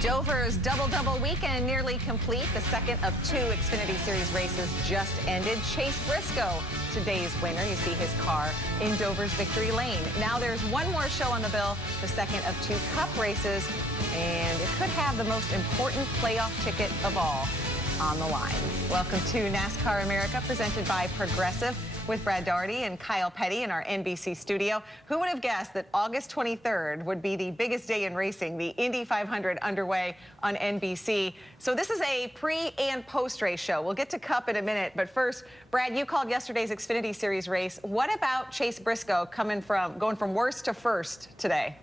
Dover's double-double weekend nearly complete. The second of two Xfinity Series races just ended. Chase Briscoe, today's winner. You see his car in Dover's victory lane. Now there's one more show on the bill, the second of two Cup races, and it could have the most important playoff ticket of all on the line. Welcome to NASCAR America, presented by Progressive, with Brad Daugherty and Kyle Petty in our NBC studio. Who would have guessed that August 23rd would be the biggest day in racing, the Indy 500 underway on NBC. So this is a pre and post race show. We'll get to Cup in a minute, but first, Brad, you called yesterday's Xfinity Series race. What about Chase Briscoe going from worst to first today?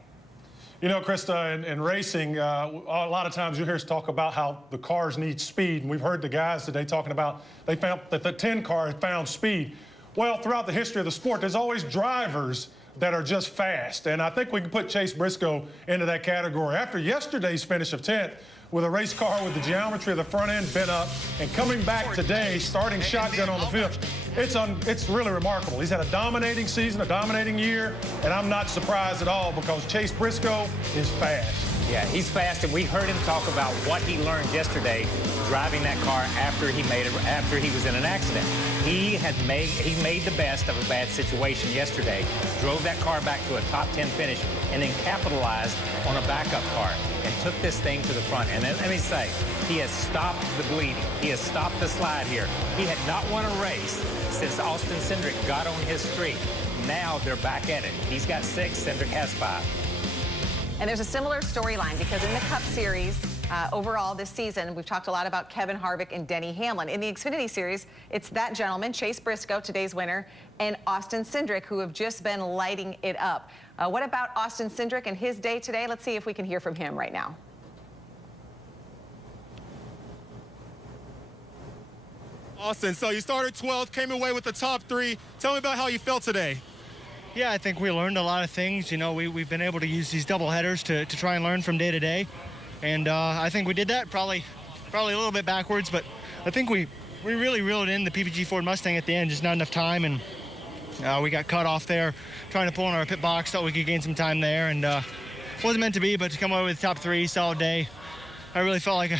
You know, Krista, in racing, a lot of times you hear us talk about how the cars need speed, and we've heard the guys today talking about they found that the 10 car had found speed. Well, throughout the history of the sport, there's always drivers that are just fast, and I think we can put Chase Briscoe into that category. After yesterday's finish of 10th, with a race car with the geometry of the front end bent up, and coming back today, starting shotgun on the field, it's really remarkable. He's had a dominating season, a dominating year, and I'm not surprised at all because Chase Briscoe is fast. Yeah, he's fast, and we heard him talk about what he learned yesterday driving that car after he was in an accident. He made the best of a bad situation yesterday, drove that car back to a top 10 finish, and then capitalized on a backup car and took this thing to the front. And let me say, he has stopped the bleeding. He has stopped the slide here. He had not won a race since Austin Cindric got on his streak. Now they're back at it. He's got 6, Cindric has 5. And there's a similar storyline because in the Cup Series, overall this season, we've talked a lot about Kevin Harvick and Denny Hamlin. In the Xfinity Series, it's that gentleman, Chase Briscoe, today's winner, and Austin Cindric, who have just been lighting it up. What about Austin Cindric and his day today? Let's see if we can hear from him right now. Austin, so you started 12th, came away with the top 3. Tell me about how you felt today. Yeah, I think we learned a lot of things. You know, we've been able to use these double headers to try and learn from day to day. And I think we did that probably a little bit backwards, but I think we really reeled in the PPG Ford Mustang at the end, just not enough time. And we got cut off there trying to pull in our pit box, thought we could gain some time there. And wasn't meant to be, but to come away with the top 3, solid day. I really felt like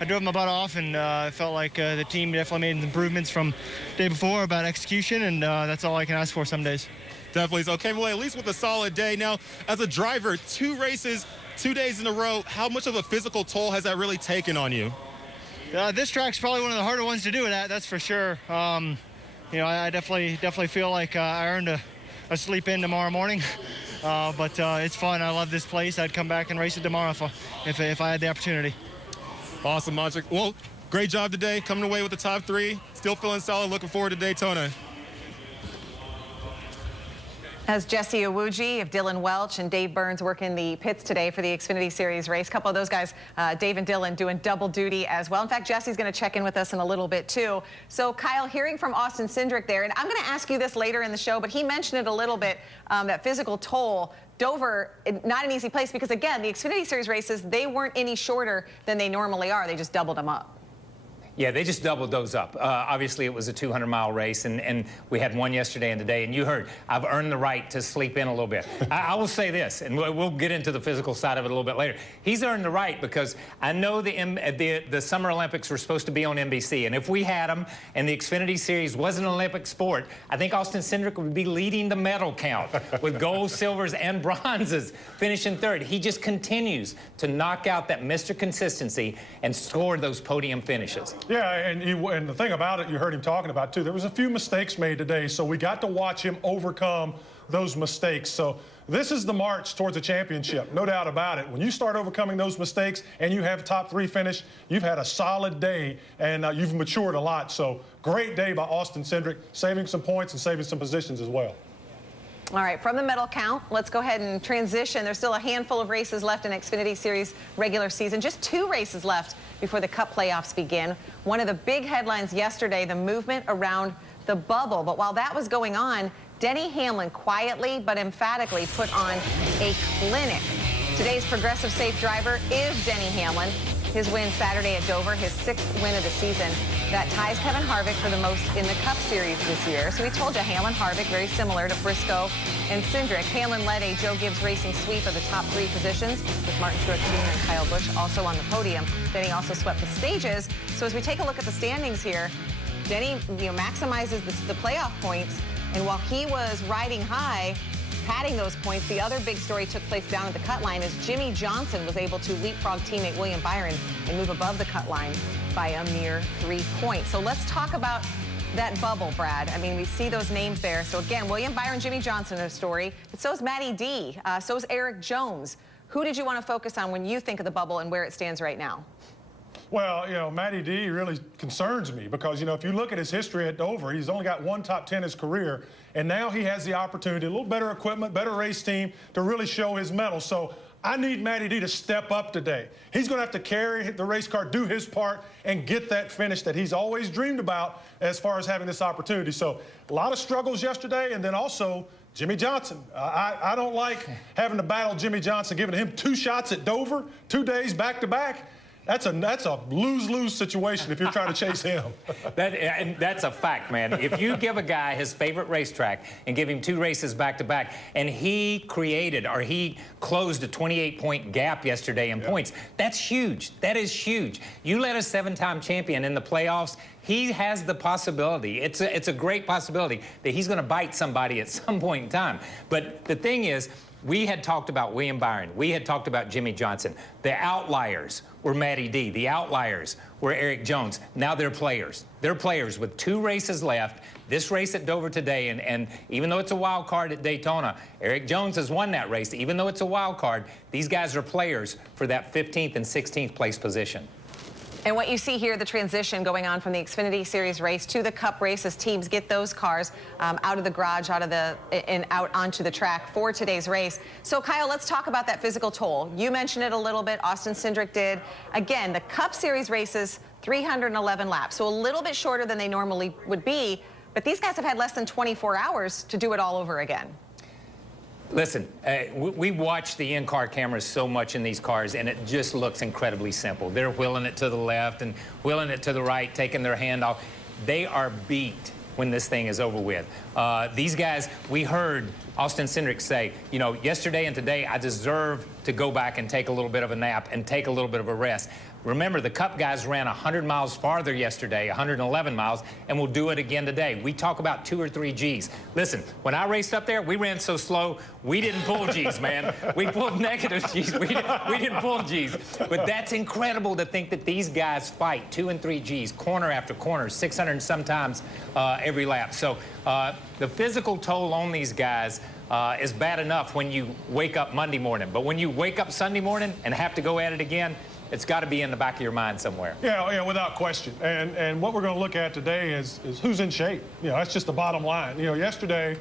I drove my butt off, and I felt like the team definitely made improvements from the day before about execution, and that's all I can ask for some days. Definitely. So came away at least with a solid day. Now, as a driver, 2 races, 2 days in a row, how much of a physical toll has that really taken on you? This track's probably one of the harder ones to do it at, that's for sure. You know, I definitely feel like I earned a sleep in tomorrow morning. But it's fun. I love this place. I'd come back and race it tomorrow if I had the opportunity. Awesome, Montrick. Well, great job today, coming away with the top 3. Still feeling solid. Looking forward to Daytona. As Jesse Owuji of Dylan Welch and Dave Burns working the pits today for the Xfinity Series race. A couple of those guys, Dave and Dylan, doing double duty as well. In fact, Jesse's going to check in with us in a little bit, too. So, Kyle, hearing from Austin Cindric there, and I'm going to ask you this later in the show, but he mentioned it a little bit, that physical toll. Dover, not an easy place because, again, the Xfinity Series races, they weren't any shorter than they normally are. They just doubled them up. Yeah, they just doubled those up. Obviously, it was a 200-mile race, and we had one yesterday and today. And you heard, I've earned the right to sleep in a little bit. I will say this, and we'll get into the physical side of it a little bit later. He's earned the right because I know the Summer Olympics were supposed to be on NBC, and if we had them and the Xfinity Series wasn't an Olympic sport, I think Austin Cindric would be leading the medal count with golds, silvers, and bronzes, finishing 3rd. He just continues to knock out that Mr. Consistency and score those podium finishes. Yeah, and the thing about it, you heard him talking about, too, there was a few mistakes made today, so we got to watch him overcome those mistakes. So this is the march towards a championship, no doubt about it. When you start overcoming those mistakes and you have a top 3 finish, you've had a solid day, and you've matured a lot. So great day by Austin Cindric, saving some points and saving some positions as well. All right, from the medal count, let's go ahead and transition. There's still a handful of races left in Xfinity Series regular season. Just 2 races left before the Cup playoffs begin. One of the big headlines yesterday, the movement around the bubble. But while that was going on, Denny Hamlin quietly but emphatically put on a clinic. Today's Progressive Safe driver is Denny Hamlin. His win Saturday at Dover, his 6th win of the season. That ties Kevin Harvick for the most in the Cup Series this year. So we told you Hamlin, Harvick, very similar to Briscoe and Cindric. Hamlin led a Joe Gibbs Racing sweep of the top 3 positions, with Martin Truex Jr. and Kyle Busch also on the podium. Then he also swept the stages. So as we take a look at the standings here, Denny maximizes the playoff points, and while he was riding high, padding those points, the other big story took place down at the cut line as Jimmy Johnson was able to leapfrog teammate William Byron and move above the cut line by a mere 3 points. So let's talk about that bubble, Brad. I mean, we see those names there. So again, William Byron, Jimmy Johnson in a story, but so is Matty D, so is Eric Jones. Who did you want to focus on when you think of the bubble and where it stands right now? Well, Matty D really concerns me because, if you look at his history at Dover, he's only got 1 top 10 in his career, and now he has the opportunity, a little better equipment, better race team, to really show his mettle. So I need Matty D to step up today. He's going to have to carry the race car, do his part, and get that finish that he's always dreamed about as far as having this opportunity. So a lot of struggles yesterday, and then also Jimmy Johnson. I don't like having to battle Jimmy Johnson, giving him 2 shots at Dover, 2 days back-to-back. That's a lose-lose situation if you're trying to chase him. That's a fact, man. If you give a guy his favorite racetrack and give him 2 races back-to-back, and he closed a 28-point gap yesterday in points, that's huge. That is huge. You let a 7-time champion in the playoffs, he has the possibility. It's a great possibility that he's going to bite somebody at some point in time. But the thing is, we had talked about William Byron. We had talked about Jimmy Johnson. The outliers were Matty D. The outliers were Eric Jones. Now they're players. They're players with 2 races left. This race at Dover today, and even though it's a wild card at Daytona, Eric Jones has won that race. Even though it's a wild card, these guys are players for that 15th and 16th place position. And what you see here, the transition going on from the Xfinity Series race to the Cup race as teams get those cars out of the garage, out onto the track for today's race. So, Kyle, let's talk about that physical toll. You mentioned it a little bit. Austin Cindric did. Again, the Cup Series races, 311 laps, so a little bit shorter than they normally would be. But these guys have had less than 24 hours to do it all over again. Listen, we watch the in-car cameras so much in these cars, and it just looks incredibly simple. They're wheeling it to the left and wheeling it to the right, taking their hand off. They are beat when this thing is over with. These guys, we heard Austin Cindric say, yesterday and today, I deserve to go back and take a little bit of a nap and take a little bit of a rest. Remember, the Cup guys ran 100 miles farther yesterday, 111 miles, and we'll do it again today. We talk about 2 or 3 Gs. Listen, when I raced up there, we ran so slow, we didn't pull Gs, man. We pulled negative Gs. We didn't pull Gs. But that's incredible to think that these guys fight 2 and 3 Gs, corner after corner, 600 and sometimes every lap. So the physical toll on these guys is bad enough when you wake up Monday morning. But when you wake up Sunday morning and have to go at it again, it's got to be in the back of your mind somewhere. Yeah, without question. And what we're going to look at today is who's in shape. That's just the bottom line. Yesterday,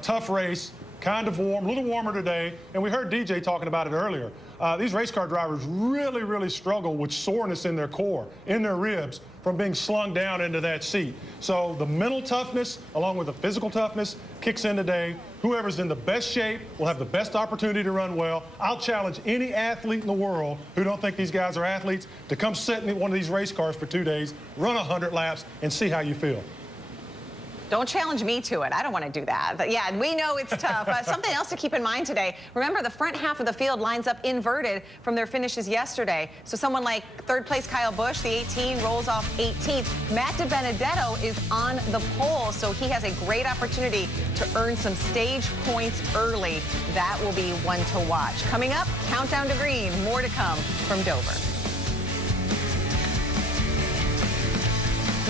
tough race, kind of warm, a little warmer today, and we heard DJ talking about it earlier. These race car drivers really, really struggle with soreness in their core, in their ribs, from being slung down into that seat. So the mental toughness, along with the physical toughness, kicks in today. Whoever's in the best shape will have the best opportunity to run well. I'll challenge any athlete in the world who don't think these guys are athletes to come sit in one of these race cars for 2 days, run 100 laps, and see how you feel. Don't challenge me to it. I don't want to do that. But yeah, we know it's tough. Something else to keep in mind today. Remember, the front half of the field lines up inverted from their finishes yesterday. So someone like 3rd place Kyle Busch, the 18, rolls off 18th. Matt DiBenedetto is on the pole, so he has a great opportunity to earn some stage points early. That will be one to watch. Coming up, Countdown to Green. More to come from Dover.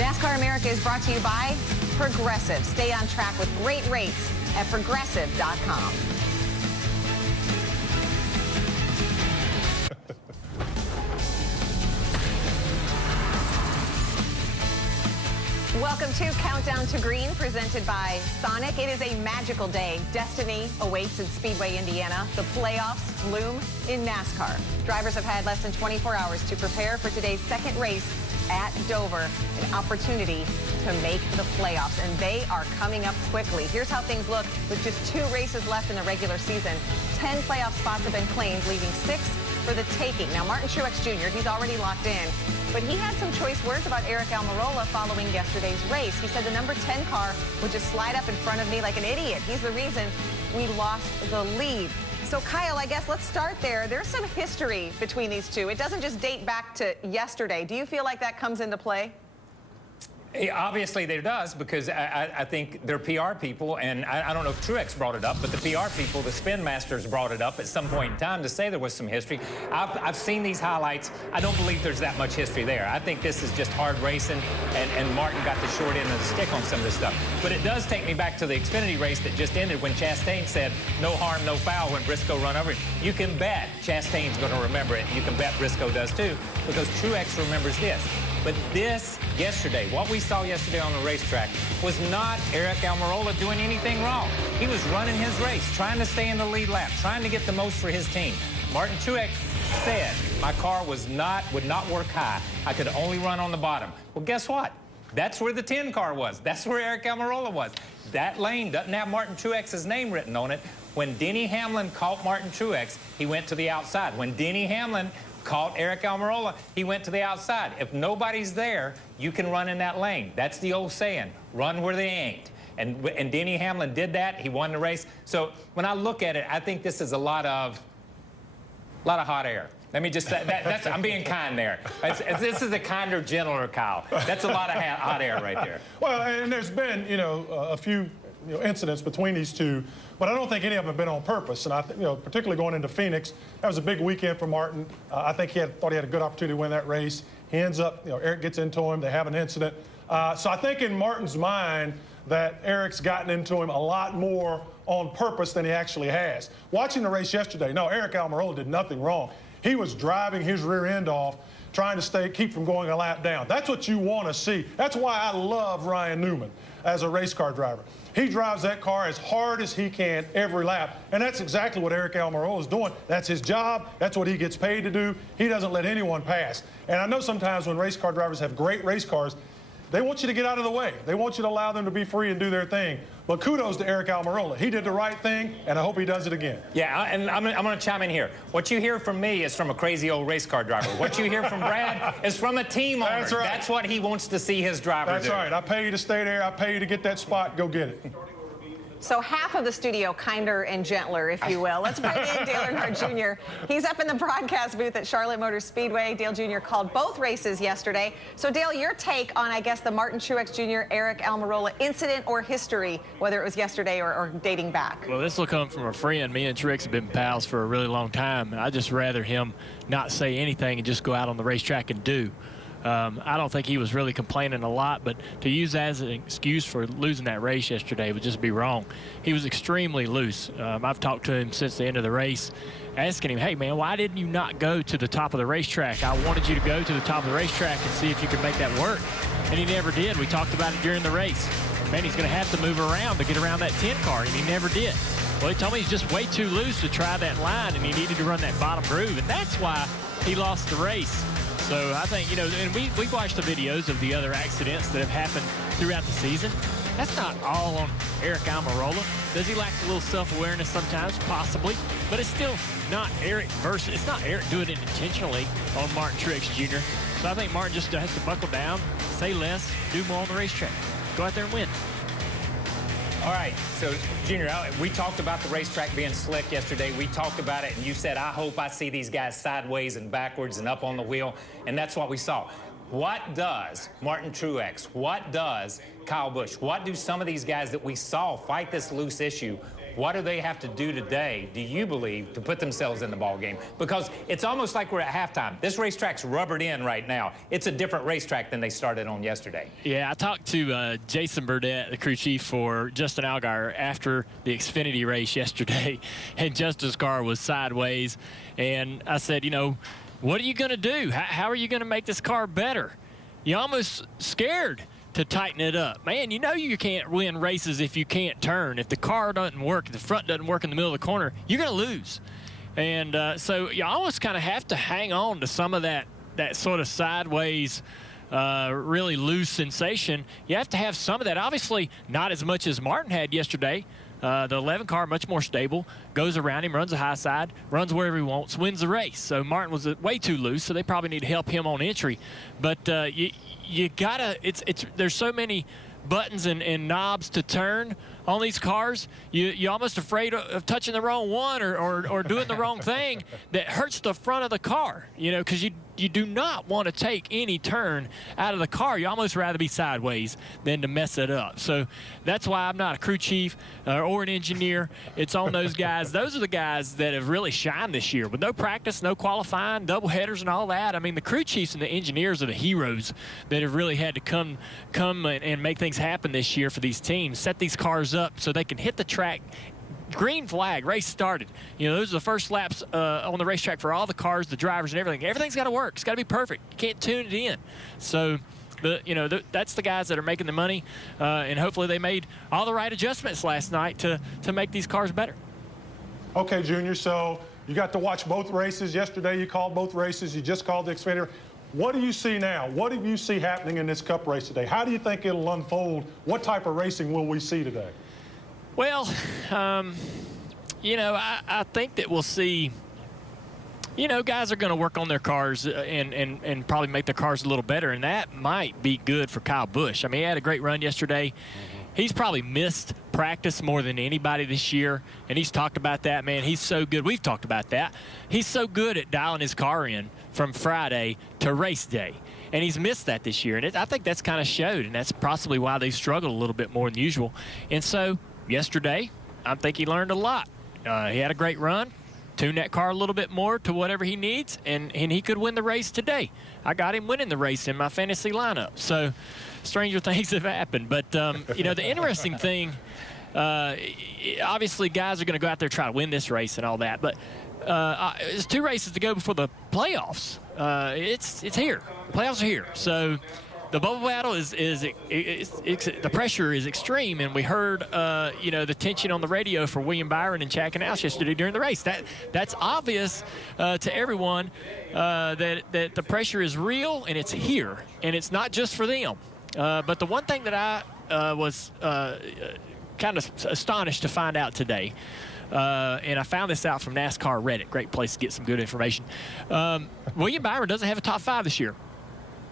NASCAR America is brought to you by Progressive. Stay on track with great rates at progressive.com. Welcome to Countdown to Green, presented by Sonic. It is a magical day. Destiny awaits in Speedway, Indiana. The playoffs loom in NASCAR. Drivers have had less than 24 hours to prepare for today's second race at Dover, an opportunity to make the playoffs, and they are coming up quickly. Here's how things look with just 2 races left in the regular season. 10 playoff spots have been claimed, leaving 6 for the taking. Now, Martin Truex Jr., he's already locked in, but he had some choice words about Aric Almirola following yesterday's race. He said the number 10 car would just slide up in front of me like an idiot. He's the reason we lost the lead. So, Kyle, I guess let's start there. There's some history between these two. It doesn't just date back to yesterday. Do you feel like that comes into play? Obviously, there does, because I think they're PR people, and I don't know if Truex brought it up, but the PR people, the spin masters, brought it up at some point in time to say there was some history. I've seen these highlights. I don't believe there's that much history there. I think this is just hard racing, and Martin got the short end of the stick on some of this stuff. But it does take me back to the Xfinity race that just ended when Chastain said, no harm, no foul, when Briscoe run over it. You can bet Chastain's going to remember it, and you can bet Briscoe does too, because Truex remembers this. But this, yesterday, what we saw yesterday on the racetrack was not Aric Almirola doing anything wrong. He was running his race, trying to stay in the lead lap, trying to get the most for his team. Martin Truex said, my car would not work high. I could only run on the bottom. Well, guess what? That's where the 10 car was. That's where Aric Almirola was. That lane doesn't have Martin Truex's name written on it. When Denny Hamlin caught Martin Truex, he went to the outside. When Denny Hamlin caught Aric Almirola, he went to the outside. If nobody's there, you can run in that lane. That's the old saying, run where they ain't. And Denny Hamlin did that. He won the race. So when I look at it, I think this is a lot of hot air. Let me just say, that's, I'm being kind there. This is a kinder, gentler Kyle. That's a lot of hot air right there. Well, and there's been, a few incidents between these two, but I don't think any of them have been on purpose. And I think, particularly going into Phoenix, that was a big weekend for Martin. I think thought he had a good opportunity to win that race. He ends up, Aric gets into him. They have an incident. So I think in Martin's mind that Aric's gotten into him a lot more on purpose than he actually has. Watching the race yesterday, no, Aric Almirola did nothing wrong. He was driving his rear end off, trying to keep from going a lap down. That's what you want to see. That's why I love Ryan Newman as a race car driver. He drives that car as hard as he can every lap, and that's exactly what Aric Almirola is doing. That's his job. That's what he gets paid to do. He doesn't let anyone pass. And I know sometimes when race car drivers have great race cars, they want you to get out of the way. They want you to allow them to be free and do their thing. But kudos to Aric Almirola. He did the right thing, and I hope he does it again. Yeah, and I'm going to chime in here. What you hear from me is from a crazy old race car driver. What you hear from Brad is from a team owner. That's right. That's what he wants to see his driver do. That's right. I pay you to stay there. I pay you to get that spot. Go get it. So half of the studio kinder and gentler, if you will. Let's bring in Dale Earnhardt Jr. He's up in the broadcast booth at Charlotte Motor Speedway. Dale Jr. called both races yesterday. So, Dale, your take on, I guess, the Martin Truex Jr., Aric Almirola incident or history, whether it was yesterday or dating back? Well, this will come from a friend. Me and Truex have been pals for a really long time. I'd just rather him not say anything and just go out on the racetrack and do. I don't think he was really complaining a lot, but to use that as an excuse for losing that race yesterday would just be wrong. He was extremely loose. I've talked to him since the end of the race, asking him, hey, man, why didn't you not go to the top of the racetrack? I wanted you to go to the top of the racetrack and see if you could make that work. And he never did. We talked about it during the race. Man, he's going to have to move around to get around that 10 car, and he never did. Well, he told me he's just way too loose to try that line, and he needed to run that bottom groove, and that's why he lost the race. So I think, and we watched the videos of the other accidents that have happened throughout the season. That's not all on Aric Almirola. Does he lack a little self-awareness sometimes? Possibly. But it's still not Aric it's not Aric doing it intentionally on Martin Truex Jr. So I think Martin just has to buckle down, say less, do more on the racetrack. Go out there and win. All right, so, Junior, we talked about the racetrack being slick yesterday. We talked about it, and you said, I hope I see these guys sideways and backwards and up on the wheel, and that's what we saw. What does Martin Truex, what does Kyle Busch, what do some of these guys that we saw fight this loose issue, what do they have to do today, do you believe, to put themselves in the ball game? Because it's almost like we're at halftime. This racetrack's rubbered in right now. It's a different racetrack than they started on yesterday. Yeah, I talked to Jason Burdett, the crew chief for Justin Allgaier, after the Xfinity race yesterday, and Justin's car was sideways. And I said, what are you going to do? How are you going to make this car better? You're almost scared to tighten it up. Man, you can't win races if you can't turn. If the car doesn't work, if the front doesn't work in the middle of the corner, you're going to lose. And so you almost kind of have to hang on to some of that sort of sideways really loose sensation, you have to have some of that. Obviously, not as much as Martin had yesterday. The 11 car, much more stable, goes around him, runs the high side, runs wherever he wants, wins the race. So Martin was way too loose, so they probably need to help him on entry. But you gotta, there's so many buttons and knobs to turn on these cars. You're almost afraid of touching the wrong one or doing the wrong thing that hurts the front of the car, you know, because you do not want to take any turn out of the car. You almost rather be sideways than to mess it up. So that's why I'm not a crew chief or an engineer. It's on those guys. Those are the guys that have really shined this year with no practice, no qualifying, double headers and all that. I mean, the crew chiefs and the engineers are the heroes that have really had to come and make things happen this year for these teams, set these cars up so they can hit the track. Green flag, race started. You know, those are the first laps on the racetrack for all the cars, the drivers, and everything. Everything's got to work. It's got to be perfect. You can't tune it in. So, that's the guys that are making the money, and hopefully they made all the right adjustments last night to make these cars better. Okay, Junior, so you got to watch both races. Yesterday you called both races. You just called the Xfinity. What do you see now? What do you see happening in this Cup race today? How do you think it'll unfold? What type of racing will we see today? Well, I think that we'll see, guys are going to work on their cars and probably make their cars a little better, and that might be good for Kyle Busch. I mean, he had a great run yesterday. He's probably missed practice more than anybody this year, and he's talked about that, man. He's so good. We've talked about that. He's so good at dialing his car in from Friday to race day, and he's missed that this year, and I think that's kind of showed, and that's possibly why they've struggled a little bit more than usual. And so yesterday, I think he learned a lot. He had a great run, tuned that car a little bit more to whatever he needs, and he could win the race today. I got him winning the race in my fantasy lineup. So stranger things have happened. But, the interesting thing, obviously guys are going to go out there and try to win this race and all that. But there's 2 races to go before the playoffs. It's here. Playoffs are here. So the bubble battle is the pressure is extreme, and we heard the tension on the radio for William Byron and Chad Knaus yesterday during the race. That's obvious to everyone that the pressure is real and it's here, and it's not just for them. But the one thing that I was kind of astonished to find out today, and I found this out from NASCAR Reddit, great place to get some good information. William Byron doesn't have a top 5 this year.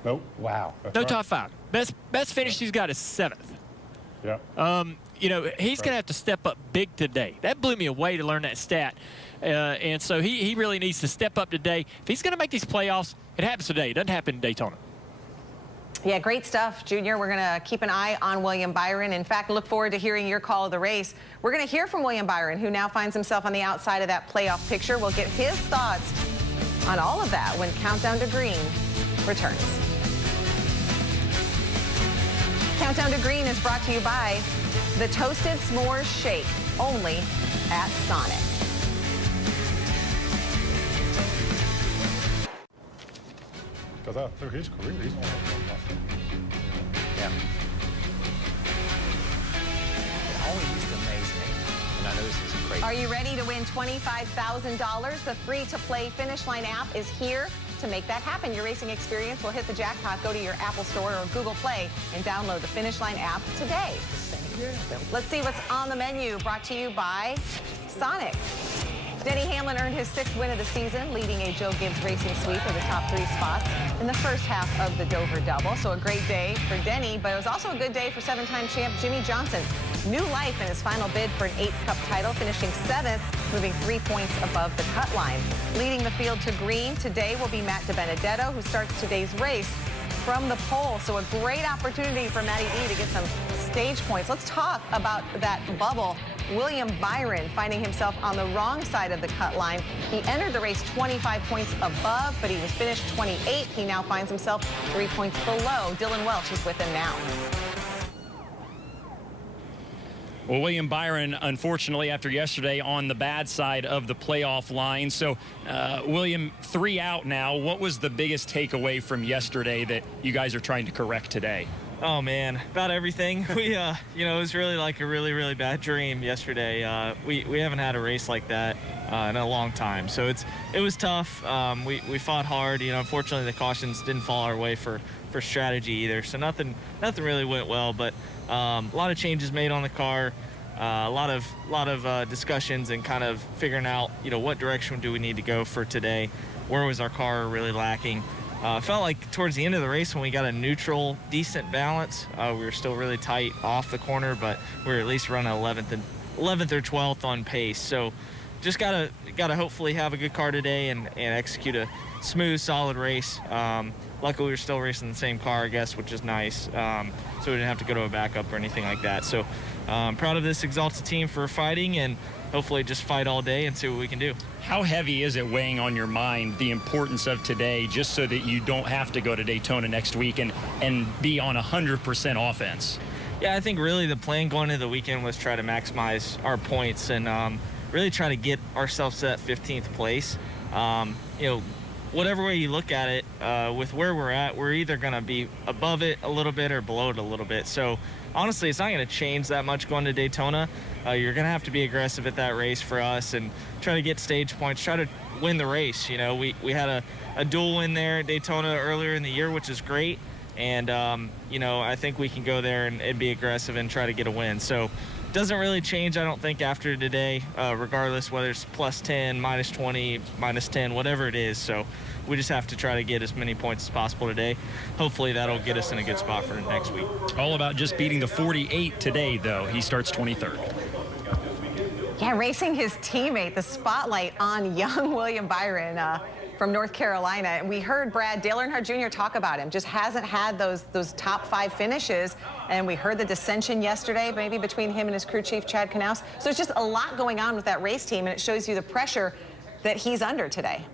Nope. Wow. No top 5. Best finish he's got is 7th. Yeah. He's going to have to step up big today. That blew me away to learn that stat. And so he really needs to step up today. If he's going to make these playoffs, it happens today. It doesn't happen in Daytona. Yeah, great stuff, Junior. We're going to keep an eye on William Byron. In fact, look forward to hearing your call of the race. We're going to hear from William Byron, who now finds himself on the outside of that playoff picture. We'll get his thoughts on all of that when Countdown to Green returns. Countdown to Green is brought to you by the Toasted S'mores Shake, only at Sonic. Because through his career, he's only done nothing. Yeah. It always used to amaze me. And I know this is crazy. Are you ready to win $25,000? The free-to-play Finish Line app is here to make that happen. Your racing experience will hit the jackpot. Go to your Apple Store or Google Play and download the Finish Line app today. Let's see what's on the menu, brought to you by Sonic. Denny Hamlin earned his 6th win of the season, leading a Joe Gibbs Racing sweep of the top 3 spots in the first half of the Dover Double. So a great day for Denny, but it was also a good day for 7-time champ Jimmy Johnson. New life in his final bid for an 8th Cup title, finishing 7th, moving 3 points above the cut line. Leading the field to green today will be Matt DiBenedetto, who starts today's race from the pole. So a great opportunity for Matty D to get some stage points. Let's talk about that bubble. William Byron finding himself on the wrong side of the cut line. He entered the race 25 points above, but he was finished 28th. He now finds himself 3 points below. Dylan Welch is with him now. Well, William Byron, unfortunately, after yesterday, on the bad side of the playoff line. So, William, 3 out now. What was the biggest takeaway from yesterday that you guys are trying to correct today? Oh, man, about everything. It was really like a really, really bad dream yesterday. We haven't had a race like that in a long time. So it was tough. We fought hard. You know, unfortunately the cautions didn't fall our way for strategy either. So nothing really went well. But a lot of changes made on the car. A lot of discussions and kind of figuring out, you know, what direction do we need to go for today? Where was our car really lacking? Felt like towards the end of the race when we got a neutral, decent balance, we were still really tight off the corner, but we were at least running 11th or 12th on pace. So just gotta hopefully have a good car today and execute a smooth, solid race. Luckily, we were still racing the same car, I guess, which is nice. So we didn't have to go to a backup or anything like that. So proud of this Exalted team for fighting, and hopefully just fight all day and see what we can do. How heavy is it weighing on your mind the importance of today, just so that you don't have to go to Daytona next week and be on 100% offense? Yeah, I think really the plan going into the weekend was try to maximize our points and really try to get ourselves to that 15th place. You know, whatever way you look at it, with where we're at, we're either going to be above it a little bit or below it a little bit. So honestly, it's not going to change that much going to Daytona. You're going to have to be aggressive at that race for us and try to get stage points, try to win the race. You know, we had a dual win there at Daytona earlier in the year, which is great. And, you know, I think we can go there and be aggressive and try to get a win. So it doesn't really change, I don't think, after today, regardless whether it's plus 10, minus 20, minus 10, whatever it is. So we just have to try to get as many points as possible today. Hopefully that'll get us in a good spot for next week. All about just beating the 48 today, though. He starts 23rd. Yeah, racing his teammate, the spotlight on young William Byron from North Carolina. And we heard Dale Earnhardt Jr. talk about him. Just hasn't had those top 5 finishes. And we heard the dissension yesterday, maybe between him and his crew chief, Chad Knaus. So it's just a lot going on with that race team, and it shows you the pressure that he's under today.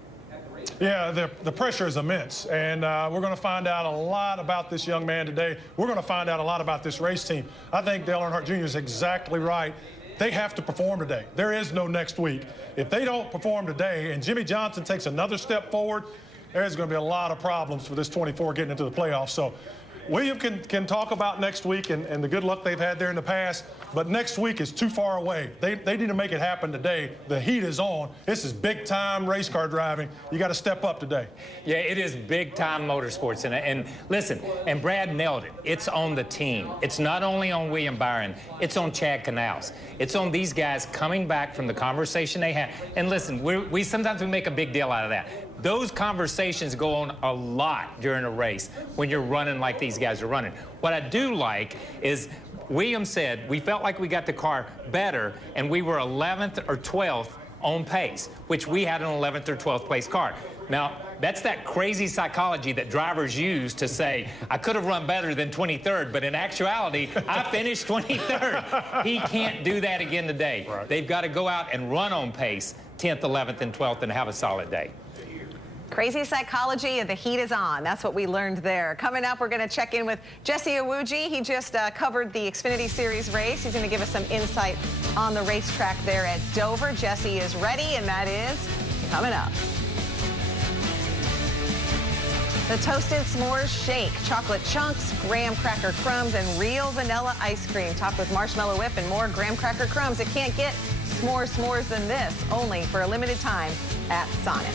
Yeah, the pressure is immense, and we're going to find out a lot about this young man today. We're going to find out a lot about this race team. I think Dale Earnhardt Jr. is exactly right. They have to perform today. There is no next week. If they don't perform today and Jimmy Johnson takes another step forward, there's going to be a lot of problems for this 24 getting into the playoffs. So William can talk about next week and the good luck they've had there in the past, but next week is too far away. They need to make it happen today. The heat is on. This is big-time race car driving. You got to step up today. Yeah, it is big-time motorsports. And listen, and Brad nailed it. It's on the team. It's not only on William Byron. It's on Chad Knaus. It's on these guys coming back from the conversation they had. And listen, we sometimes make a big deal out of that. Those conversations go on a lot during a race when you're running like these guys are running. What I do like is William said we felt like we got the car better and we were 11th or 12th on pace, which we had an 11th or 12th place car. Now, that's that crazy psychology that drivers use to say, I could have run better than 23rd, but in actuality, I finished 23rd. He can't do that again today. Right. They've got to go out and run on pace 10th, 11th, and 12th and have a solid day. Crazy psychology, and the heat is on. That's what we learned there. Coming up, we're going to check in with Jesse Iwuji. He just covered the Xfinity Series race. He's going to give us some insight on the racetrack there at Dover. Jesse is ready, and that is coming up. The Toasted S'mores Shake. Chocolate chunks, graham cracker crumbs, and real vanilla ice cream topped with marshmallow whip and more graham cracker crumbs. It can't get s'mores than this, only for a limited time at Sonic.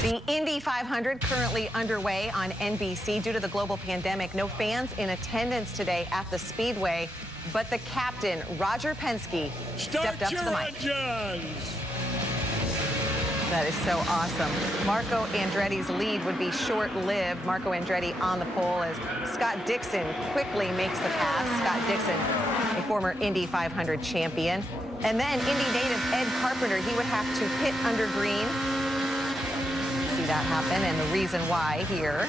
The Indy 500 currently underway on NBC. Due to the global pandemic, no fans in attendance today at the Speedway, but the captain, Roger Penske, stepped up to the mic. Engines. That is so awesome. Marco Andretti's lead would be short-lived. Marco Andretti on the pole as Scott Dixon quickly makes the pass. Scott Dixon, a former Indy 500 champion. And then Indy native Ed Carpenter, he would have to pit under green. See that happen, and the reason why here.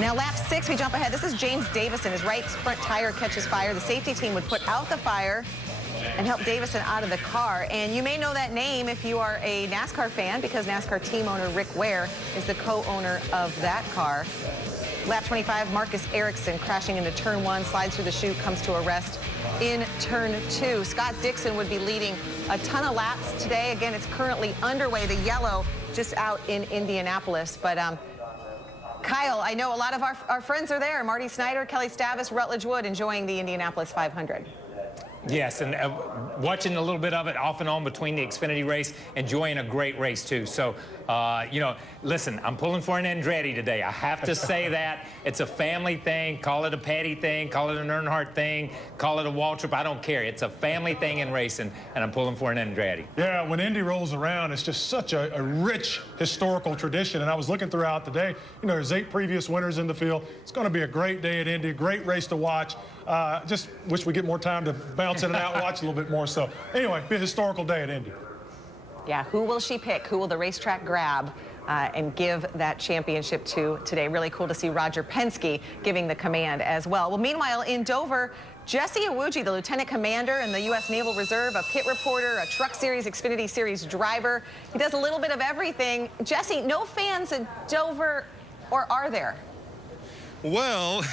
Now lap 6, we jump ahead. This is James Davison. His right front tire catches fire. The safety team would put out the fire and help Davison out of the car. And you may know that name if you are a NASCAR fan, because NASCAR team owner Rick Ware is the co-owner of that car. Lap 25, Marcus Ericsson crashing into turn 1, slides through the chute, comes to a rest in turn 2. Scott Dixon would be leading a ton of laps today. Again, it's currently underway. The yellow just out in Indianapolis, but Kyle, I know a lot of our friends are there. Marty Snyder, Kelly Stavis, Rutledge Wood enjoying the Indianapolis 500. Yes, and watching a little bit of it off and on between the Xfinity race, enjoying a great race too. So, you know, listen, I'm pulling for an Andretti today. I have to say that. It's a family thing. Call it a Petty thing. Call it an Earnhardt thing. Call it a Waltrip. I don't care. It's a family thing in racing, and I'm pulling for an Andretti. Yeah, when Indy rolls around, it's just such a rich historical tradition. And I was looking throughout the day, you know, there's 8 previous winners in the field. It's going to be a great day at Indy, a great race to watch. Just wish we get more time to bounce in and out and watch a little bit more. So anyway, be a historical day at Indy. Yeah, who will she pick? Who will the racetrack grab and give that championship to today? Really cool to see Roger Penske giving the command as well. Well, meanwhile, in Dover, Jesse Iwuji, the lieutenant commander in the U.S. Naval Reserve, a pit reporter, a Truck Series, Xfinity Series driver. He does a little bit of everything. Jesse, no fans at Dover, or are there? Well,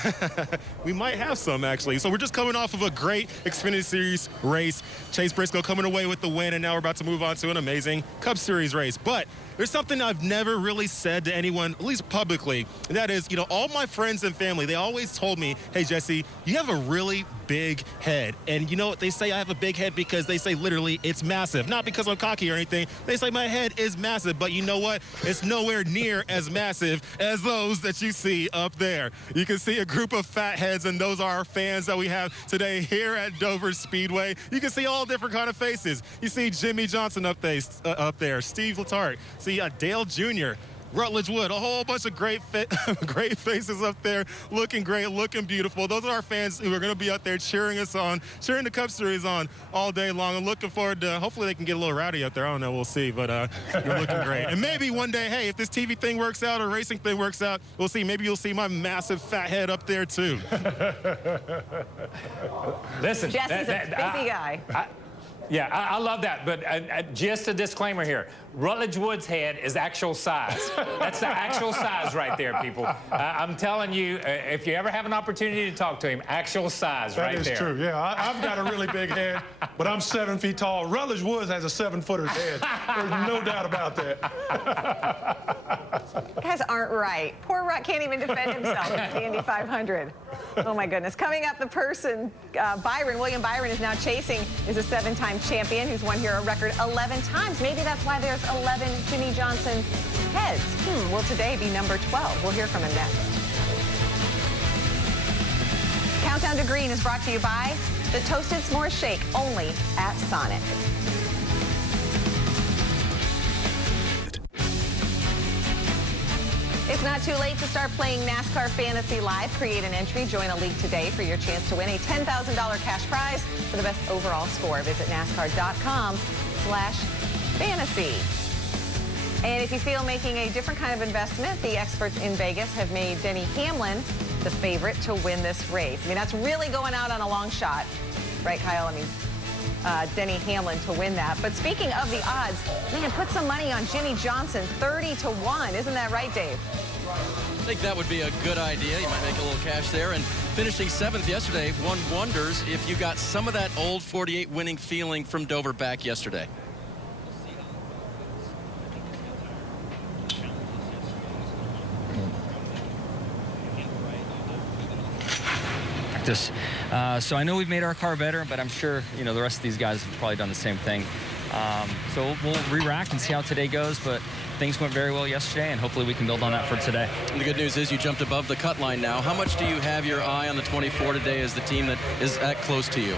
we might have some, actually. So we're just coming off of a great Xfinity Series race. Chase Briscoe coming away with the win, and now we're about to move on to an amazing Cup Series race. But there's something I've never really said to anyone, at least publicly, and that is, you know, all my friends and family, they always told me, hey, Jesse, you have a really big head. And you know what? They say I have a big head because they say literally it's massive. Not because I'm cocky or anything. They say my head is massive. But you know what? It's nowhere near as massive as those that you see up there. You can see a group of fat heads, and those are our fans that we have today here at Dover Speedway. You can see all different kind of faces. You see Jimmy Johnson up there, Steve Letarte, see Dale Jr., Rutledge Wood, a whole bunch of great faces up there, looking great, looking beautiful. Those are our fans who are going to be out there cheering us on, cheering the Cup Series on all day long. I'm looking forward to, hopefully they can get a little rowdy out there. I don't know, we'll see, but you're looking great. And maybe one day, hey, if this TV thing works out or racing thing works out, we'll see. Maybe you'll see my massive fat head up there too. Listen, Jesse's a busy guy. Yeah, I love that, but just a disclaimer here. Rutledge Wood's head is actual size. That's the actual size right there, people. I'm telling you, if you ever have an opportunity to talk to him, actual size right there. That is true, yeah. I've got a really big head, but I'm 7 feet tall. Rutledge Woods has a 7-footer's head. There's no doubt about that. You guys aren't right. Poor Rut can't even defend himself at the Indy 500. Oh, my goodness. Coming up, the person, William Byron is now chasing, is a 7-time champion who's won here a record 11 times. Maybe that's why there's 11 Jimmy Johnson heads. Will today be number 12? We'll hear from him next. Countdown to Green is brought to you by the Toasted S'mores Shake, only at Sonic. It's not too late to start playing NASCAR Fantasy Live. Create an entry, join a league today for your chance to win a $10,000 cash prize for the best overall score. Visit NASCAR.com/fantasy. And if you feel making a different kind of investment, the experts in Vegas have made Denny Hamlin the favorite to win this race. I mean, that's really going out on a long shot, right, Kyle? I mean, Denny Hamlin to win that. But speaking of the odds, man, put some money on Jimmy Johnson, 30-1. Isn't that right, Dave? I think that would be a good idea. You might make a little cash there. And finishing 7th yesterday, one wonders if you got some of that old 48 winning feeling from Dover back yesterday. So I know we've made our car better, but I'm sure, you know, the rest of these guys have probably done the same thing. So we'll re-rack and see how today goes, but things went very well yesterday, and hopefully we can build on that for today. And the good news is you jumped above the cut line now. How much do you have your eye on the 24 today as the team that is that close to you?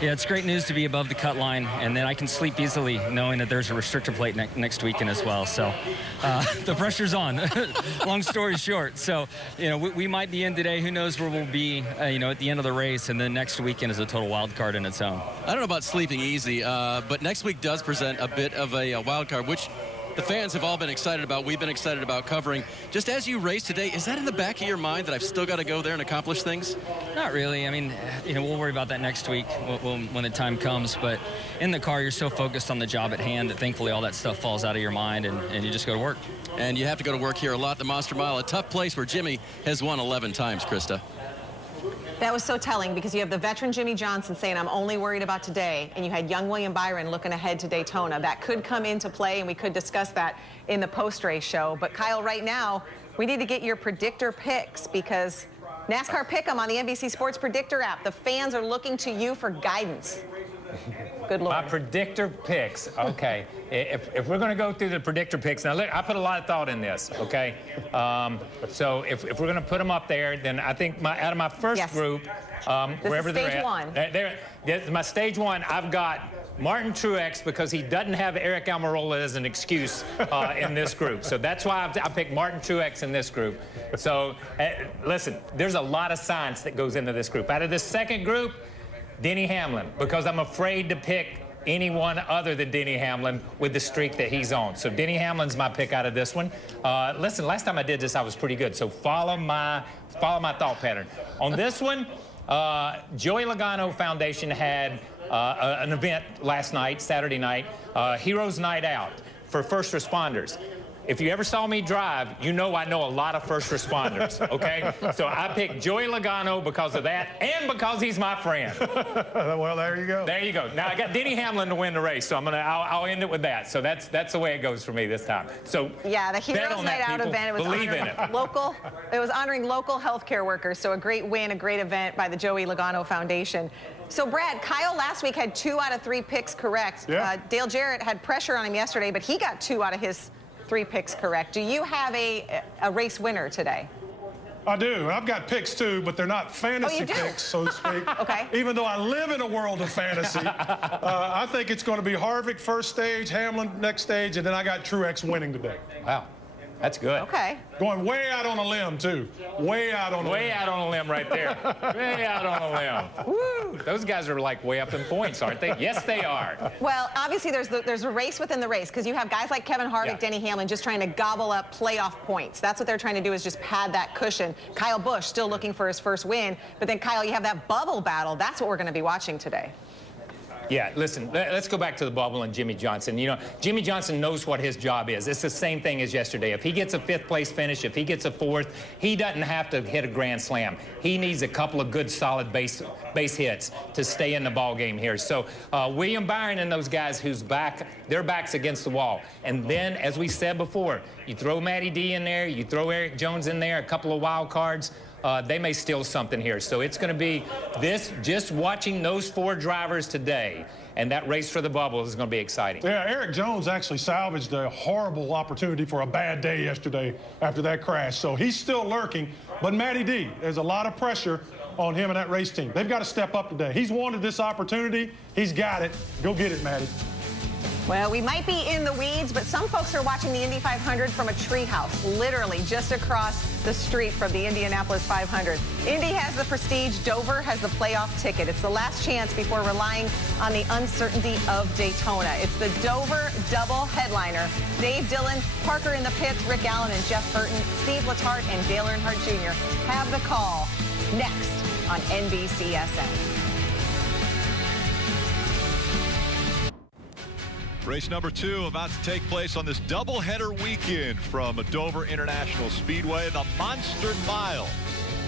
Yeah, it's great news to be above the cut line, and then I can sleep easily knowing that there's a restrictor plate next weekend as well. So the pressure's on, long story short. So, you know, we might be in today. Who knows where we'll be, you know, at the end of the race, and then next weekend is a total wild card in its own. I don't know about sleeping easy, but next week does present a bit of a wild card, which the fans have all been excited about. We've been excited about covering. Just as you race today, is that in the back of your mind that I've still got to go there and accomplish things? Not really. I mean, you know, we'll worry about that next week when the time comes. But in the car, you're so focused on the job at hand that thankfully all that stuff falls out of your mind and you just go to work. And you have to go to work here a lot, the Monster Mile, a tough place where Jimmy has won 11 times, Krista. That was so telling because you have the veteran Jimmy Johnson saying, I'm only worried about today, and you had young William Byron looking ahead to Daytona. That could come into play, and we could discuss that in the post-race show. But, Kyle, right now, We need to get your predictor picks because NASCAR Pick'em on the NBC Sports Predictor app. The fans are looking to you for guidance. Good Lord. My predictor picks. Okay. If we're going to go through the predictor picks, now look, I put a lot of thought in this, okay? So if we're going to put them up there, then I think out of my first group, wherever they're at, my stage one, I've got Martin Truex because he doesn't have Eric Almirola as an excuse in this group. So that's why I picked Martin Truex in this group. So listen, there's a lot of science that goes into this group. Out of this second group, Denny Hamlin, because I'm afraid to pick anyone other than Denny Hamlin with the streak that he's on. So Denny Hamlin's my pick out of this one. Listen, last time I did this, I was pretty good. So follow my thought pattern. On this one, Joey Logano Foundation had an event last night, Saturday night, Heroes Night Out for first responders. If you ever saw me drive, you know I know a lot of first responders, okay? So I picked Joey Logano because of that and because he's my friend. Well, there you go. There you go. Now I got Denny Hamlin to win the race, so I'll end it with that. So that's the way it goes for me this time. So yeah, the Heroes Night Out event, it was honoring local healthcare workers. So a great win, a great event by the Joey Logano Foundation. So, Brad, Kyle last week had 2 out of 3 picks correct. Yeah. Dale Jarrett had pressure on him yesterday, but he got 2 out of his 3 picks correct. Do you have a race winner today? I do. I've got picks too, but they're not fantasy picks, so to speak. Okay. Even though I live in a world of fantasy, I think it's going to be Harvick first stage, Hamlin next stage, and then I got Truex winning today. Wow. That's good. Okay. Going way out on a limb, too. Way out on a limb. Way out on a limb right there. Way out on a limb. Woo! Those guys are like way up in points, aren't they? Yes, they are. Well, obviously there's a race within the race because you have guys like Kevin Harvick, Denny Hamlin just trying to gobble up playoff points. That's what they're trying to do is just pad that cushion. Kyle Busch still looking for his first win. But then, Kyle, you have that bubble battle. That's what we're going to be watching today. Yeah, listen, let's go back to the bubble and Jimmy Johnson. You know, Jimmy Johnson knows what his job is. It's the same thing as yesterday. If he gets a 5th place finish, if he gets a 4th, he doesn't have to hit a grand slam. He needs a couple of good, solid base hits to stay in the ball game here. So William Byron and those guys whose their back's against the wall. And then, as we said before, you throw Matty D in there, you throw Eric Jones in there, a couple of wild cards. They may steal something here. So it's going to be just watching those 4 drivers today, and that race for the bubble is going to be exciting. Yeah, Eric Jones actually salvaged a horrible opportunity for a bad day yesterday after that crash. So he's still lurking. But Matty D, there's a lot of pressure on him and that race team. They've got to step up today. He's wanted this opportunity. He's got it. Go get it, Matty. Well, we might be in the weeds, but some folks are watching the Indy 500 from a treehouse, literally just across the street from the Indianapolis 500. Indy has the prestige. Dover has the playoff ticket. It's the last chance before relying on the uncertainty of Daytona. It's the Dover double headliner. Dave Dillon, Parker in the pits, Rick Allen and Jeff Burton, Steve Letarte and Dale Earnhardt Jr. have the call next on NBCSN. Race number 2 about to take place on this doubleheader weekend from Dover International Speedway, the Monster Mile.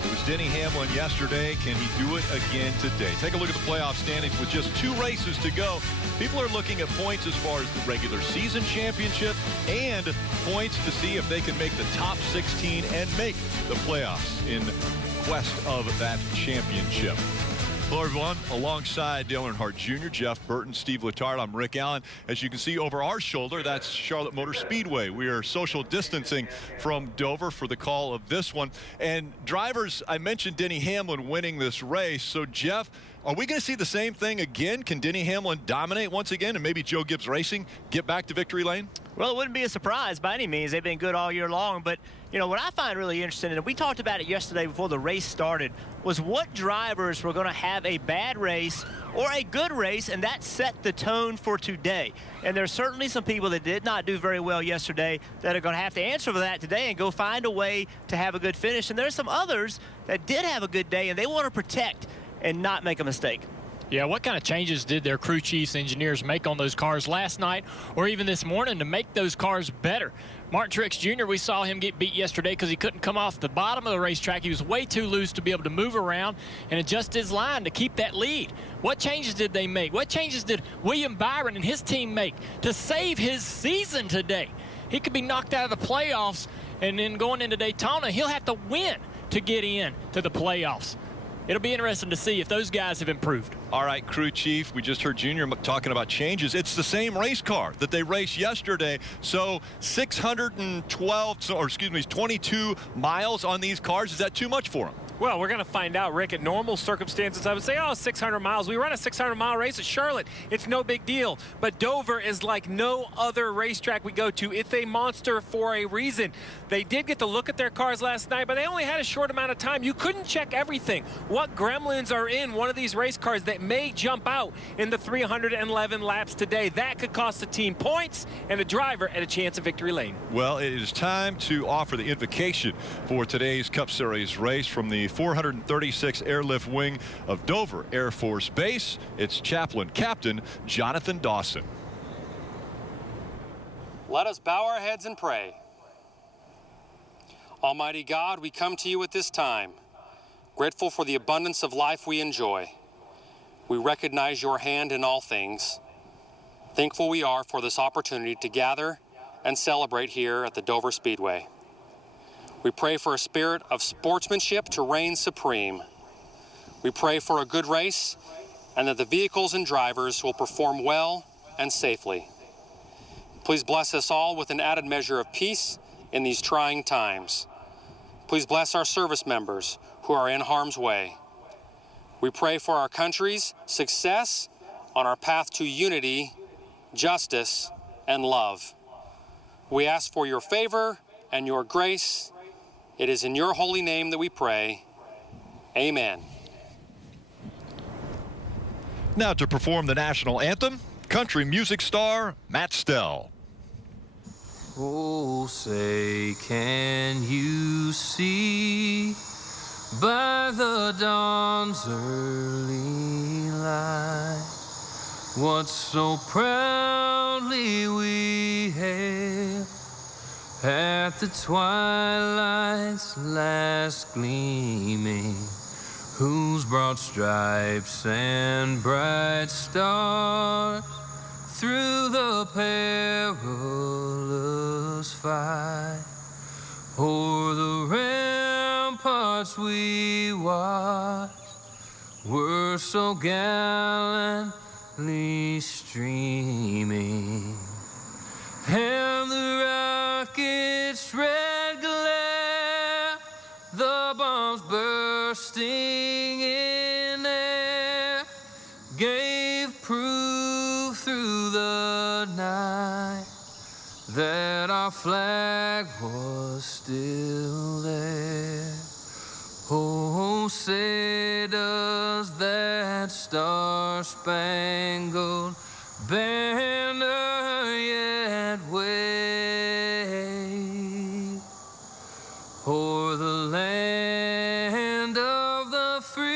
It was Denny Hamlin yesterday. Can he do it again today? Take a look at the playoff standings with just 2 races to go. People are looking at points as far as the regular season championship and points to see if they can make the top 16 and make the playoffs in quest of that championship. Hello, everyone. Alongside Dale Earnhardt Jr., Jeff Burton, Steve Letarte, I'm Rick Allen. As you can see over our shoulder, that's Charlotte Motor Speedway. We are social distancing from Dover for the call of this one. And drivers, I mentioned Denny Hamlin winning this race. So, Jeff, are we going to see the same thing again? Can Denny Hamlin dominate once again and maybe Joe Gibbs Racing get back to victory lane? Well, it wouldn't be a surprise by any means. They've been good all year long. But, you know, what I find really interesting, and we talked about it yesterday before the race started, was what drivers were going to have a bad race or a good race, and that set the tone for today. And there's certainly some people that did not do very well yesterday that are going to have to answer for that today and go find a way to have a good finish. And there's some others that did have a good day, and they want to protect and not make a mistake. Yeah, what kind of changes did their crew chiefs, engineers make on those cars last night or even this morning to make those cars better? Martin Truex Jr., we saw him get beat yesterday because he couldn't come off the bottom of the racetrack. He was way too loose to be able to move around and adjust his line to keep that lead. What changes did they make? What changes did William Byron and his team make to save his season today? He could be knocked out of the playoffs And then going into Daytona, he'll have to win to get in to the playoffs. It'll be interesting to see if those guys have improved. All right, crew chief, we just heard Junior talking about changes. It's the same race car that they raced yesterday. So 22 miles on these cars. Is that too much for them? Well, we're going to find out, Rick. At normal circumstances, I would say, 600 miles. We run a 600-mile race at Charlotte. It's no big deal. But Dover is like no other racetrack we go to. It's a monster for a reason. They did get to look at their cars last night, but they only had a short amount of time. You couldn't check everything. What gremlins are in one of these race cars that may jump out in the 311 laps today? That could cost the team points and the driver at a chance of victory lane. Well, it is time to offer the invocation for today's Cup Series race from the 436 airlift wing of Dover Air Force Base. It's Chaplain Captain Jonathan Dawson. Let us bow our heads and pray. Almighty God, we come to you at this time, grateful for the abundance of life we enjoy. We recognize your hand in all things. Thankful we are for this opportunity to gather and celebrate here at the Dover Speedway. We pray for a spirit of sportsmanship to reign supreme. We pray for a good race and that the vehicles and drivers will perform well and safely. Please bless us all with an added measure of peace in these trying times. Please bless our service members who are in harm's way. We pray for our country's success on our path to unity, justice, and love. We ask for your favor and your grace. It is in your holy name that we pray. Amen. Now to perform the national anthem, country music star Matt Stell. Oh, say, can you see by the dawn's early light what so proudly we hailed at the twilight's last gleaming, whose broad stripes and bright stars through the perilous fight o'er the ramparts we watched were so gallantly streaming, and the rocket's red glare, the bombs bursting in air, gave proof through the night that our flag was still there. Oh, say does that star-spangled banner yet wave o'er the land of the free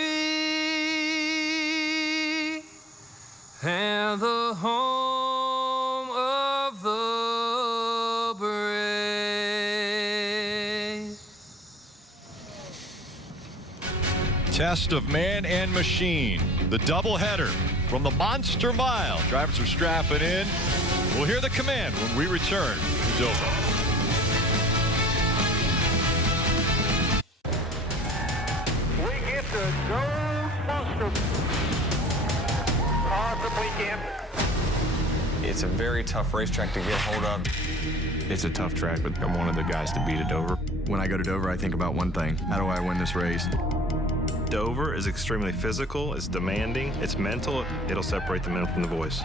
and the home of the brave? Test of man and machine, the doubleheader from the Monster Mile. Drivers are strapping in. We'll hear the command when we return to Dover. We get the gold monster awesome weekend. It's a very tough racetrack to get hold of. It's a tough track, but I'm one of the guys to beat at Dover. When I go to Dover, I think about one thing: how do I win this race? Dover is extremely physical, it's demanding, it's mental. It'll separate the men from the boys.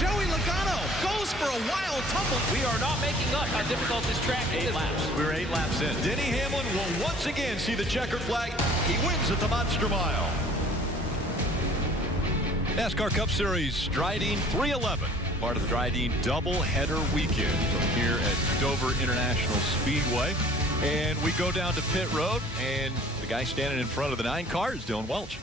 Joey Logano goes for a wild tumble. We are not making up how difficult this track is. 8 laps. We're 8 laps in. Denny Hamlin will once again see the checkered flag. He wins at the Monster Mile. NASCAR Cup Series Drydene 311, part of the Drydene doubleheader weekend from here at Dover International Speedway. And we go down to pit road, and the guy standing in front of the 9 car is Dylan Welch.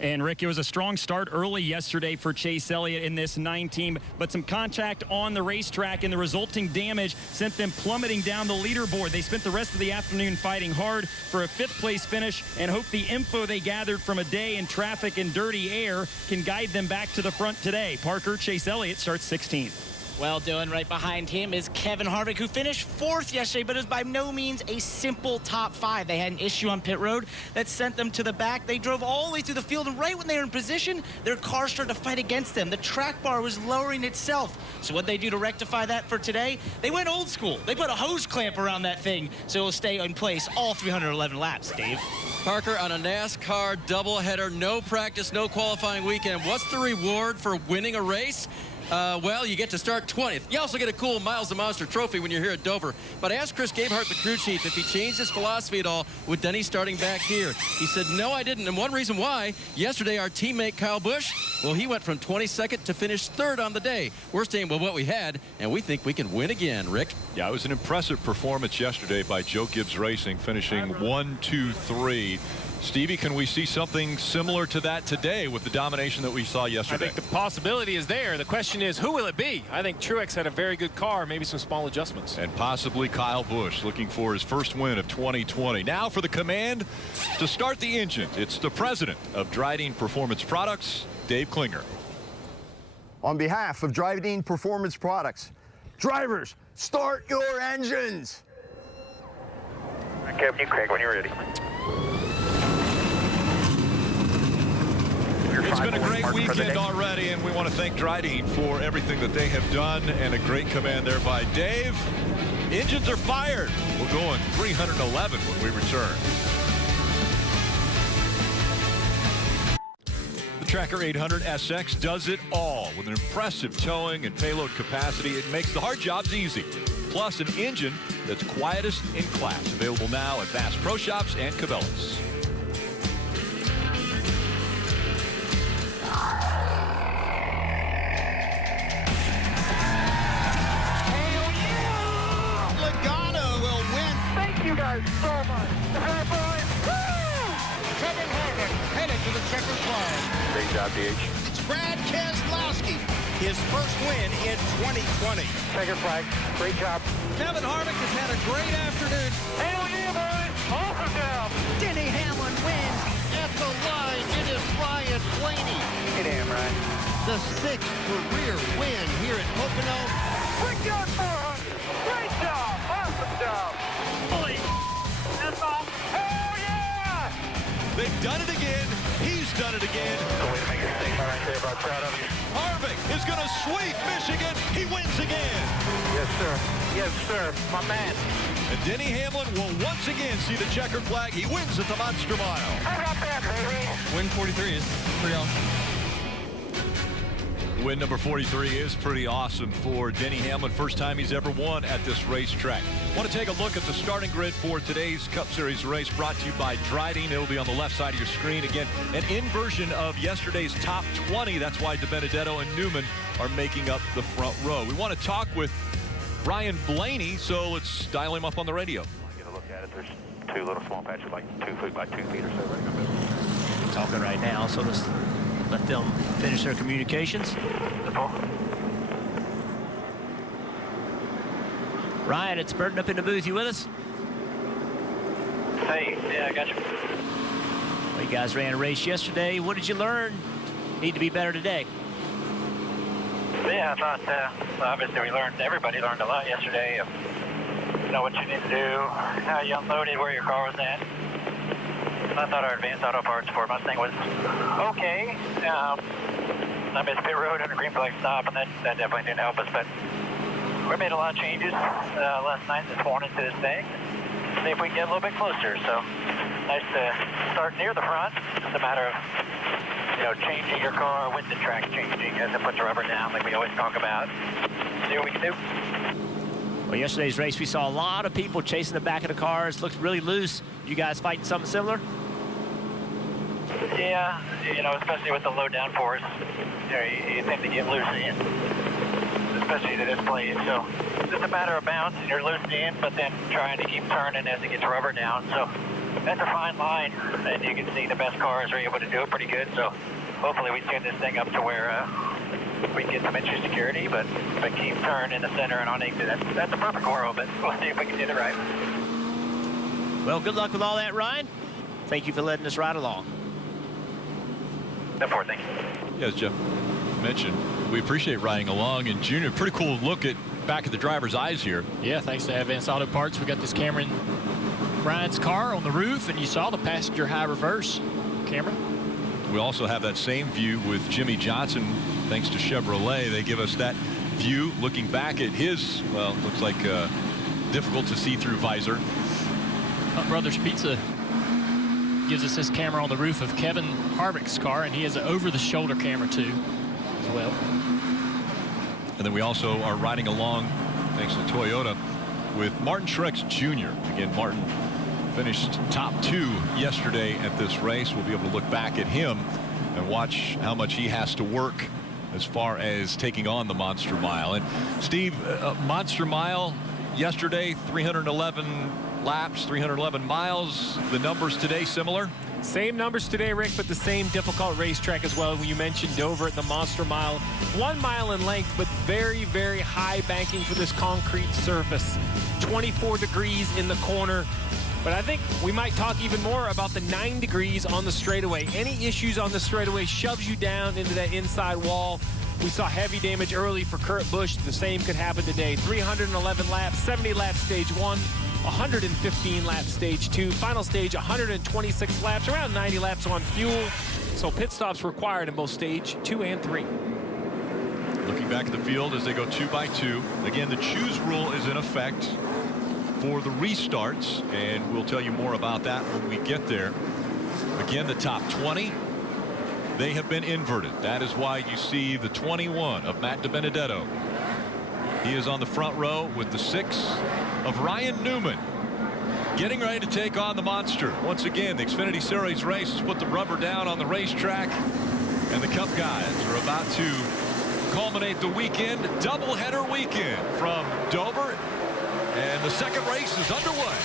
And Rick, it was a strong start early yesterday for Chase Elliott in this 9 team, but some contact on the racetrack and the resulting damage sent them plummeting down the leaderboard. They spent the rest of the afternoon fighting hard for a 5th place finish and hope the info they gathered from a day in traffic and dirty air can guide them back to the front today. Parker, Chase Elliott starts 16th. Well, Dylan, right behind him is Kevin Harvick, who finished 4th yesterday, but it was by no means a simple top 5. They had an issue on pit road that sent them to the back. They drove all the way through the field, and right when they were in position, their car started to fight against them. The track bar was lowering itself. So what they do to rectify that for today? They went old school. They put a hose clamp around that thing so it'll stay in place all 311 laps, Dave. Parker, on a NASCAR doubleheader, no practice, no qualifying weekend. What's the reward for winning a race? Well, you get to start 20th. You also get a cool Miles the Monster trophy when you're here at Dover. But I asked Chris Gabehart, the crew chief, if he changed his philosophy at all with Denny starting back here. He said, no, I didn't. And one reason why, yesterday our teammate Kyle Busch, well, he went from 22nd to finish 3rd on the day. We're staying with what we had, and we think we can win again, Rick. Yeah, it was an impressive performance yesterday by Joe Gibbs Racing, finishing 1, 2, 3. Stevie, can we see something similar to that today with the domination that we saw yesterday? I think the possibility is there. The question is, who will it be? I think Truex had a very good car, maybe some small adjustments. And possibly Kyle Busch looking for his first win of 2020. Now for the command to start the engine. It's the president of Drydene Performance Products, Dave Klinger. On behalf of Drydene Performance Products, drivers, start your engines. Captain Craig, when you're ready. It's been a great weekend already, and we want to thank Drydene for everything that they have done, and a great command there by Dave. Engines are fired. We're going 311 when we return. The Tracker 800 SX does it all with an impressive towing and payload capacity. It makes the hard jobs easy. Plus, an engine that's quietest in class. Available now at Bass Pro Shops and Cabela's. You guys so much. Kevin Harvick headed to the checkered flag. Great job, DH. It's Brad Keselowski, his first win in 2020. Checkered flag. Great job. Kevin Harvick has had a great afternoon. Hell yeah, boys. Awesome job. Denny Hamlin wins. At the line, it is Ryan Blaney. Hey, damn right. The 6th career win here at Pocono. Quick job, 400. Great job. Awesome job. Holy, that's all. Hell yeah! They've done it again. He's done it again. No way to make a mistake right there, but proud of you. Harvick is going to sweep Michigan. He wins again. Yes, sir. Yes, sir. My man. And Denny Hamlin will once again see the checkered flag. He wins at the Monster Mile. How about that, baby? Win 43 is pretty awesome. Win number 43 is pretty awesome for Denny Hamlin. First time he's ever won at this racetrack. Want to take a look at the starting grid for today's Cup Series race, brought to you by Drydene. It'll be on the left side of your screen. Again, an inversion of yesterday's top 20. That's why DiBenedetto and Newman are making up the front row. We want to talk with Ryan Blaney, so let's dial him up on the radio. Get a look at it. There's 2 little small patches, like 2 feet by 2 feet or so right now. Talking right now, so let's let them finish their communications. Ryan, it's Burton up in the booth. You with us? Hey, yeah, I got you. Well, you guys ran a race yesterday. What did you learn? Need to be better today. Yeah, I thought, obviously everybody learned a lot yesterday of, you know, what you need to do, how you unloaded, where your car was at. I thought our advanced auto parts for Mustang was okay. I missed pit road under green flag stop, and that definitely didn't help us, but we made a lot of changes last night and this morning to this thing. See if we can get a little bit closer. So nice to start near the front. It's a matter of, you know, changing your car with the track changing as it puts the rubber down, like we always talk about. See what we can do. Well, yesterday's race, we saw a lot of people chasing the back of the cars. Looked really loose. You guys fighting something similar? Yeah, you know, especially with the low downforce, you know, you tend to get loose in, especially to this place. So it's just a matter of bounce, and you're loose in, but then trying to keep turning as it gets rubber down. So that's a fine line, and you can see the best cars are able to do it pretty good. So hopefully we tune this thing up to where we can get some entry security, but keep turn in the center and on exit. That's a perfect world, but we'll see if we can get it right. Well, good luck with all that, Ryan. Thank you for letting us ride along. Thank you. Yeah, as Jeff mentioned, We appreciate riding along. And Junior, pretty cool look back at the driver's eyes here. Yeah, thanks to Advanced Auto Parts, we got this camera in Ryan's car on the roof, and you saw the passenger high reverse camera. We also have that same view with Jimmy Johnson, thanks to Chevrolet. They give us that view looking back at his, well, looks like difficult to see through visor. Hunt Brothers Pizza gives us this camera on the roof of Kevin Harvick's car, and he has an over-the-shoulder camera too as well. And then we also are riding along, thanks to Toyota, with Martin Truex Jr. Again, Martin finished top 2 yesterday at this race. We'll be able to look back at him and watch how much he has to work as far as taking on the Monster Mile. And Steve, Monster Mile yesterday, 311 laps, 311 miles. The numbers today similar? Same numbers today, Rick, but the same difficult racetrack as well. When you mentioned Dover at the Monster Mile, 1 mile in length, but very, very high banking for this concrete surface. 24 degrees in the corner. But I think we might talk even more about the 9 degrees on the straightaway. Any issues on the straightaway shoves you down into that inside wall. We saw heavy damage early for Kurt Busch. The same could happen today. 311 laps, 70 laps stage 1, 115 laps stage 2. Final stage, 126 laps, around 90 laps on fuel. So pit stops required in both stage 2 and 3. Looking back at the field as they go 2 by 2. Again, the choose rule is in effect for the restarts, and we'll tell you more about that when we get there. Again, the top 20, they have been inverted. That is why you see the 21 of Matt DiBenedetto. He is on the front row with the 6 of Ryan Newman, getting ready to take on the Monster. Once again, the Xfinity Series race has put the rubber down on the racetrack, and the Cup guys are about to culminate the weekend, doubleheader weekend from Dover. And the second race is underway.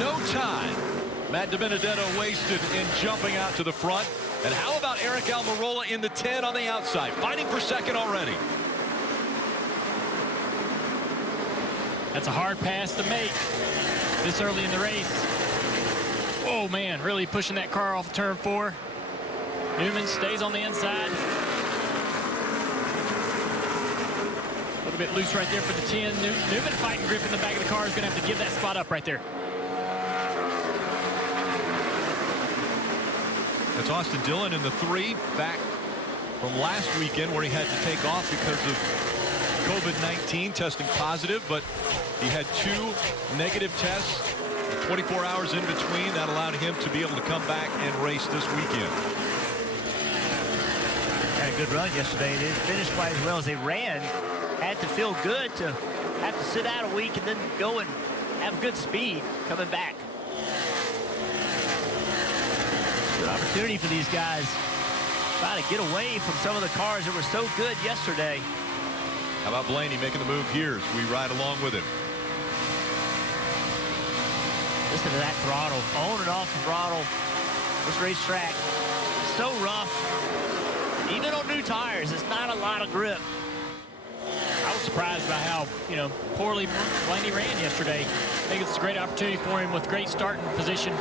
No time Matt DiBenedetto wasted in jumping out to the front. And how about Eric Almirola in the 10 on the outside, fighting for second already? That's a hard pass to make this early in the race. Oh man, really pushing that car off turn 4. Newman stays on the inside. A little bit loose right there for the 10. Newman fighting grip in the back of the car. Is going to have to give that spot up right there. That's Austin Dillon in the 3, back from last weekend where he had to take off because of COVID-19, testing positive, but he had 2 negative tests, 24 hours in between. That allowed him to be able to come back and race this weekend. Had a good run yesterday. They didn't finish quite as well as they ran. Had to feel good to have to sit out a week and then go and have good speed coming back. Good opportunity for these guys. Try to get away from some of the cars that were so good yesterday. How about Blaney making the move here as we ride along with him? Listen to that throttle, on and off the throttle. This racetrack is so rough. Even on new tires, it's not a lot of grip. I was surprised by how, poorly Blaney ran yesterday. I think it's a great opportunity for him with great starting position.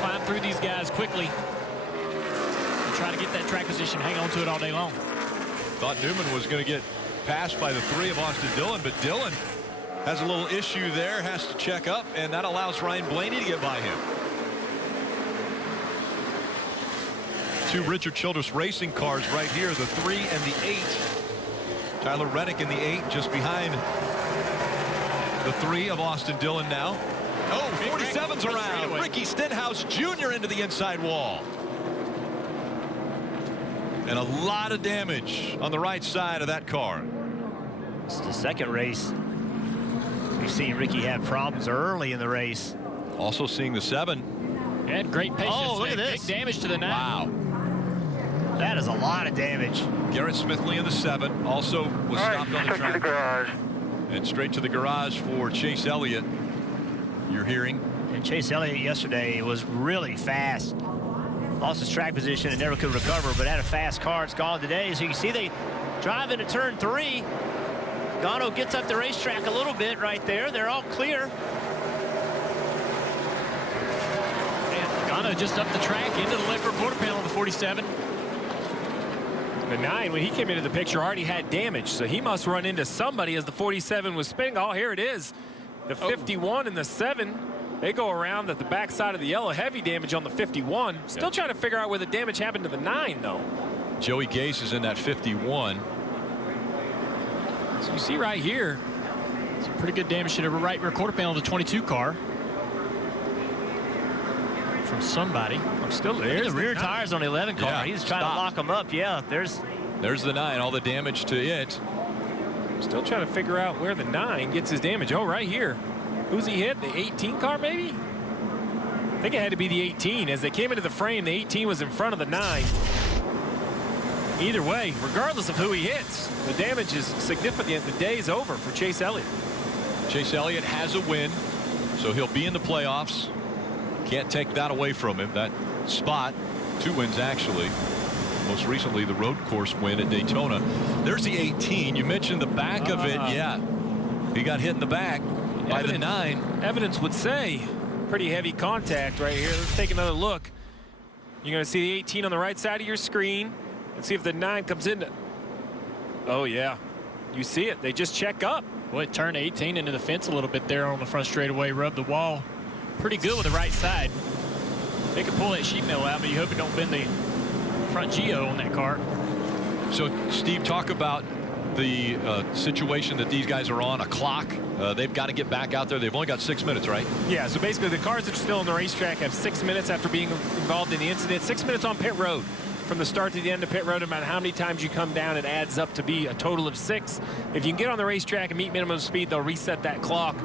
Climb through these guys quickly and try to get that track position, hang on to it all day long. Thought Newman was going to get passed by the 3 of Austin Dillon, but Dillon has a little issue there, has to check up, and that allows Ryan Blaney to get by him. 2 Richard Childress Racing cars right here, the 3 and the 8. Tyler Reddick in the 8, just behind the 3 of Austin Dillon now. Oh, 47's around. Ricky Stenhouse Jr. into the inside wall. And a lot of damage on the right side of that car. It's the second race. We've seen Ricky have problems early in the race. Also seeing the 7. He had great patience. Oh, look at this. Big damage to the 9. Wow. That is a lot of damage. Garrett Smithley in the 7 also was stopped on the track. To the garage. And straight to the garage for Chase Elliott. You're hearing. And Chase Elliott yesterday was really fast. Lost his track position and never could recover, but had a fast car. It's gone today. So you can see they drive into turn 3. Gano gets up the racetrack a little bit right there. They're all clear. And Logano just up the track into the left rear quarter panel of the 47. The 9, when he came into the picture, already had damage, so he must run into somebody as the 47 was spinning. Oh, here it is. The 51 and the 7, they go around at the backside of the yellow. Heavy damage on the 51. Still trying to figure out where the damage happened to the 9, though. Joey Gase is in that 51. So you see right here, some pretty good damage to the right rear quarter panel of the 22 car. From somebody. I'm still there. The rear tires on the 11 car. Yeah, He's trying to lock them up. Yeah, there's the 9. All the damage to it. Still trying to figure out where the 9 gets his damage. Oh, right here. Who's he hit? The 18 car, maybe? I think it had to be the 18. As they came into the frame, the 18 was in front of the 9. Either way, regardless of who he hits, the damage is significant. The day's over for Chase Elliott. Chase Elliott has a win, so he'll be in the playoffs. Can't take that away from him. That spot, 2 wins actually. Most recently, the road course win at Daytona. There's the 18. You mentioned the back of it. Yeah, he got hit in the back by the 9. Evidence would say pretty heavy contact right here. Let's take another look. You're going to see the 18 on the right side of your screen and see if the 9 comes in. Oh, yeah. You see it. They just check up. Boy, it turned 18 into the fence a little bit there on the front straightaway. Rubbed the wall pretty good with the right side. They can pull that sheet metal out, but you hope it don't bend the front geo on that car. So, Steve, talk about the situation that these guys are on, a clock. They've got to get back out there. They've only got 6 minutes, right? Yeah, so basically the cars that are still on the racetrack have 6 minutes after being involved in the incident. 6 minutes on pit road. From the start to the end of pit road, no matter how many times you come down, it adds up to be a total of 6. If you can get on the racetrack and meet minimum speed, they'll reset that clock.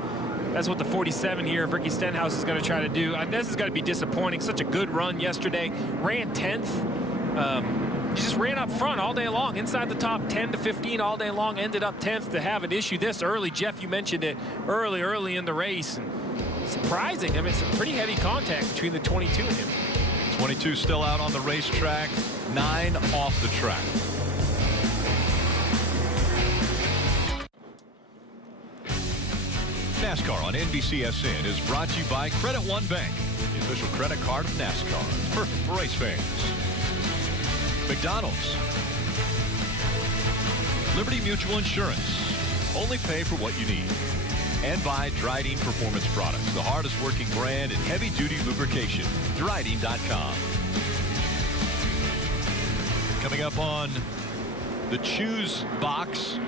That's what the 47 here, Ricky Stenhouse, is going to try to do. This is going to be disappointing. Such a good run yesterday. Ran 10th. He just ran up front all day long, inside the top 10 to 15 all day long. Ended up 10th to have an issue this early. Jeff, you mentioned it early in the race. And surprising. I mean, it's a pretty heavy contact between the 22 and him. 22 still out on the racetrack, 9 off the track. NASCAR on NBCSN is brought to you by Credit One Bank, the official credit card of NASCAR. Perfect for race fans. McDonald's. Liberty Mutual Insurance. Only pay for what you need. And by Drydene Performance Products, the hardest working brand in heavy-duty lubrication. Drydene.com. Coming up on the choose box.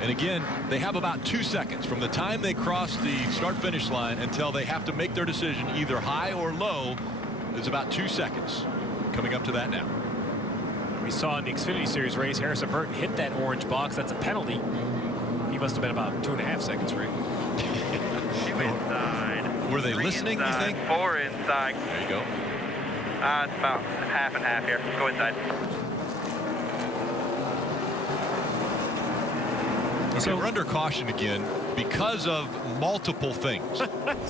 And again, they have about 2 seconds from the time they cross the start-finish line until they have to make their decision either high or low. There's about 2 seconds. Coming up to that now. We saw in the Xfinity Series race, Harrison Burton hit that orange box. That's a penalty. He must have been about 2.5 seconds, Rick. 2 inside. Were they listening, inside, you think? 4 inside. There you go. It's about half and half here. Go inside. Okay, we're under caution again because of multiple things.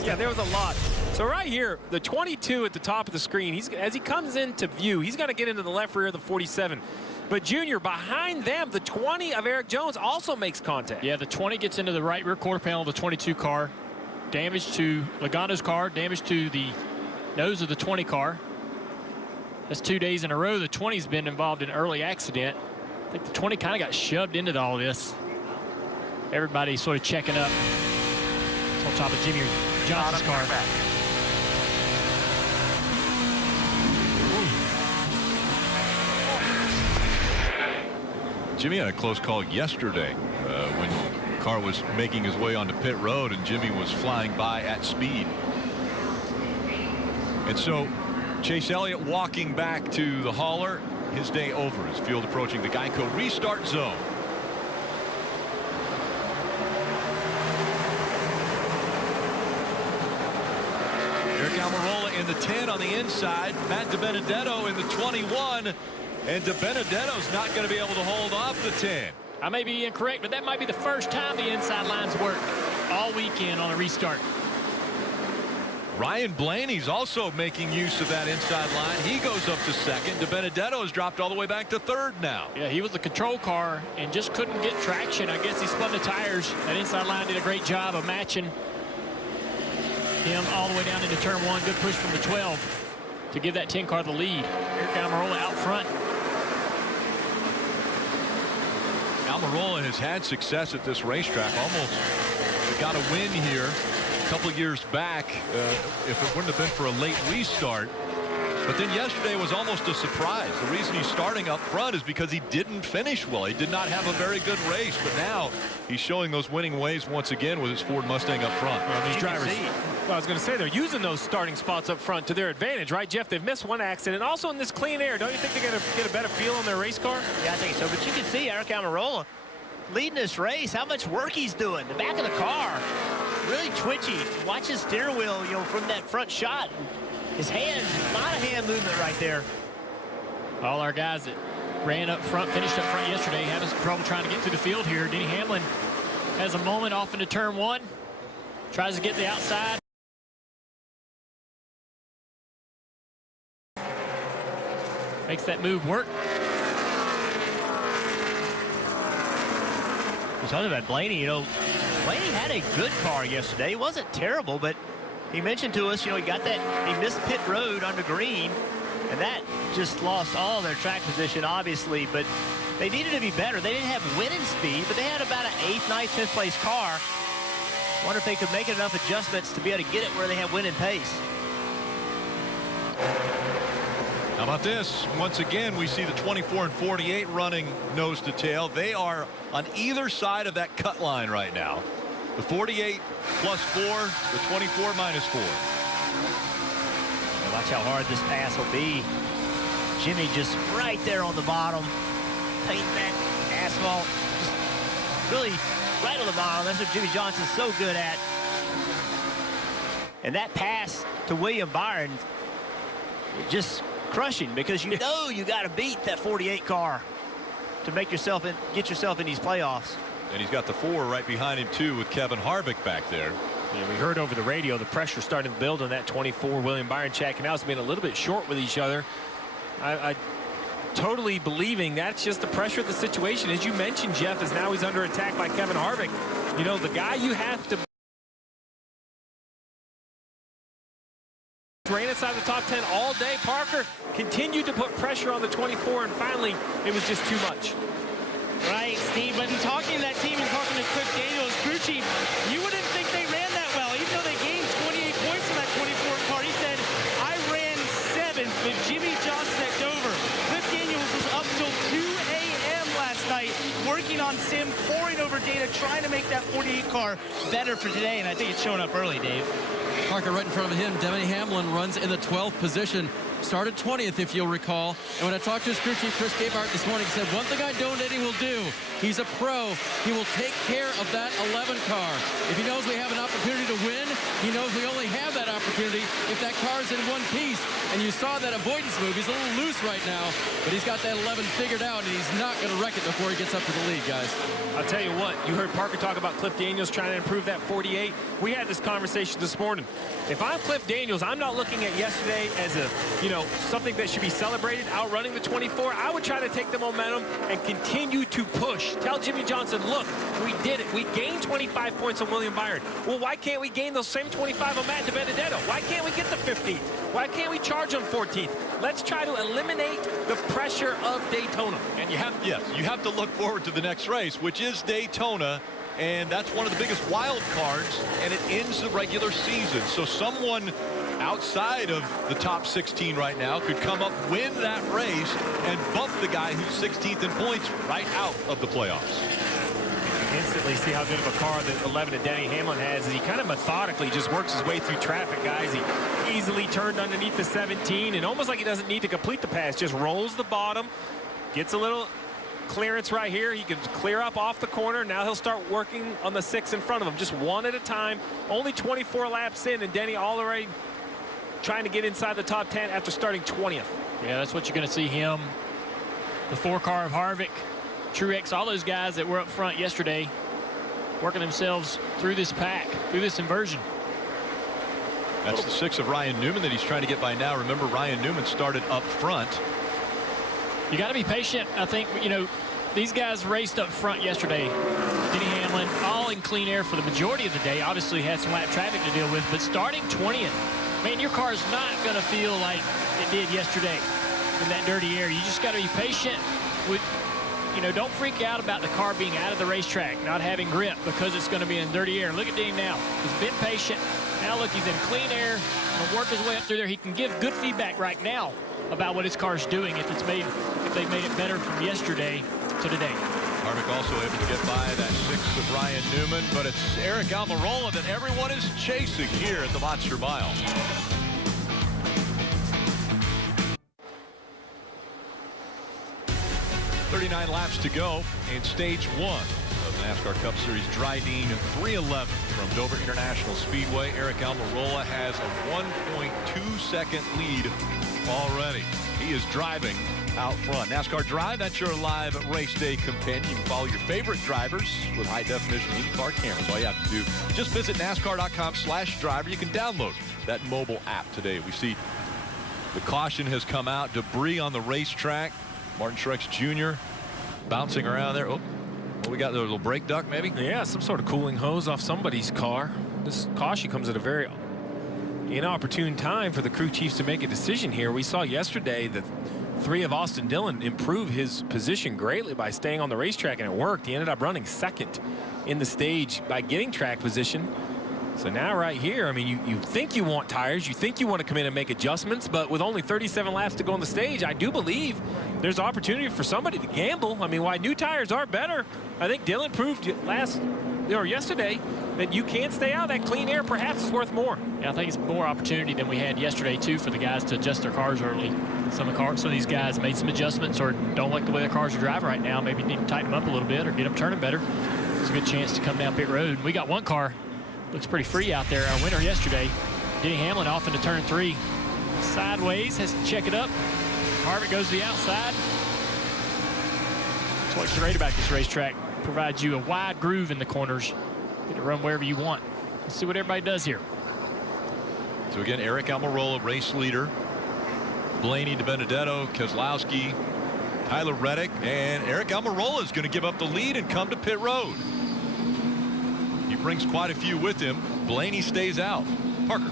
Yeah, there was a lot. So right here, the 22 at the top of the screen, as he comes into view, he's going to get into the left rear of the 47. But Junior, behind them, the 20 of Eric Jones also makes contact. Yeah, the 20 gets into the right rear quarter panel of the 22 car. Damage to Logano's car, damage to the nose of the 20 car. That's 2 days in a row. The 20's been involved in an early accident. I think the 20 kind of got shoved into all this. Everybody sort of checking up. It's on top of Jimmy Johnson's car. Jimmy had a close call yesterday when the car was making his way onto pit road and Jimmy was flying by at speed. And so Chase Elliott walking back to the hauler. His day over as field approaching the Geico restart zone. Eric Almirola in the 10 on the inside. Matt DiBenedetto in the 21. And DiBenedetto's not going to be able to hold off the 10. I may be incorrect, but that might be the first time the inside lines worked all weekend on a restart. Ryan Blaney's also making use of that inside line. He goes up to second. DiBenedetto's dropped all the way back to third now. Yeah, he was the control car and just couldn't get traction. I guess he spun the tires. That inside line did a great job of matching. Him all the way down into turn 1. Good push from the 12 to give that 10 car the lead. Here Almirola out front. Almirola has had success at this racetrack. Almost got a win here a couple of years back if it wouldn't have been for a late restart. But then yesterday was almost a surprise. The reason he's starting up front is because he didn't finish well. He did not have a very good race, but now he's showing those winning ways once again with his Ford Mustang up front. Well, these drivers, well, I was going to say, they're using those starting spots up front to their advantage, right, Jeff? They've missed one accident. Also in this clean air, don't you think they're going to get a better feel on their race car? Yeah, I think so. But you can see Eric Almirola leading this race, how much work he's doing. The back of the car, really twitchy. Watch his steering wheel, from that front shot. His hands, a lot of hand movement right there. All our guys that ran up front, finished up front yesterday, having some trouble trying to get through the field here. Denny Hamlin has a moment off into turn 1. Tries to get the outside. Makes that move work. We're talking about Blaney. Blaney had a good car yesterday. It wasn't terrible, but he mentioned to us, he got that, he missed pit road under green, and that just lost all their track position, obviously, but they needed to be better. They didn't have winning speed, but they had about an 8th, 9th, 10th place car. Wonder if they could make enough adjustments to be able to get it where they have winning pace. How about this? Once again, we see the 24 and 48 running nose to tail. They are on either side of that cut line right now. The 48 plus 4, the 24 minus 4. Watch how hard this pass will be. Jimmy just right there on the bottom. Paint that asphalt. Just really right on the bottom. That's what Jimmy Johnson's so good at. And that pass to William Byron, just crushing, because you know you got to beat that 48 car to make yourself get yourself in these playoffs. And he's got the 4 right behind him, too, with Kevin Harvick back there. Yeah, we heard over the radio the pressure starting to build on that 24 William Byron check, and now it's been a little bit short with each other. I totally believing that's just the pressure of the situation. As you mentioned, Jeff, is now he's under attack by Kevin Harvick. The guy you have to ran inside the top 10 all day. Parker continued to put pressure on the 24, and finally it was just too much. Right, Steve, but in talking to that team and talking to Cliff Daniels, crew chief, you wouldn't think they ran that well, even though they gained 28 points in that 24 car. He said, I ran 7th with Jimmy Johnson at Dover. Cliff Daniels was up till 2 a.m. last night working on sim, poring over data, trying to make that 48 car better for today, and I think it's showing up early, Dave. Parker right in front of him. Denny Hamlin runs in the 12th position. Started 20th, if you'll recall. And when I talked to his crew chief, Chris Gabehart, this morning, he said, one thing I know Denny will do. He's a pro. He will take care of that 11 car. If he knows we have an opportunity to win, he knows we only have that opportunity if that car's in one piece. And you saw that avoidance move. He's a little loose right now, but he's got that 11 figured out, and he's not going to wreck it before he gets up to the lead, guys. I'll tell you what, you heard Parker talk about Cliff Daniels trying to improve that 48. We had this conversation this morning. If I'm Cliff Daniels, I'm not looking at yesterday as a, something that should be celebrated, outrunning the 24. I would try to take the momentum and continue to push. Tell Jimmy Johnson, look, we did it. We gained 25 points on William Byron. Well, why can't we gain those same 25 on Matt DiBenedetto? Why can't we get the 15th? Why can't we charge on 14th? Let's try to eliminate the pressure of Daytona. And you have to look forward to the next race, which is Daytona. And that's one of the biggest wild cards, and it ends the regular season. So someone outside of the top 16 right now could come up, win that race, and bump the guy who's 16th in points right out of the playoffs. Instantly see how good of a car that 11 and Denny Hamlin has as he kind of methodically just works his way through traffic, guys. He easily turned underneath the 17, and almost like he doesn't need to complete the pass, just rolls the bottom, gets a little clearance right here. He can clear up off the corner. Now he'll start working on the 6 in front of him, just one at a time. Only 24 laps in, and Denny already trying to get inside the top 10 after starting 20th. Yeah, that's what you're going to see him. The 4 car of Harvick, Truex, all those guys that were up front yesterday working themselves through this pack, through this inversion. That's the 6 of Ryan Newman that he's trying to get by now. Remember, Ryan Newman started up front. You got to be patient. I think, these guys raced up front yesterday. Denny Hamlin, Hamlin all in clean air for the majority of the day. Obviously had some lap traffic to deal with, but starting 20th, man, your car's not going to feel like it did yesterday in that dirty air. You just got to be patient with, don't freak out about the car being out of the racetrack, not having grip because it's going to be in dirty air. Look at Dean now. He's been patient. Now look, he's in clean air. He'll work his way up through there. He can give good feedback right now about what his car's doing if they've made it better from yesterday to today. Harvick also able to get by that 6 of Ryan Newman, but it's Eric Almirola that everyone is chasing here at the Monster Mile. 39 laps to go in stage 1 of the NASCAR Cup Series Drydene 311 from Dover International Speedway. Eric Almirola has a 1.2 second lead already. He is driving out front. NASCAR Drive, that's your live race day companion. You can follow your favorite drivers with high-definition in-car cameras. All you have to do, just visit NASCAR.com/driver. You can download that mobile app today. We see the caution has come out. Debris on the racetrack. Martin Truex Jr. bouncing around there. Oh, well, we got the little brake duct, maybe? Yeah, some sort of cooling hose off somebody's car. This caution comes at a very inopportune time for the crew chiefs to make a decision here. We saw yesterday that 3 of Austin Dillon improve his position greatly by staying on the racetrack, and it worked. He ended up running 2nd in the stage by getting track position. So now right here, I mean, you think you want tires, you think you want to come in and make adjustments, but with only 37 laps to go on the stage, I do believe there's opportunity for somebody to gamble. I mean, why new tires are better. I think Dillon proved yesterday that you can stay out. That clean air perhaps is worth more. Yeah, I think it's more opportunity than we had yesterday, too, for the guys to adjust their cars early. Some of these guys made some adjustments or don't like the way their cars are driving right now. Maybe need to tighten them up a little bit or get them turning better. It's a good chance to come down pit road. We got one car. Looks pretty free out there. Our winner yesterday, Denny Hamlin, off into turn 3. Sideways, has to check it up. Harvick goes to the outside. That's what's great about this racetrack. Provides you a wide groove in the corners. You get to run wherever you want. Let's see what everybody does here. So again, Eric Almirola, race leader. Blaney, DiBenedetto, Keselowski, Tyler Reddick, and Eric Almirola is going to give up the lead and come to pit road. He brings quite a few with him. Blaney stays out. Parker.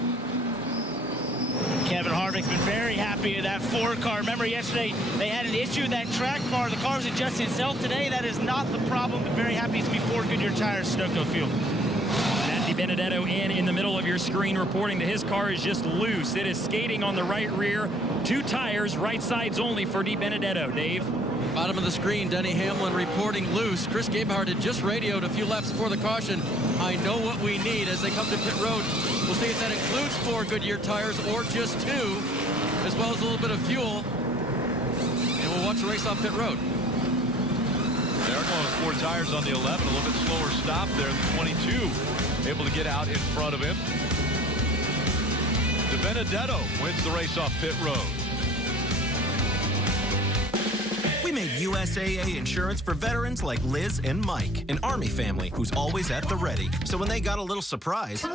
Kevin Harvick's been very happy with that 4 car. Remember yesterday they had an issue with that track bar. The car was adjusting itself. Today that is not the problem, but very happy to be 4 Goodyear tires, Sunoco fuel. Matt DiBenedetto in the middle of your screen reporting that his car is just loose. It is skating on the right rear. 2 tires, right sides only for DiBenedetto. Dave? Bottom of the screen, Denny Hamlin reporting loose. Chris Gabehart had just radioed a few laps before the caution. I know what we need as they come to pit road. We'll see if that includes 4 Goodyear tires or just 2, as well as a little bit of fuel. And we'll watch the race off pit road. They're going with 4 tires on the 11. A little bit slower stop there. The 22 able to get out in front of him. DiBenedetto wins the race off pit road. We made USAA insurance for veterans like Liz and Mike, an Army family who's always at the ready. So when they got a little surprise,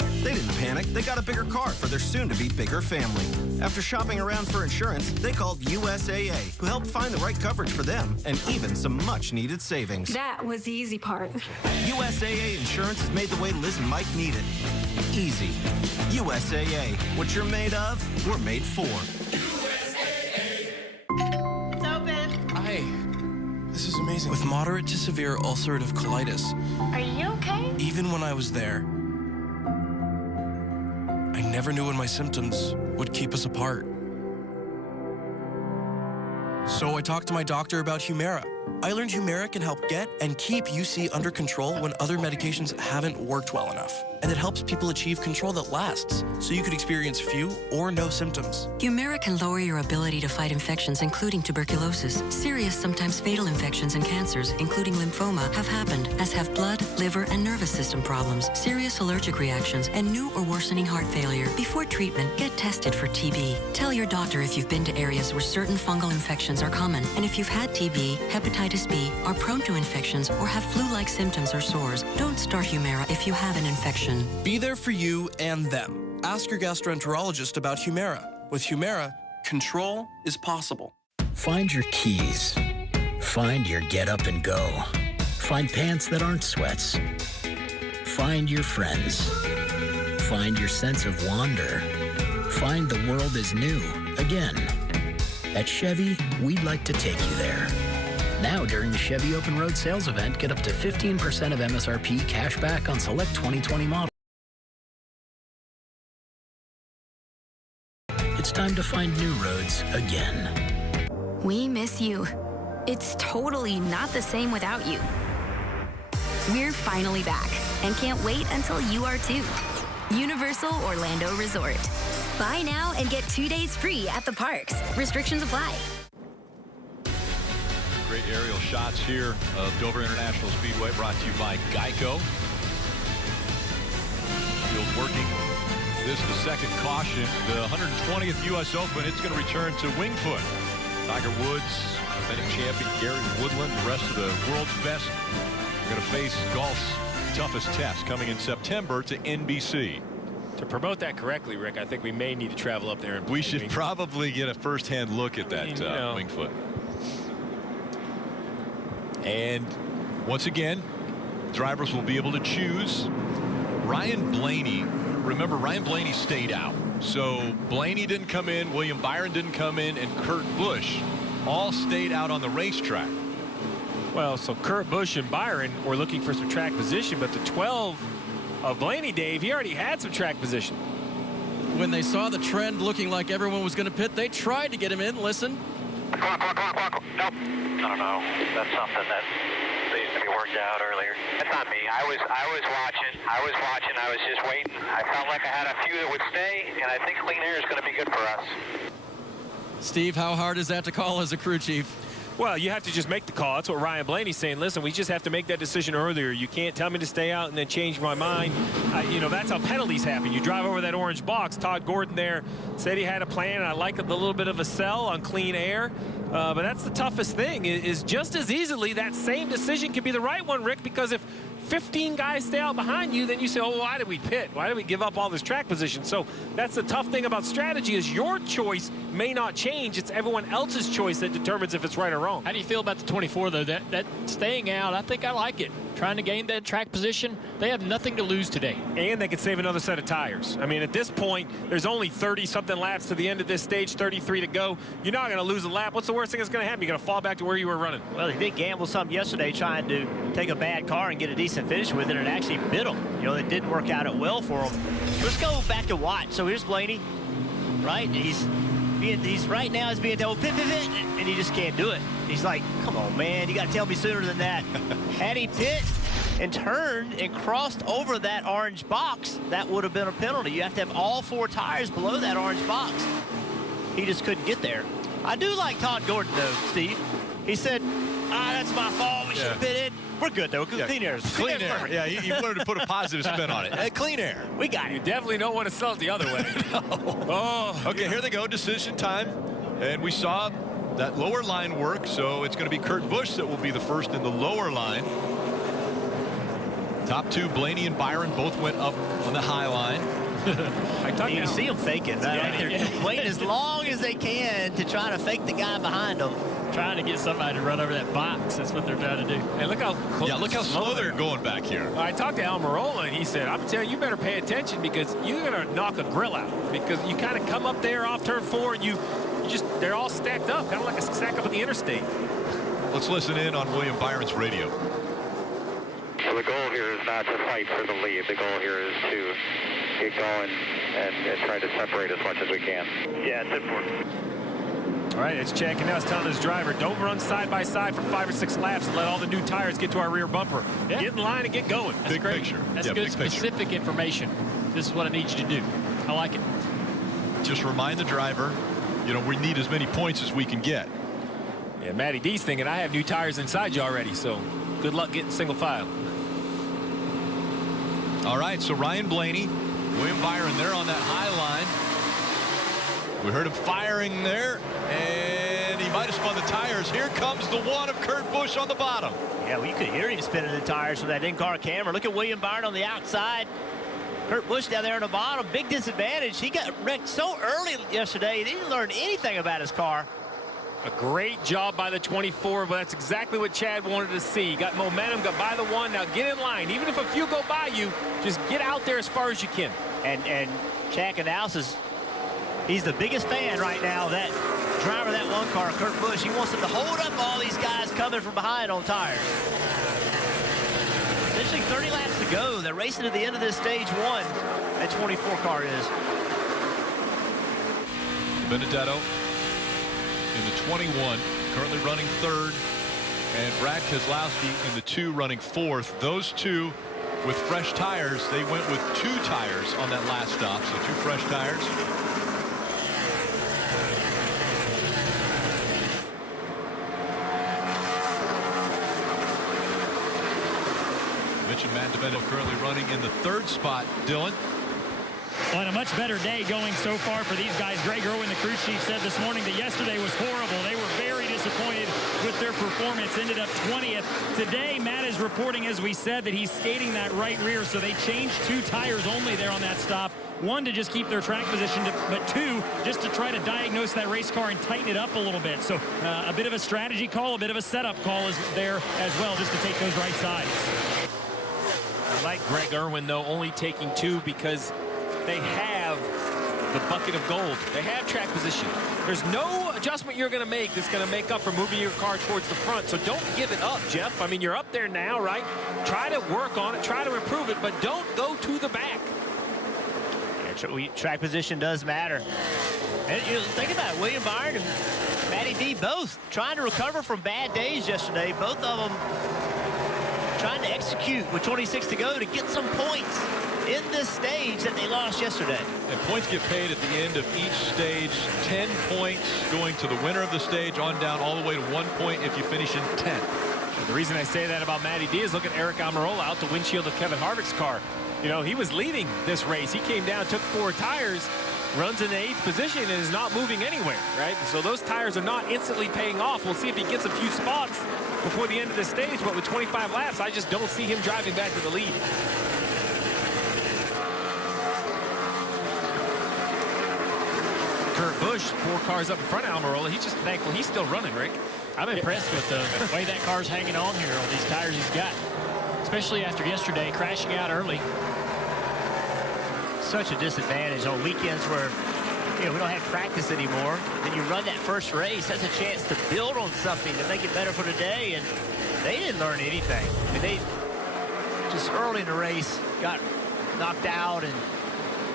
they didn't panic. They got a bigger car for their soon-to-be bigger family. After shopping around for insurance, they called USAA, who helped find the right coverage for them and even some much-needed savings. That was the easy part. USAA insurance has made the way Liz and Mike need it easy. USAA, what you're made of, we're made for. Hi. This is amazing. With moderate to severe ulcerative colitis. Are you okay? Even when I was there, I never knew when my symptoms would keep us apart. So I talked to my doctor about Humira. I learned Humira can help get and keep UC under control when other medications haven't worked well enough. And it helps people achieve control that lasts, so you could experience few or no symptoms. Humira can lower your ability to fight infections, including tuberculosis. Serious, sometimes fatal infections and cancers, including lymphoma, have happened, as have blood, liver, and nervous system problems, serious allergic reactions, and new or worsening heart failure. Before treatment, get tested for TB. Tell your doctor if you've been to areas where certain fungal infections are common, and if you've had TB, hepatitis B, are prone to infections, or have flu-like symptoms or sores. Don't start Humira if you have an infection. Be there for you and them. Ask your gastroenterologist about Humira. With Humira, control is possible. Find your keys. Find your get up and go. Find pants that aren't sweats. Find your friends. Find your sense of wonder. Find the world is new again. At Chevy, we'd like to take you there. Now during the Chevy Open Road Sales Event, get up to 15% of MSRP cash back on select 2020 models. It's time to find new roads again. We miss you. It's totally not the same without you. We're finally back and can't wait until you are too. Universal Orlando Resort. Buy now and get 2 days free at the parks. Restrictions apply. Great aerial shots here of Dover International Speedway, brought to you by Geico. Field working. This is the second caution. The 120th U.S. Open, it's going to return to Wingfoot. Tiger Woods, defending champion Gary Woodland, the rest of the world's best are going to face golf's toughest test coming in September to NBC. To promote that correctly, Rick, I think we may need to travel up there. And we should probably get a first-hand look at that Wingfoot. And once again, drivers will be able to choose. Ryan Blaney, remember Ryan Blaney stayed out. So Blaney didn't come in, William Byron didn't come in, and Kurt Busch all stayed out on the racetrack. Well, so Kurt Busch and Byron were looking for some track position, but the 12 of Blaney, Dave, he already had some track position. When they saw the trend looking like everyone was going to pit, they tried to get him in. Listen. Nope. I don't know. That's something that needs to be worked out earlier. That's not me. I was watching. I was just waiting. I felt like I had a few that would stay, and I think clean air is going to be good for us. Steve, how hard is that to call as a crew chief? Well, you have to just make the call. That's what Ryan Blaney's saying. Listen, we just have to make that decision earlier. You can't tell me to stay out and then change my mind. You know, that's how penalties happen. You drive over that orange box. Todd Gordon there said he had a plan, and I like the little bit of a sell on clean air. But that's the toughest thing, is just as easily that same decision can be the right one, Rick, because if 15 guys stay out behind you, then you say, oh, why did we pit? Why did we give up all this track position? So that's the tough thing about strategy, is your choice may not change. It's everyone else's choice that determines if it's right or wrong. How do you feel about the 24, though? That staying out, I think I like it. Trying to gain that track position. They have nothing to lose today. And they could save another set of tires. I mean, at this point, there's only 30-something laps to the end of this stage, 33 to go. You're not going to lose a lap. What's the worst thing that's going to happen? You're going to fall back to where you were running. Well, he did gamble something yesterday trying to take a bad car and get a decent finish with it, and actually bit him. You know, it didn't work out well for him. Let's go back to watch. So here's Blaney, right? He's right now is being told pit, and he just can't do it. He's like, come on, man, you got to tell me sooner than that. Had he pit and turned and crossed over that orange box, that would have been a penalty. You have to have all 4 tires below that orange box. He just couldn't get there. I do like Todd Gordon, though, Steve. He said, that's my fault. We should have pitted. We're good, though. Clean air. Clean air. Yeah, he wanted to put a positive spin on it. Hey, clean air. We got it. You definitely don't want to sell it the other way. No. Oh. Okay, here they go. Decision time. And we saw that lower line work, so it's going to be Kurt Busch that will be the first in the lower line. Top 2, Blaney and Byron, both went up on the high line. You can see them faking. They're waiting as long as they can to try to fake the guy behind them. Trying to get somebody to run over that box. That's what they're trying to do. And look how close. Yeah, look how slow they're going back here. I talked to Almirola, and he said, I'm telling you, you better pay attention, because you're going to knock a grill out. Because you kind of come up there off turn 4, and they're all stacked up, kind of like a stack up at the interstate. Let's listen in on William Byron's radio. So the goal here is not to fight for the lead. The goal here is to get going and try to separate as much as we can. Yeah, it's important. All right, it's checking now. It's telling his driver, don't run side by side for 5 or 6 laps and let all the new tires get to our rear bumper. Yeah. Get in line and get going. That's big great. Picture. That's good specific information. This is what I need you to do. I like it. Just remind the driver, you know, we need as many points as we can get. Yeah, Matty D's thinking, I have new tires inside you already, so good luck getting single file. All right, so Ryan Blaney, William Byron, they're on that high line. We heard him firing there, and he might have spun the tires. Here comes the one of Kurt Busch on the bottom. Yeah, well, you could hear him spinning the tires with that in-car camera. Look at William Byron on the outside. Kurt Busch down there on the bottom. Big disadvantage. He got wrecked so early yesterday. He didn't learn anything about his car. A great job by the 24, but that's exactly what Chad wanted to see. Got momentum, got by the one. Now get in line. Even if a few go by you, just get out there as far as you can. And Jack announces he's the biggest fan right now of that driver of that one car, Kurt Busch. He wants him to hold up all these guys coming from behind on tires. Essentially 30 laps to go. They're racing to the end of this stage one. That 24 car is. Benedetto in the 21, currently running third, and Brad Keselowski in the 2 running fourth. Those two with fresh tires. They went with 2 tires on that last stop, so 2 fresh tires. Mitch and Matt DiBenedetto currently running in the 3rd spot. Dylan. On a much better day going so far for these guys. Greg Irwin, the crew chief, said this morning that yesterday was horrible. They were very disappointed with their performance. Ended up 20th. Today, Matt is reporting, as we said, that he's skating that right rear. So they changed 2 tires only there on that stop. 1 to just keep their track position, but 2 just to try to diagnose that race car and tighten it up a little bit. So a bit of a strategy call, a bit of a setup call is there as well, just to take those right sides. I like Greg Irwin, though, only taking 2 because they have the bucket of gold. They have track position. There's no adjustment you're going to make that's going to make up for moving your car towards the front. So don't give it up, Jeff. I mean, you're up there now, right? Try to work on it. Try to improve it, but don't go to the back. Yeah, track position does matter. And you know, think about it, William Byron and Matty D both trying to recover from bad days yesterday. Both of them trying to execute with 26 to go to get some points in this stage that they lost yesterday. And points get paid at the end of each stage. 10 points going to the winner of the stage on down all the way to 1 point if you finish in 10th. And the reason I say that about Matty D is look at Eric Almirola out the windshield of Kevin Harvick's car. You know, he was leading this race. He came down, took 4 tires, runs in the 8th position, and is not moving anywhere, right? So those tires are not instantly paying off. We'll see if he gets a few spots before the end of the stage, but with 25 laps, I just don't see him driving back to the lead. Kurt Busch, 4 cars up in front of Almirola. He's just thankful he's still running, Rick. I'm impressed with the way that car's hanging on here on these tires he's got, especially after yesterday crashing out early. Such a disadvantage on weekends where, you know, we don't have practice anymore. Then you run that first race. That's a chance to build on something to make it better for today. And they didn't learn anything. I mean, they just early in the race got knocked out, and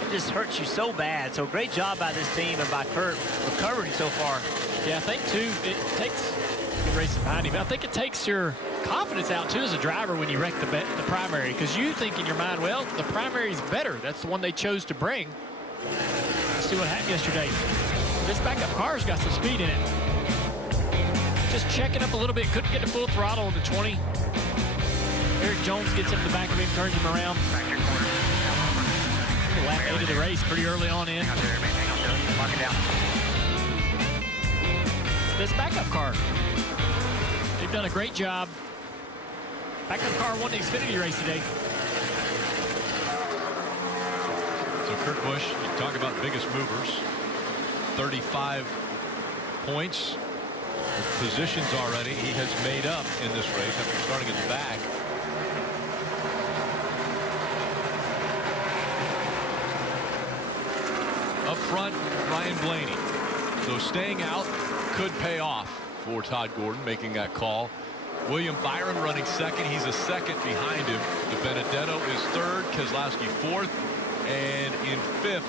it just hurts you so bad. So great job by this team and by Kurt recovering so far. Yeah, I think, too, it takes racing behind him. I think it takes your confidence out, too, as a driver when you wreck the primary, because you think in your mind, well, the primary's better. That's the one they chose to bring. Let's see what happened yesterday. This backup car's got some speed in it. Just checking up a little bit. Couldn't get to full throttle in the 20. Eric Jones gets into the back of him, turns him around. Lap 8 of the race, pretty early on in. Lock it down. This backup car, they've done a great job. Backup car won the Xfinity race today. So Kurt Busch, you talk about biggest movers, 35 points with positions already he has made up in this race after starting at the back. Up front, Ryan Blaney. So staying out could pay off for Todd Gordon making that call. William Byron running second. He's a second behind him. DiBenedetto is third. Keselowski fourth. And in fifth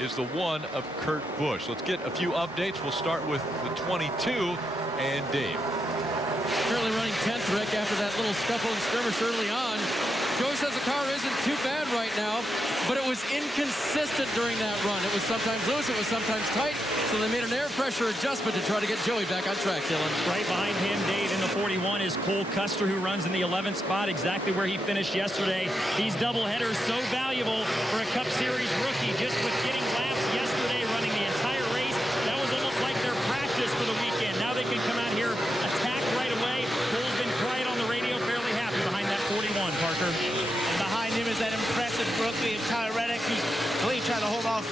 is the one of Kurt Busch. Let's get a few updates. We'll start with the 22 and Dave. Currently running 10th, Rick, after that little scuffle and skirmish early on. Joey says the car isn't too bad right now, but it was inconsistent during that run. It was sometimes loose, it was sometimes tight, so they made an air pressure adjustment to try to get Joey back on track, Dylan. Right behind him, Dave, in the 41 is Cole Custer, who runs in the 11th spot, exactly where he finished yesterday. These doubleheaders so valuable for a Cup Series rookie, just with getting laps yesterday, running the entire race. That was almost like their practice for the weekend. Now they can come out here, attack right away. Cole's been quiet on the radio, fairly happy behind that 41, Parker. And behind him is that impressive rookie, Tyler Reddick, who's really trying to hold off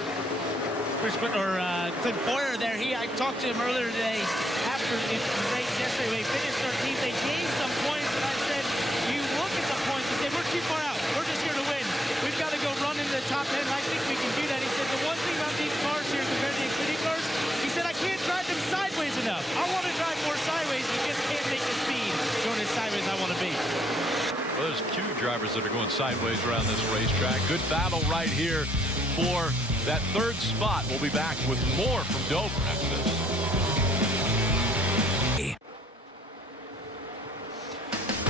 Clint Boyer there. I talked to him earlier today after the race yesterday. They finished 13th. They gained some points, and I said, you look at the points and say, we're too far out. We're just here to win. We've got to go run into the top 10, and I think we can do that. He said, the one thing about these cars here compared to the Xfinity cars, he said, I can't drive them sideways enough. I want to drive more sideways. We just can't make the speed going as sideways I want to be. Well, there's a few drivers that are going sideways around this racetrack. Good battle right here for that third spot. We'll be back with more from Dover after this.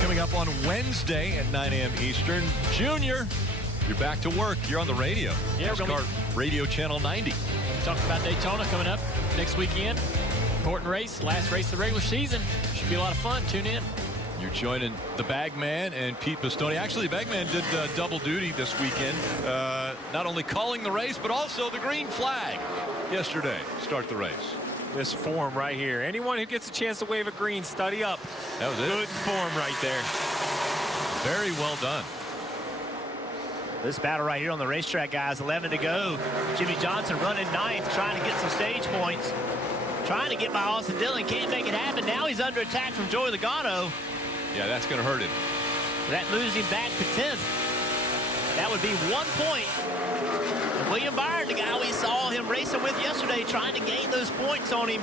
Coming up on Wednesday at 9 a.m. Eastern, Junior, you're back to work. You're on the radio. Yeah, NASCAR Radio Channel 90. Talked about Daytona coming up next weekend. Important race, last race of the regular season. Should be a lot of fun. Tune in. You're joining the Bagman and Pete Pistone. Actually, the Bagman did double duty this weekend. Not only calling the race, but also the green flag yesterday. Start the race. This form right here. Anyone who gets a chance to wave a green, study up. That was it. Good form right there. Very well done. This battle right here on the racetrack, guys. 11 to go. Jimmy Johnson running ninth, trying to get some stage points. Trying to get by Austin Dillon. Can't make it happen. Now he's under attack from Joey Logano. Yeah, that's going to hurt him. That moves him back to 10th. That would be 1 point. And William Byron, the guy we saw him racing with yesterday, trying to gain those points on him,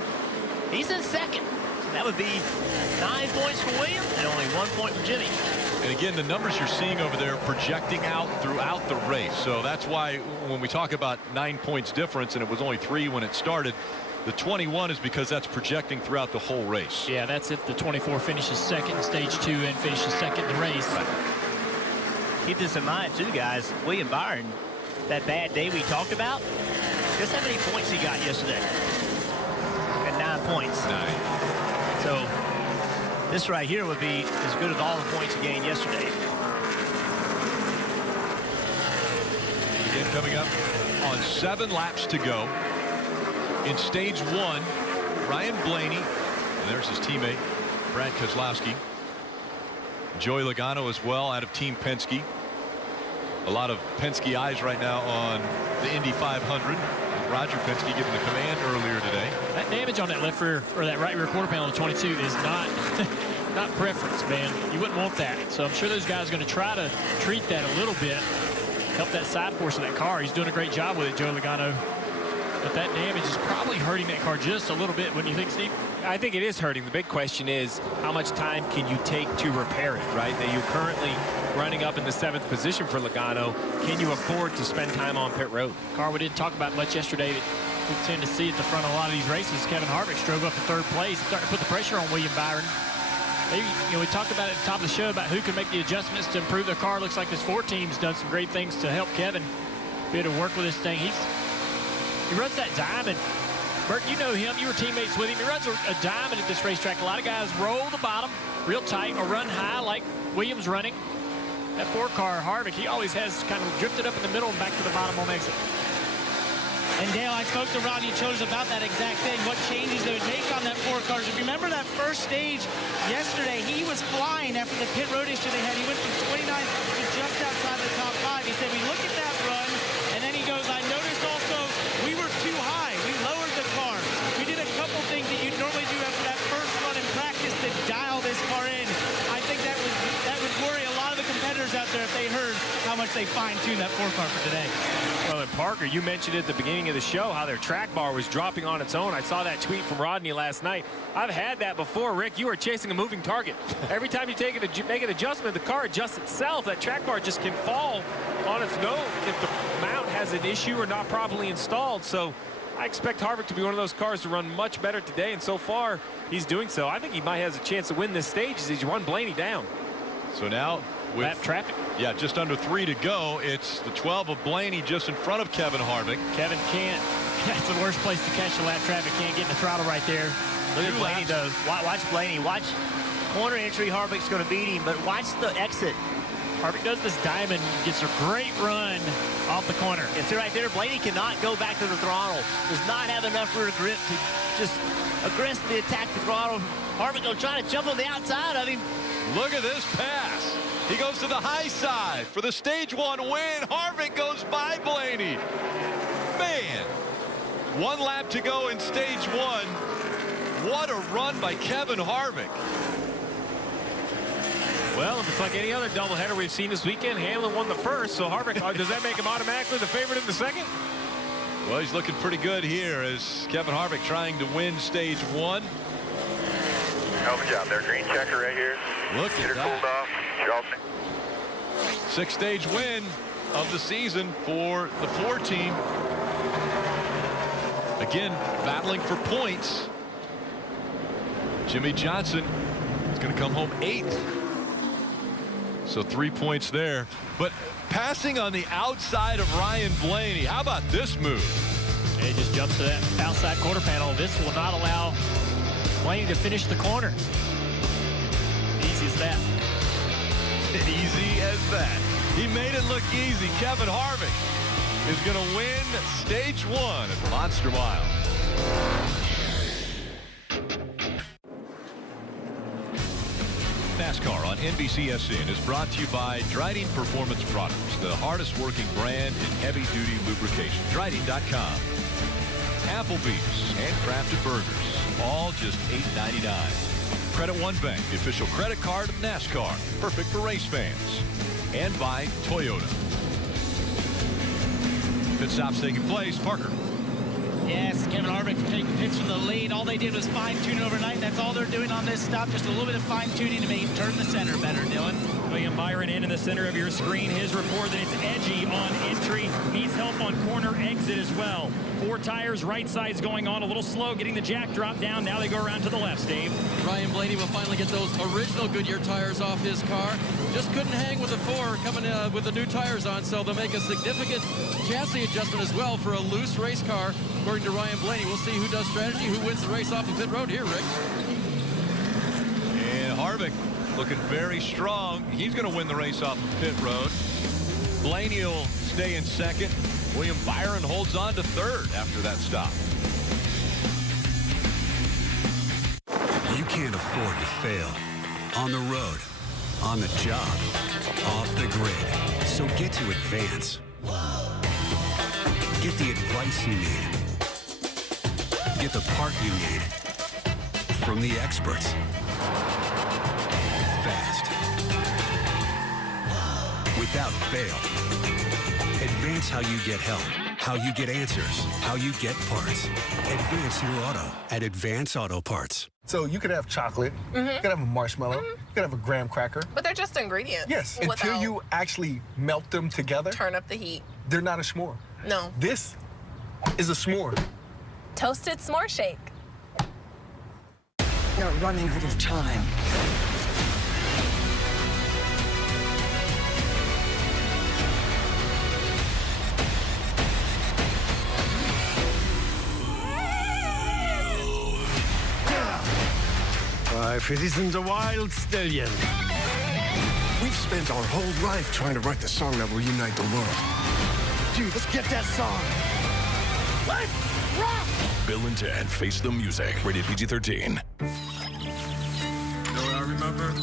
he's in second. That would be 9 points for William and only 1 point for Jimmy. And again, the numbers you're seeing over there projecting out throughout the race. So that's why when we talk about 9 points difference, and it was only 3 when it started, the 21 is because that's projecting throughout the whole race. Yeah, that's if the 24 finishes second in stage 2 and finishes second in the race. Right. Keep this in mind, too, guys. William Byron, that bad day we talked about, guess how many points he got yesterday? At 9 points. 9. So this right here would be as good as all the points he gained yesterday. Again, coming up on 7 laps to go. In stage 1, Ryan Blaney, and there's his teammate, Brad Keselowski. Joey Logano as well out of Team Penske. A lot of Penske eyes right now on the Indy 500. Roger Penske giving the command earlier today. That damage on that left rear, or that right rear quarter panel of 22 is not not preference, man. You wouldn't want that. So I'm sure those guys are going to try to treat that a little bit, help that side force of that car. He's doing a great job with it, Joey Logano. But that damage is probably hurting that car just a little bit, wouldn't you think, Steve? I think it is hurting. The big question is, how much time can you take to repair it, right? That you're currently running up in the 7th position for Logano. Can you afford to spend time on pit road? Car we didn't talk about much yesterday that we tend to see at the front of a lot of these races. Kevin Harvick drove up to 3rd place, starting to put the pressure on William Byron. We talked about it at the top of the show about who can make the adjustments to improve their car. Looks like this 4 team's done some great things to help Kevin be able to work with this thing. He runs that diamond. Bert, you know him. You were teammates with him. He runs a diamond at this racetrack. A lot of guys roll the bottom real tight or run high like Williams running. That 4-car Harvick, he always has kind of drifted up in the middle and back to the bottom on exit. And Dale, I spoke to Rodney Childers about that exact thing, what changes they would make on that 4 cars. If you remember that first stage yesterday, he was flying after the pit road issue they had. He went from 29th to just outside the top 5. He said, we look at that run, and then he goes, I noticed also we were too high. We lowered the car. We did a couple things that you'd normally do after that first run in practice to dial this car in. I think that would worry a lot of the competitors out there if they heard how much they fine-tuned that 4 car for today. Well, and Parker, you mentioned at the beginning of the show how their track bar was dropping on its own. I saw that tweet from Rodney last night. I've had that before, Rick. You are chasing a moving target. Every time you make an adjustment, the car adjusts itself. That track bar just can fall on its own if the mount has an issue or not properly installed. So I expect Harvick to be one of those cars to run much better today, and so far he's doing so. I think he might have a chance to win this stage as he's run Blaney down. So now with lap traffic. Yeah, just under 3 to go. It's the 12 of Blaney just in front of Kevin Harvick. Kevin can't. That's the worst place to catch the lap traffic. Can't get in the throttle right there. Look at Blaney, though. Watch Blaney. Watch corner entry. Harvick's going to beat him, but watch the exit. Harvick does this diamond, gets a great run off the corner. It's right there. Blaney cannot go back to the throttle. Does not have enough rear grip to just aggressively attack the throttle. Harvick will try to jump on the outside of him. Look at this pass. He goes to the high side for the stage 1 win. Harvick goes by Blaney. Man, 1 lap to go in stage 1. What a run by Kevin Harvick. Well, if it's like any other doubleheader we've seen this weekend, Hamlin won the first, so Harvick, does that make him automatically the favorite in the second? Well, he's looking pretty good here as Kevin Harvick trying to win stage 1. Hell of a job there. Green checker right here. Look at that. Cooled off. Charlton. 6th-stage win of the season for the 4 team. Again, battling for points. Jimmy Johnson is going to come home 8th. So 3 points there. But passing on the outside of Ryan Blaney. How about this move? And he just jumps to that outside quarter panel. This will not allow Blaney to finish the corner. Easy as that. Easy as that. He made it look easy. Kevin Harvick is going to win stage 1 at the Monster Mile. NASCAR on NBCSN is brought to you by Drydene Performance Products, the hardest working brand in heavy-duty lubrication. Drydene.com. Applebee's, handcrafted burgers, all just $8.99. Credit One Bank, the official credit card of NASCAR, perfect for race fans. And by Toyota. Pit stop's taking place. Parker. Yes, Kevin Harvick taking pits from the lead. All they did was fine-tune overnight. That's all they're doing on this stop. Just a little bit of fine-tuning to make turn the center better, Dylan. William Byron in the center of your screen. His report that it's edgy on entry. Needs help on corner exit as well. 4 tires, right side's going on a little slow, getting the jack drop down. Now they go around to the left, Dave. Ryan Blaney will finally get those original Goodyear tires off his car. Just couldn't hang with the 4 coming with the new tires on, so they'll make a significant chassis adjustment as well for a loose race car. According to Ryan Blaney, we'll see who does strategy, who wins the race off of pit road here, Rick. And Harvick looking very strong. He's going to win the race off of pit road. Blaney will stay in 2nd. William Byron holds on to 3rd after that stop. You can't afford to fail. On the road, on the job, off the grid. So get to Advance. Get the advice you need. Get the part you need. From the experts. Fast. Without fail. Advance how you get help, how you get answers, how you get parts. Advance your auto at Advance Auto Parts. So you could have chocolate, you could have a marshmallow, you could have a graham cracker. But they're just ingredients. Yes, until you actually melt them together. Turn up the heat. They're not a s'more. No. This is a s'more. Toasted s'more shake. You're running out of time. If it isn't a wild stallion. We've spent our whole life trying to write the song that will unite the world. Dude, let's get that song. Let's rock! Bill and Ted Face the Music. Rated PG-13. You know what I remember?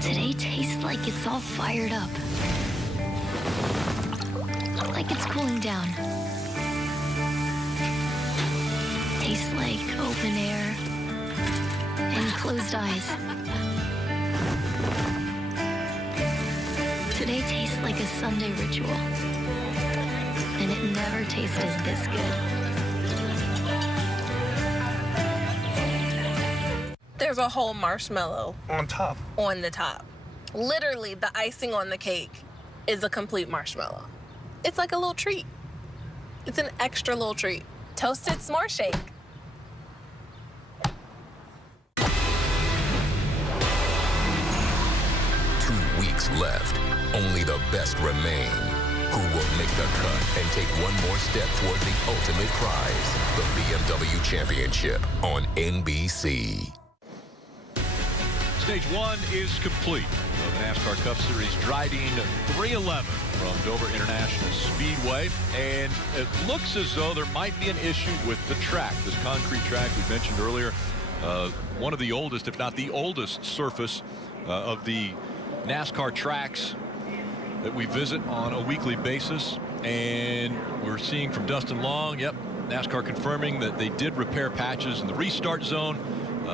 Today tastes like it's all fired up. Like it's cooling down. Tastes like open air and closed eyes. Today tastes like a Sunday ritual. And it never tasted this good. There's a whole marshmallow On top. on the top. Literally, the icing on the cake is a complete marshmallow. It's like a little treat. It's an extra little treat. Toasted s'more shake. 2 weeks left. Only the best remain. Who will make the cut and take one more step toward the ultimate prize, the BMW Championship on NBC. Stage 1 is complete of the NASCAR Cup Series Drydene 311 from Dover International Speedway. And it looks as though there might be an issue with the track. This concrete track we mentioned earlier, one of the oldest, if not the oldest surface of the NASCAR tracks that we visit on a weekly basis. And we're seeing from Dustin Long, yep, NASCAR confirming that they did repair patches in the restart zone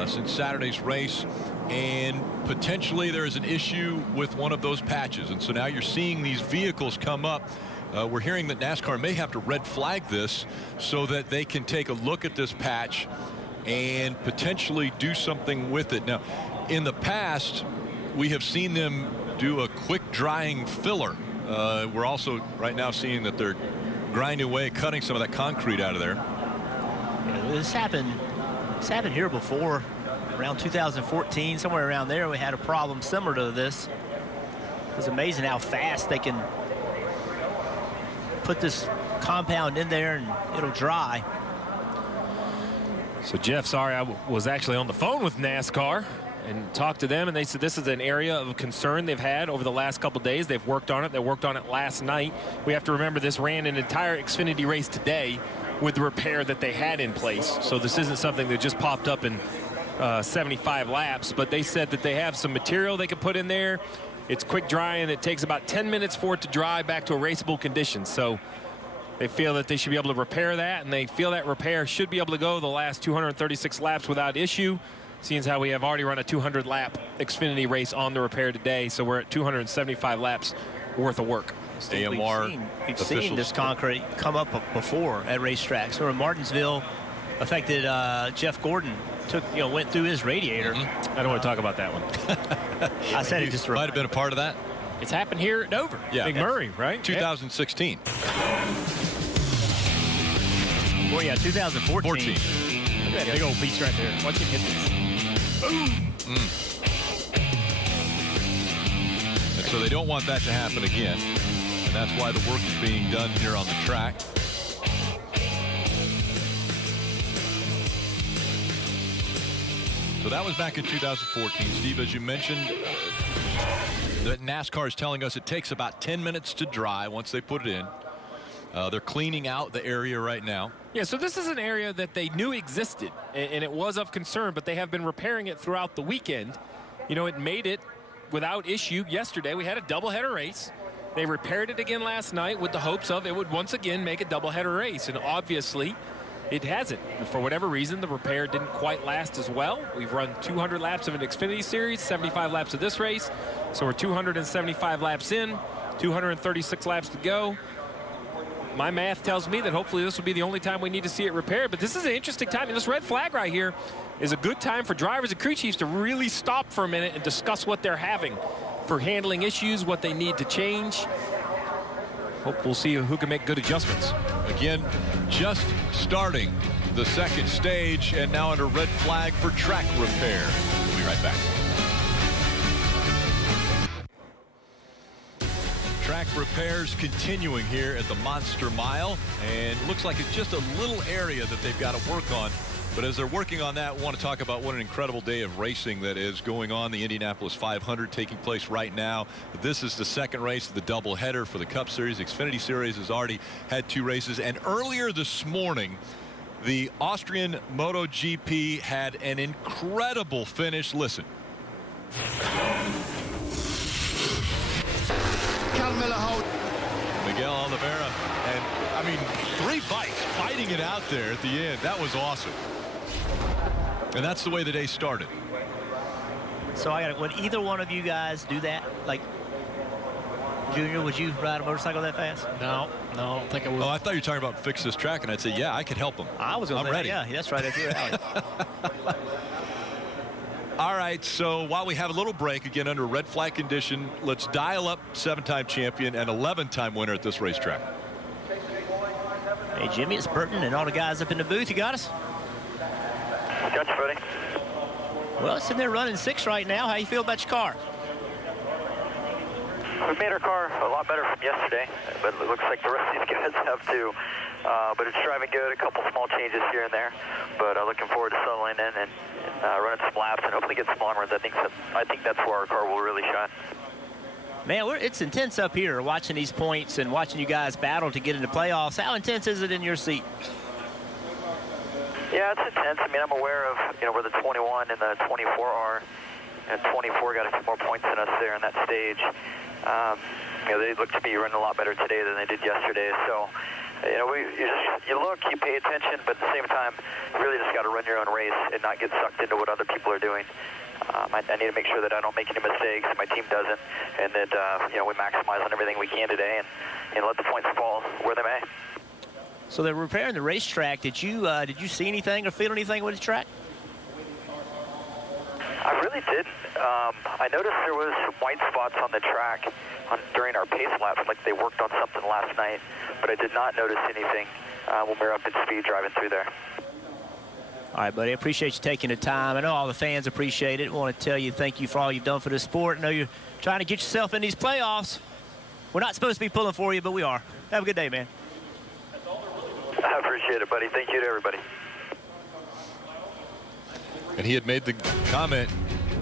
since Saturday's race, and potentially there is an issue with one of those patches, and so now you're seeing these vehicles come up. We're hearing that NASCAR may have to red flag this so that they can take a look at this patch and potentially do something with it. Now, in the past, we have seen them do a quick drying filler. We're also right now seeing that they're grinding away, cutting some of that concrete out of there. This happened here before, around 2014, somewhere around there. We had a problem similar to this. It's amazing how fast they can put this compound in there and it'll dry. So Jeff, sorry, I was actually on the phone with NASCAR and talked to them, and they said this is an area of concern they've had over the last couple days. They've worked on it. They worked on it last night. We have to remember this ran an entire Xfinity race today with the repair that they had in place. So this isn't something that just popped up in 75 laps, but they said that they have some material they can put in there. It's quick drying. It takes about 10 minutes for it to dry back to a raceable condition. So they feel that they should be able to repair that, and they feel that repair should be able to go the last 236 laps without issue. Seeing as how we have already run a 200-lap Xfinity race on the repair today, so we're at 275 laps worth of work. AMR We've seen this concrete come up before at racetracks. So in Martinsville, affected Jeff Gordon. Went through his radiator. I don't want to talk about that one. I said it just might have been a part of that. It's happened here at Dover. Yeah. McMurray, right? 2016. Well, yeah, 2014. Look at that big old piece right there. Watch him hit this. Boom. And so they don't want that to happen again. And that's why the work is being done here on the track. So that was back in 2014. Steve, as you mentioned, that NASCAR is telling us it takes about 10 minutes to dry once they put it in. They're cleaning out the area right now. Yeah, so this is an area that they knew existed, and it was of concern, but they have been repairing it throughout the weekend. It made it without issue yesterday. We had a doubleheader race. They repaired it again last night with the hopes of it would once again make a doubleheader race, and obviously it hasn't. For whatever reason, the repair didn't quite last as well. We've run 200 laps of an Xfinity Series, 75 laps of this race, so we're 275 laps in, 236 laps to go. My math tells me that hopefully this will be the only time we need to see it repaired, but this is an interesting time. And this red flag right here is a good time for drivers and crew chiefs to really stop for a minute and discuss what they're having for handling issues, what they need to change. Hope we'll see who can make good adjustments. Again, just starting the second stage and now under red flag for track repair. We'll be right back. Track repairs continuing here at the Monster Mile, and it looks like it's just a little area that they've got to work on. But as they're working on that, we want to talk about what an incredible day of racing that is going on. The Indianapolis 500 taking place right now. This is the second race of the doubleheader for the Cup Series. Xfinity Series has already had 2 races, and earlier this morning, the Austrian MotoGP had an incredible finish. Listen. Miguel Oliveira, and I mean 3 bikes fighting it out there at the end. That was awesome. And that's the way the day started. So would either one of you guys do that? Like, Junior, would you ride a motorcycle that fast? No, I don't think I would. Oh, I thought you were talking about fix this track, and I'd say, yeah, I could help him. I was going to say, ready. Yeah, that's right up your alley. All right, so while we have a little break, again, under red flag condition, let's dial up 7-time champion and 11-time winner at this racetrack. Hey, Jimmy, it's Burton and all the guys up in the booth. You got us? Got you, buddy. Well, it's in there running 6 right now. How you feel about your car? We made our car a lot better from yesterday, but it looks like the rest of these guys have too. But it's driving good, a couple small changes here and there. But looking forward to settling in and running some laps and hopefully get some long runs. I think that's where our car will really shine. Man, it's intense up here watching these points and watching you guys battle to get into playoffs. How intense is it in your seat? Yeah, it's intense. I mean, I'm aware of where the 21 and the 24 are. And 24 got a few more points than us there in that stage. They look to be running a lot better today than they did yesterday. So You know, you look, you pay attention, but at the same time, you really just got to run your own race and not get sucked into what other people are doing. I need to make sure that I don't make any mistakes, and my team doesn't, and that you know, we maximize on everything we can today, and let the points fall where they may. So they're repairing the racetrack. Did you see anything or feel anything with the track? I really didn't. I noticed there was some white spots on the track during our pace laps, like they worked on something last night, but I did not notice anything when we were up at speed driving through there. All right, buddy, I appreciate you taking the time. I know all the fans appreciate it. I want to tell you thank you for all you've done for the sport. I know you're trying to get yourself in these playoffs. We're not supposed to be pulling for you, but we are. Have a good day, man. I appreciate it, buddy. Thank you to everybody. And he had made the comment,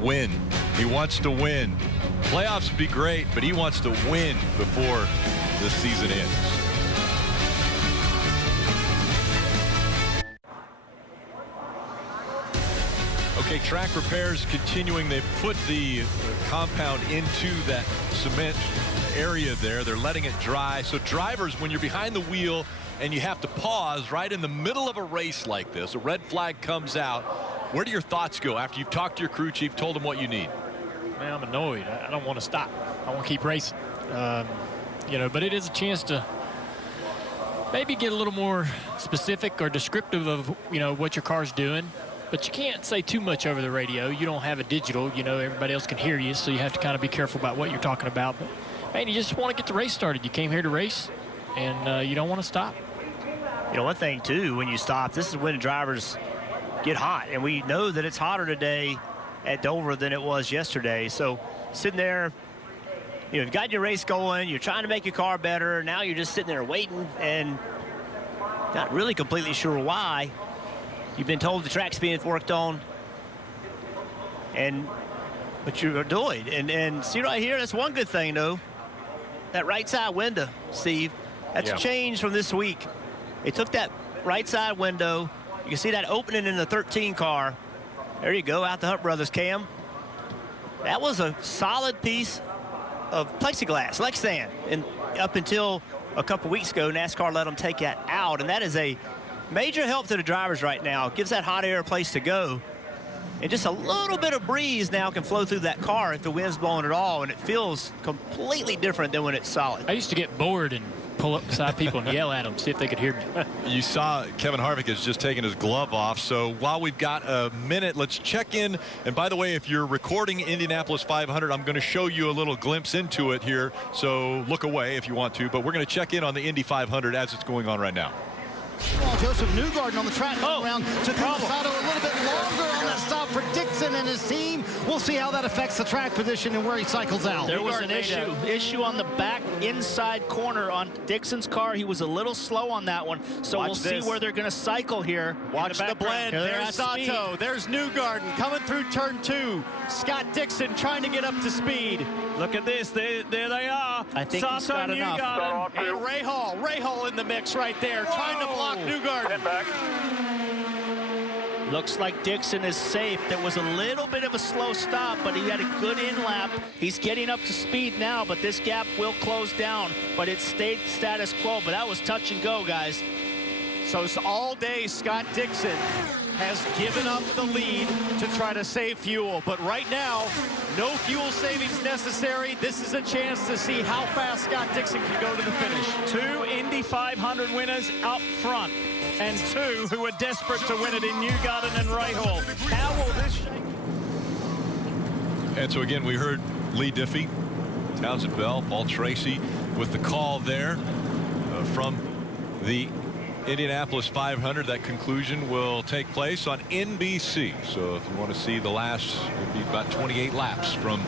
win. He wants to win. Playoffs would be great, but he wants to win before the season ends. Okay, track repairs continuing. They've put the compound into that cement area there. They're letting it dry. So drivers, when you're behind the wheel and you have to pause right in the middle of a race like this, a red flag comes out, where do your thoughts go after you've talked to your crew chief, told them what you need? Man, I'm annoyed. I don't want to stop. I want to keep racing. You know, but it is a chance to maybe get a little more specific or descriptive of, you know, what your car's doing. But you can't say too much over the radio. You don't have a digital. You know, everybody else can hear you, so you have to kind of be careful about what you're talking about. But, man, you just want to get the race started. You came here to race, and you don't want to stop. You know, one thing, too, when you stop, this is when drivers get hot. And we know that it's hotter today at Dover than it was yesterday. So sitting there, you know, you've got your race going. You're trying to make your car better. Now you're just sitting there waiting and not really completely sure why. You've been told the track's being worked on, but you're annoyed. And see right here, that's one good thing, though. That right side window, Steve, that's a change from this week. They took that right side window. You can see that opening in the 13 car. There you go, out the Hunt Brothers cam. That was a solid piece of plexiglass, Lexan. And up until a couple weeks ago, NASCAR let them take that out, and that is a major help to the drivers right now. Gives that hot air a place to go. And just a little bit of breeze now can flow through that car if the wind's blowing at all, and it feels completely different than when it's solid. I used to get bored and pull up beside people and yell at them, see if they could hear me. You saw Kevin Harvick has just taken his glove off. So while we've got a minute, let's check in. And by the way, if you're recording Indianapolis 500, I'm going to show you a little glimpse into it here. So look away if you want to. But we're going to check in on the Indy 500 as it's going on right now. Well, Joseph Newgarden on the track around to Sato a little bit longer on that stop for Dixon and his team. We'll see how that affects the track position and where he cycles out. There was an issue on the back inside corner on Dixon's car. He was a little slow on that one, so we'll see where they're going to cycle here. Watch the blend. There's Sato. There's Newgarden coming through turn 2. Scott Dixon trying to get up to speed. Look at this. There they are. I think he's got enough. And Rahal in the mix right there, trying to block Newgarden. Looks like Dixon is safe. There was a little bit of a slow stop, but he had a good in-lap. He's getting up to speed now, but this gap will close down. But it stayed status quo, but that was touch and go, guys. So all day, Scott Dixon has given up the lead to try to save fuel. But right now, no fuel savings necessary. This is a chance to see how fast Scott Dixon can go to the finish. 2 Indy 500 winners up front, and 2 who are desperate to win it in Newgarden and Rahal. How will this shake? And so again, we heard Lee Diffie, Townsend Bell, Paul Tracy with the call there from the Indianapolis 500. That conclusion will take place on NBC. So if you want to see the last, it'll be about 28 laps from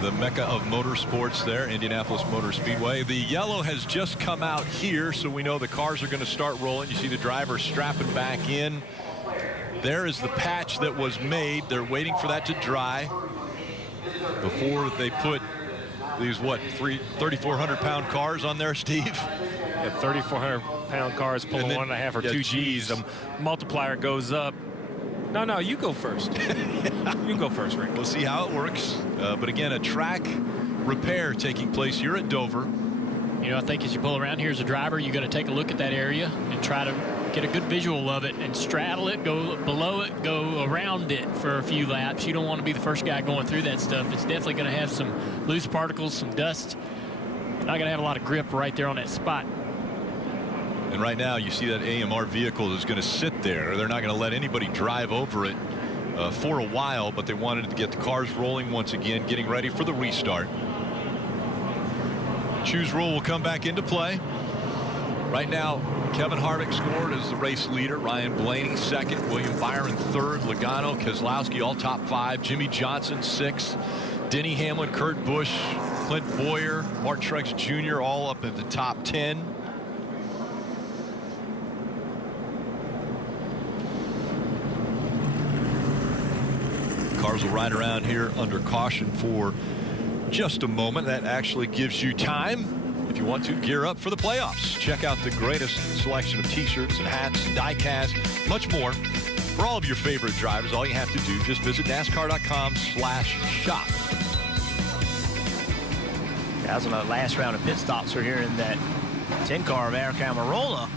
the mecca of motorsports there, Indianapolis Motor Speedway. The yellow has just come out here, so we know the cars are going to start rolling. You see the driver strapping back in. There is the patch that was made. They're waiting for that to dry before they put these, 3,400-pound cars on there, Steve? Yeah, 3,400-pound cars pulling 1.5 or 2 Gs. The multiplier goes up. No, you go first. You go first, Rick. We'll see how it works. But again, a track repair taking place here at Dover. You know, I think as you pull around here as a driver, you're going to take a look at that area and try to get a good visual of it and straddle it, go below it, go around it for a few laps. You don't want to be the first guy going through that stuff. It's definitely going to have some loose particles, some dust. Not going to have a lot of grip right there on that spot. And right now you see that AMR vehicle is going to sit there. They're not going to let anybody drive over it for a while, but they wanted to get the cars rolling once again, getting ready for the restart. Choose rule will come back into play. Right now, Kevin Harvick scored as the race leader. Ryan Blaney second. William Byron third. Logano, Keselowski all top 5. Jimmy Johnson 6th. Denny Hamlin, Kurt Busch, Clint Boyer, Mark Truex Jr. all up in the top 10. Cars will ride around here under caution for just a moment. That actually gives you time, if you want to, gear up for the playoffs. Check out the greatest selection of t-shirts and hats, die-cast, much more. For all of your favorite drivers, all you have to do, just visit NASCAR.com/shop. Guys, on the last round of pit stops, we're here in that 10 car of Eric Almirola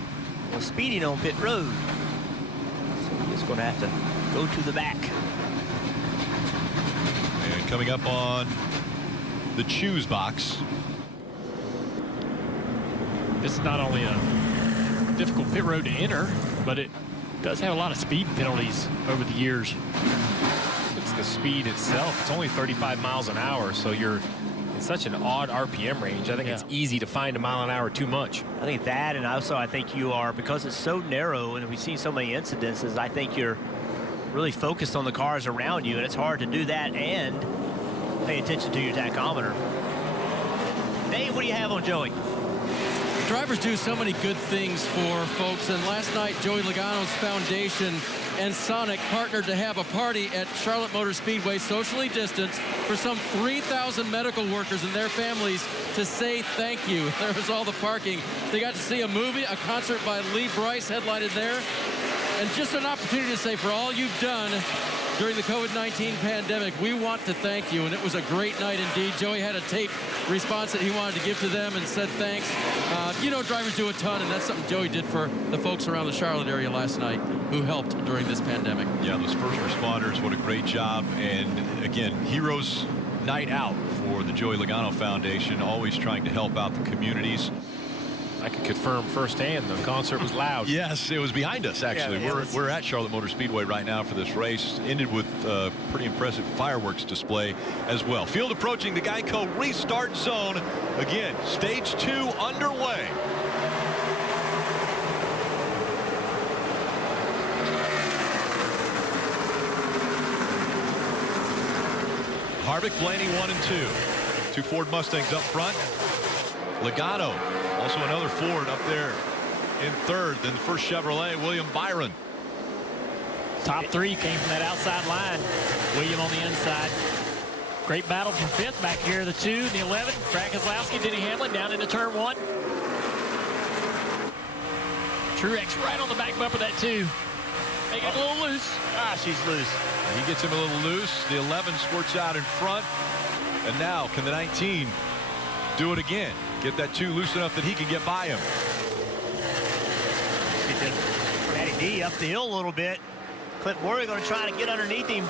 was speeding on pit road. So he's going to have to go to the back. And coming up on the choose box. This is not only a difficult pit road to enter, but it does have a lot of speed penalties over the years. It's the speed itself. It's only 35 miles an hour, so you're in such an odd RPM range. I think it's easy to find a mile an hour too much. I think that, and also I think you are, because it's so narrow and we've seen so many incidences, I think you're really focused on the cars around you, and it's hard to do that and pay attention to your tachometer. Dave, what do you have on Joey? Drivers do so many good things for folks, and last night Joey Logano's foundation and Sonic partnered to have a party at Charlotte Motor Speedway, socially distanced, for some 3,000 medical workers and their families to say thank you. There was all the parking. They got to see a movie, a concert by Lee Brice headlined there, and just an opportunity to say, for all you've done during the COVID-19 pandemic, we want to thank you. And it was a great night indeed. Joey had a tape response that he wanted to give to them and said thanks. You know, drivers do a ton, and that's something Joey did for the folks around the Charlotte area last night who helped during this pandemic. Yeah, those first responders, what a great job. And again, heroes night out for the Joey Logano Foundation, always trying to help out the communities. I can confirm firsthand the concert was loud. Yes, it was behind us, actually. Yeah, we're at Charlotte Motor Speedway right now for this race. Ended with a pretty impressive fireworks display as well. Field approaching the Geico restart zone. Again, stage 2 underway. Harvick, Blaney 1 and 2. 2 Ford Mustangs up front. Logano, also another Ford up there in third. Then the first Chevrolet, William Byron. Top 3 came from that outside line. William on the inside. Great battle for 5th back here. The 2, the 11. Brad Keselowski, Denny Hamlin down into turn 1. Truex right on the back bumper, that 2. Making it a little loose. Ah, she's loose. He gets him a little loose. The 11 squirts out in front. And now, can the 19 do it again? Get that 2 loose enough that he can get by him. Matty D up the hill a little bit. Clint Boyer going to try to get underneath him.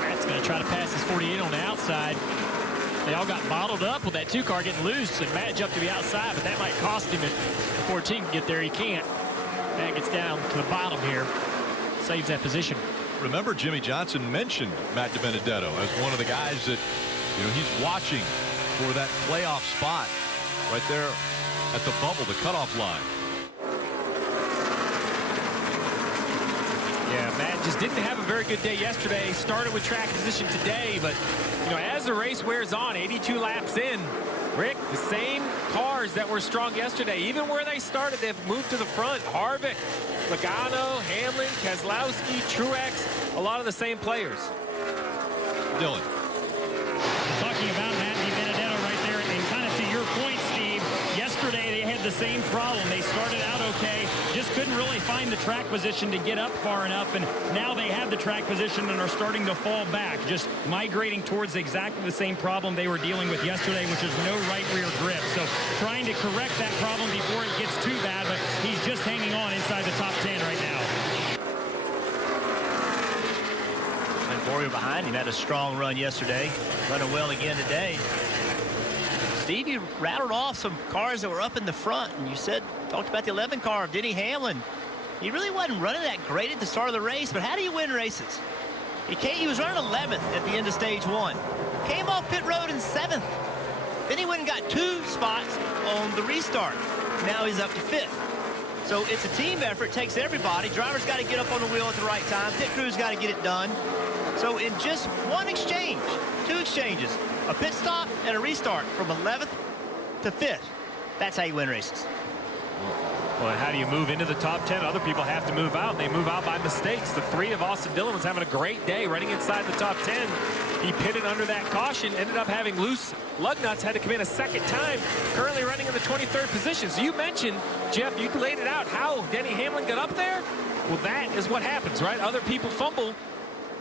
Matt's going to try to pass his 48 on the outside. They all got bottled up with that 2 car getting loose, and Matt jumped to the outside, but that might cost him it. The 14 can get there, he can't. Matt gets down to the bottom here, saves that position. Remember, Jimmy Johnson mentioned Matt DiBenedetto as one of the guys that, you know, he's watching for that playoff spot right there at the bubble, the cutoff line. Yeah, Matt just didn't have a very good day yesterday. Started with track position today, but you know, as the race wears on, 82 laps in, Rick, the same cars that were strong yesterday, even where they started, they've moved to the front. Harvick, Logano, Hamlin, Keselowski, Truex, a lot of the same players. Dylan. Talking about Matt DiBenedetto right there, and kind of to your point, Steve, yesterday they had the same problem. They started out okay, just couldn't really find the track position to get up far enough, and now they have the track position and are starting to fall back, just migrating towards exactly the same problem they were dealing with yesterday, which is no right rear grip. So trying to correct that problem before it gets too bad, but he's just hanging on inside the top 10 right now. Warrior behind him had a strong run yesterday, running well again today. Steve, you rattled off some cars that were up in the front, and you talked about the 11 car of Denny Hamlin. He really wasn't running that great at the start of the race, but how do you win races? He was running 11th at the end of stage 1. Came off pit road in 7th. Then he went and got 2 spots on the restart. Now he's up to 5th. So it's a team effort. It takes everybody. Drivers got to get up on the wheel at the right time. Pit crew's got to get it done. So in just 1 exchange, 2 exchanges, a pit stop and a restart from 11th to 5th. That's how you win races. Well, how do you move into the top 10? Other people have to move out, and they move out by mistakes. The 3 of Austin Dillon was having a great day running inside the top 10. He pitted under that caution, ended up having loose lug nuts, had to come in a second time, currently running in the 23rd position. So you mentioned, Jeff, you laid it out how Denny Hamlin got up there. Well, that is what happens, right? Other people fumble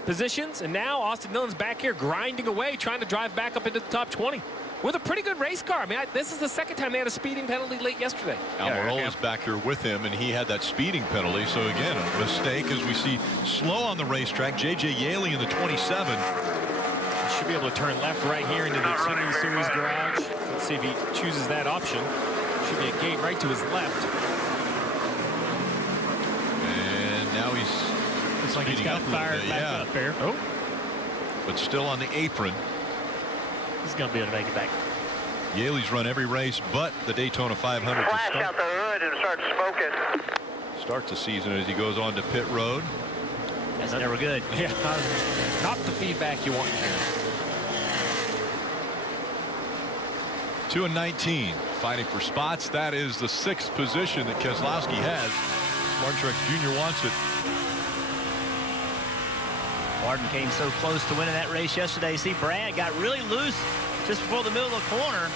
positions, and now Austin Dillon's back here grinding away, trying to drive back up into the top 20 with a pretty good race car. I mean, this is the second time they had a speeding penalty late yesterday. Almirola's back here with him, and he had that speeding penalty. So again, a mistake as we see slow on the racetrack. J.J. Yaley in the 27. Should be able to turn left right here into the Xfinity Series garage. Let's see if he chooses that option. Should be a gate right to his left. And now he's looks like he's got fired back up there. Oh, but still on the apron. He's going to be able to make it back. Yaley's run every race but the Daytona 500 Flash out the hood and start smoking. Starts the season as he goes on to pit road. That's never good. Yeah, not the feedback you want to hear. 2 and 19, fighting for spots. That is the 6th position that Keselowski has. Martin Truex Jr. wants it. Martin came so close to winning that race yesterday. See, Brad got really loose just before the middle of the corner.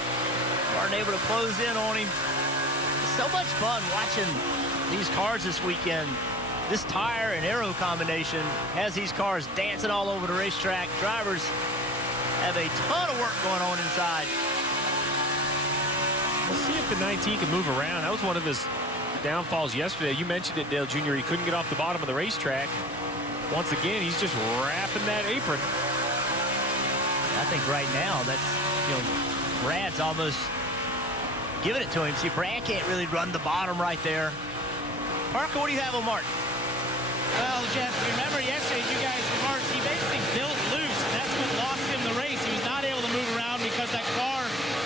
Martin able to close in on him. So much fun watching these cars this weekend. This tire and aero combination has these cars dancing all over the racetrack. Drivers have a ton of work going on inside. We'll see if the 19 can move around. That was one of his downfalls yesterday. You mentioned it, Dale Jr. He couldn't get off the bottom of the racetrack. Once again, he's just wrapping that apron. I think right now that's, Brad's almost giving it to him. See, Brad can't really run the bottom right there. Parker, what do you have on Martin? Well, Jeff, remember yesterday you guys remarked he basically built loose. That's what lost him the race. He was not able to move around because that car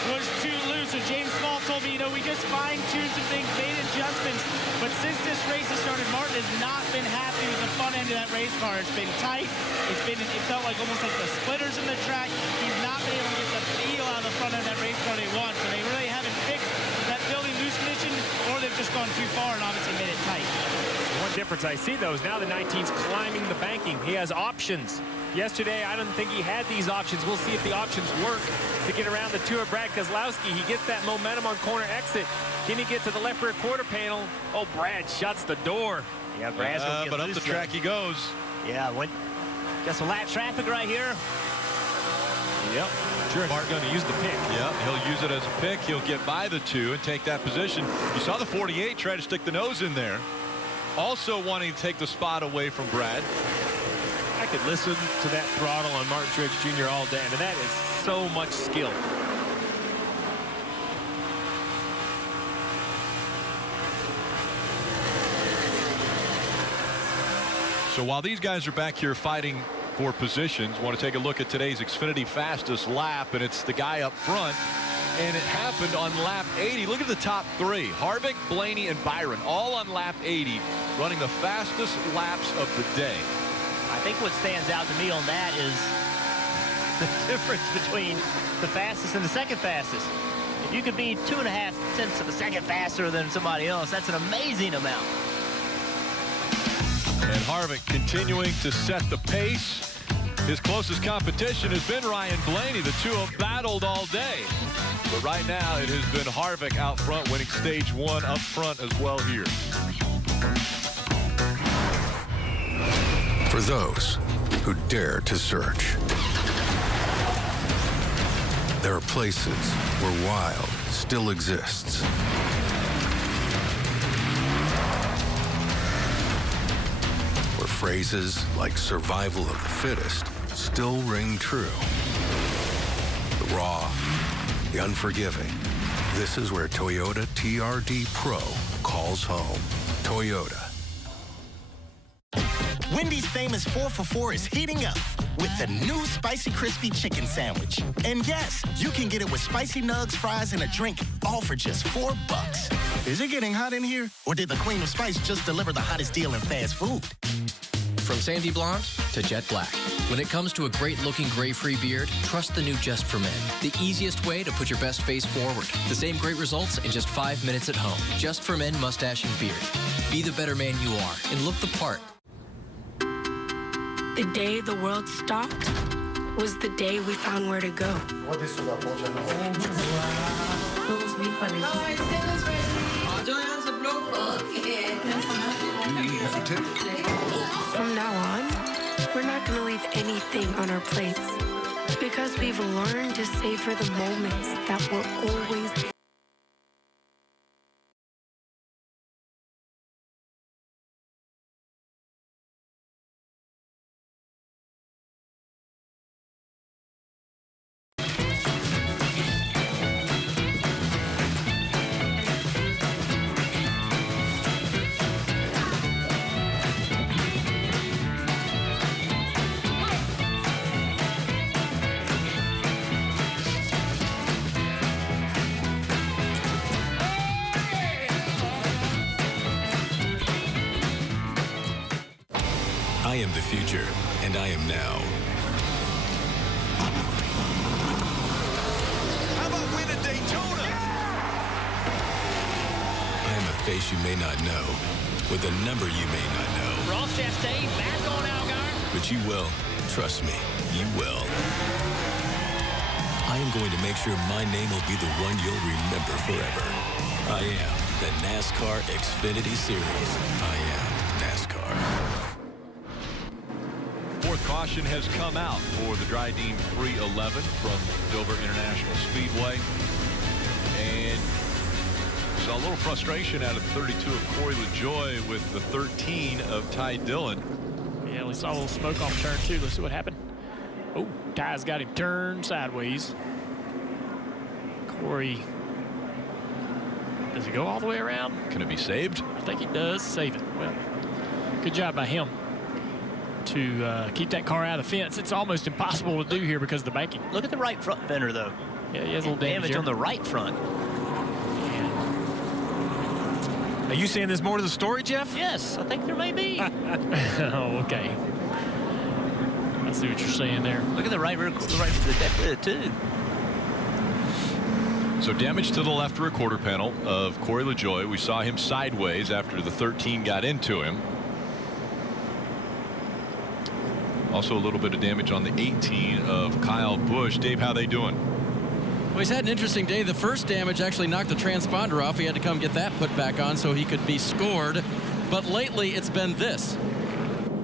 was too loose. So James Small told me, we just fine-tuned some things, made adjustments. But since this race has started, Martin has not been happy with the front end of that race car. It's been tight. It felt like almost like the splitters in the track. He's not been able to get the feel out of the front end of that race car they want. So they really haven't fixed that building loose condition, or they've just gone too far and obviously made it tight. One difference I see, though, is now the 19's climbing the banking. He has options. Yesterday, I didn't think he had these options. We'll see if the options work to get around the 2 of Brad Keselowski. He gets that momentum on corner exit. Can he get to the left rear quarter panel? Oh, Brad shuts the door. Yeah, Brad's going to get but up the track he goes. Yeah, got some lap traffic right here. Yep. Sure, Mark's going to use the pick. Yep, he'll use it as a pick. He'll get by the 2 and take that position. You saw the 48 try to stick the nose in there. Also wanting to take the spot away from Brad. I could listen to that throttle on Martin Truex Jr. all day, and that is so much skill. So while these guys are back here fighting for positions, want to take a look at today's Xfinity fastest lap, and it's the guy up front. And it happened on lap 80. Look at the top 3. Harvick, Blaney, and Byron all on lap 80, running the fastest laps of the day. I think what stands out to me on that is the difference between the fastest and the second fastest. If you could be 2.5 tenths of a second faster than somebody else, that's an amazing amount. And Harvick continuing to set the pace. His closest competition has been Ryan Blaney. The 2 have battled all day. But right now, it has been Harvick out front, winning stage 1 up front as well here. For those who dare to search, there are places where wild still exists. Where phrases like survival of the fittest still ring true. The raw, the unforgiving. This is where Toyota TRD Pro calls home. Toyota. Wendy's famous 4 for $4 is heating up with the new Spicy Crispy Chicken Sandwich. And yes, you can get it with spicy nugs, fries, and a drink, all for just $4. Is it getting hot in here? Or did the Queen of Spice just deliver the hottest deal in fast food? From sandy blonde to jet black. When it comes to a great-looking gray-free beard, trust the new Just for Men. The easiest way to put your best face forward. The same great results in just 5 minutes at home. Just for Men mustache and beard. Be the better man you are and look the part. The day the world stopped was the day we found where to go. From now on, we're not going to leave anything on our plates because we've learned to savor the moments that will always be. I am the future, and I am now. How about winning Daytona? I am a face you may not know, with a number you may not know. Ross Chastain back on Algar. But you will. Trust me, you will. I am going to make sure my name will be the one you'll remember forever. I am the NASCAR Xfinity Series. I am NASCAR. Fourth caution has come out for the Drydene 311 from Dover International Speedway. And saw a little frustration out of the 32 of Corey LaJoie with the 13 of Ty Dillon. Yeah, we saw a little smoke off turn 2. Let's see what happened. Oh, Ty's got him turned sideways. Corey, does he go all the way around? Can it be saved? I think he does save it. Well, good job by him to keep that car out of the fence. It's almost impossible to do here because of the banking. Look at the right front fender, though. Yeah, he has a little damage on the right front. Are you saying there's more to the story, Jeff? Yes, I think there may be. Oh, okay. I see what you're saying there. Look at the right deck too. So damage to the left rear quarter panel of Corey LaJoie. We saw him sideways after the 13 got into him. Also a little bit of damage on the 18 of Kyle Busch. Dave, how they doing? Well, he's had an interesting day. The first damage actually knocked the transponder off. He had to come get that put back on so he could be scored. But lately, it's been this.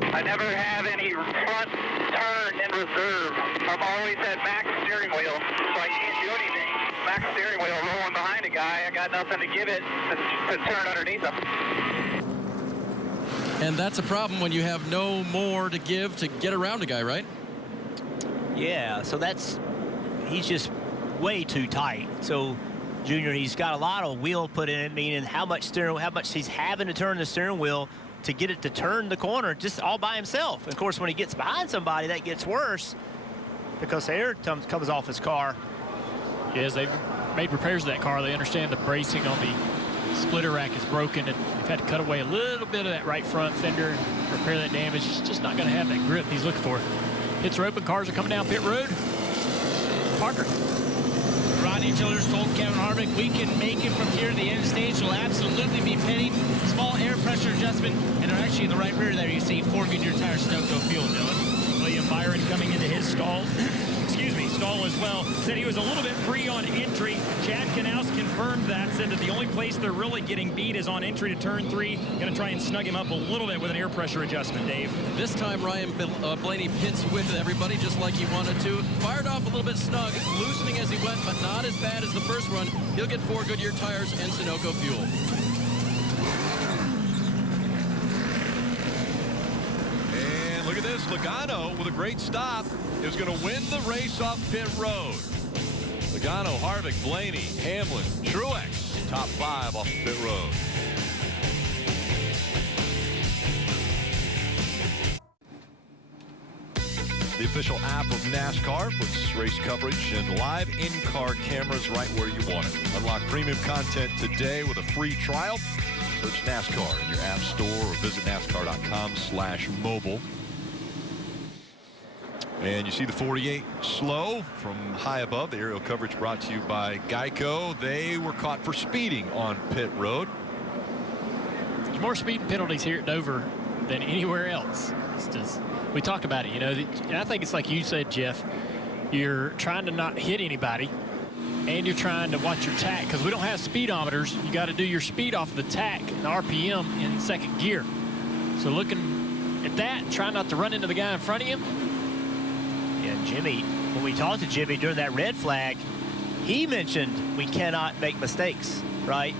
I never have any front turn in reserve. I'm always at max steering wheel, so I can't do anything. Max steering wheel rolling behind a guy. I got nothing to give it to turn underneath him. And that's a problem when you have no more to give to get around a guy, right? Yeah, so he's just way too tight. So Junior, he's got a lot of wheel put in it, meaning how much he's having to turn the steering wheel to get it to turn the corner just all by himself. And of course, when he gets behind somebody, that gets worse because air comes off his car. Yes, they've made repairs to that car. They understand the bracing on the splitter rack is broken, and they've had to cut away a little bit of that right front fender and repair that damage. It's just not going to have that grip he's looking for. Hits are open, cars are coming down pit road. Parker. Rodney Childers told Kevin Harvick, we can make it from here to the end of the stage. We'll absolutely be pitting. Small air pressure adjustment, and they're actually in the right rear there. You see 4 Goodyear tires stoked on fuel, Dylan. William Byron coming into his stall. Excuse me. stall as well. Said he was a little bit free on entry. Chad Knaus confirmed that, said that the only place they're really getting beat is on entry to turn 3. Going to try and snug him up a little bit with an air pressure adjustment, Dave. This time Ryan Blaney pits with everybody just like he wanted to. Fired off a little bit snug, loosening as he went, but not as bad as the first run. He'll get 4 Goodyear tires and Sunoco fuel. And look at this, Logano with a great stop is going to win the race off pit road. Logano, Harvick, Blaney, Hamlin, Truex, top 5 off pit road. The official app of NASCAR puts race coverage and live in-car cameras right where you want it. Unlock premium content today with a free trial. Search NASCAR in your app store or visit NASCAR.com/mobile. And you see the 48 slow from high above. The aerial coverage brought to you by Geico. They were caught for speeding on pit road. There's more speeding penalties here at Dover than anywhere else. We talked about it, you know. And I think it's like you said, Jeff. You're trying to not hit anybody, and you're trying to watch your tack because we don't have speedometers. You got to do your speed off of the tack and RPM in second gear. So looking at that, try not to run into the guy in front of you. Yeah, Jimmy, when we talked to Jimmy during that red flag, he mentioned we cannot make mistakes, right?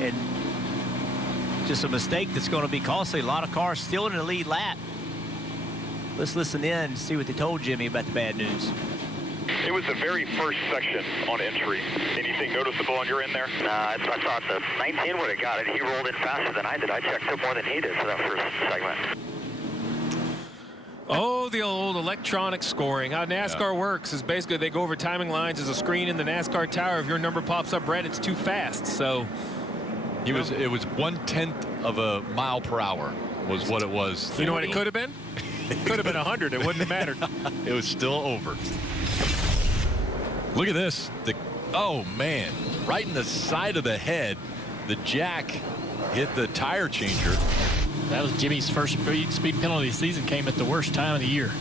And just a mistake that's going to be costly. A lot of cars still in the lead lap. Let's listen in and see what they told Jimmy about the bad news. It was the very first section on entry. Anything noticeable on your end there? Nah, I thought the 19 would have got it. He rolled in faster than I did. I checked it more than he did for that first segment. Oh, the old electronic scoring. How NASCAR works is basically they go over timing lines. There's a screen in the NASCAR tower. If your number pops up red, it's too fast. So it was 1/10 of a mile per hour was what it was. You know what it could have been? It could have been 100. It wouldn't have mattered. It was still over. Look at this. Oh, man. Right in the side of the head, the jack hit the tire changer. That was Jimmy's first speed penalty of the season. Came at the worst time of the year.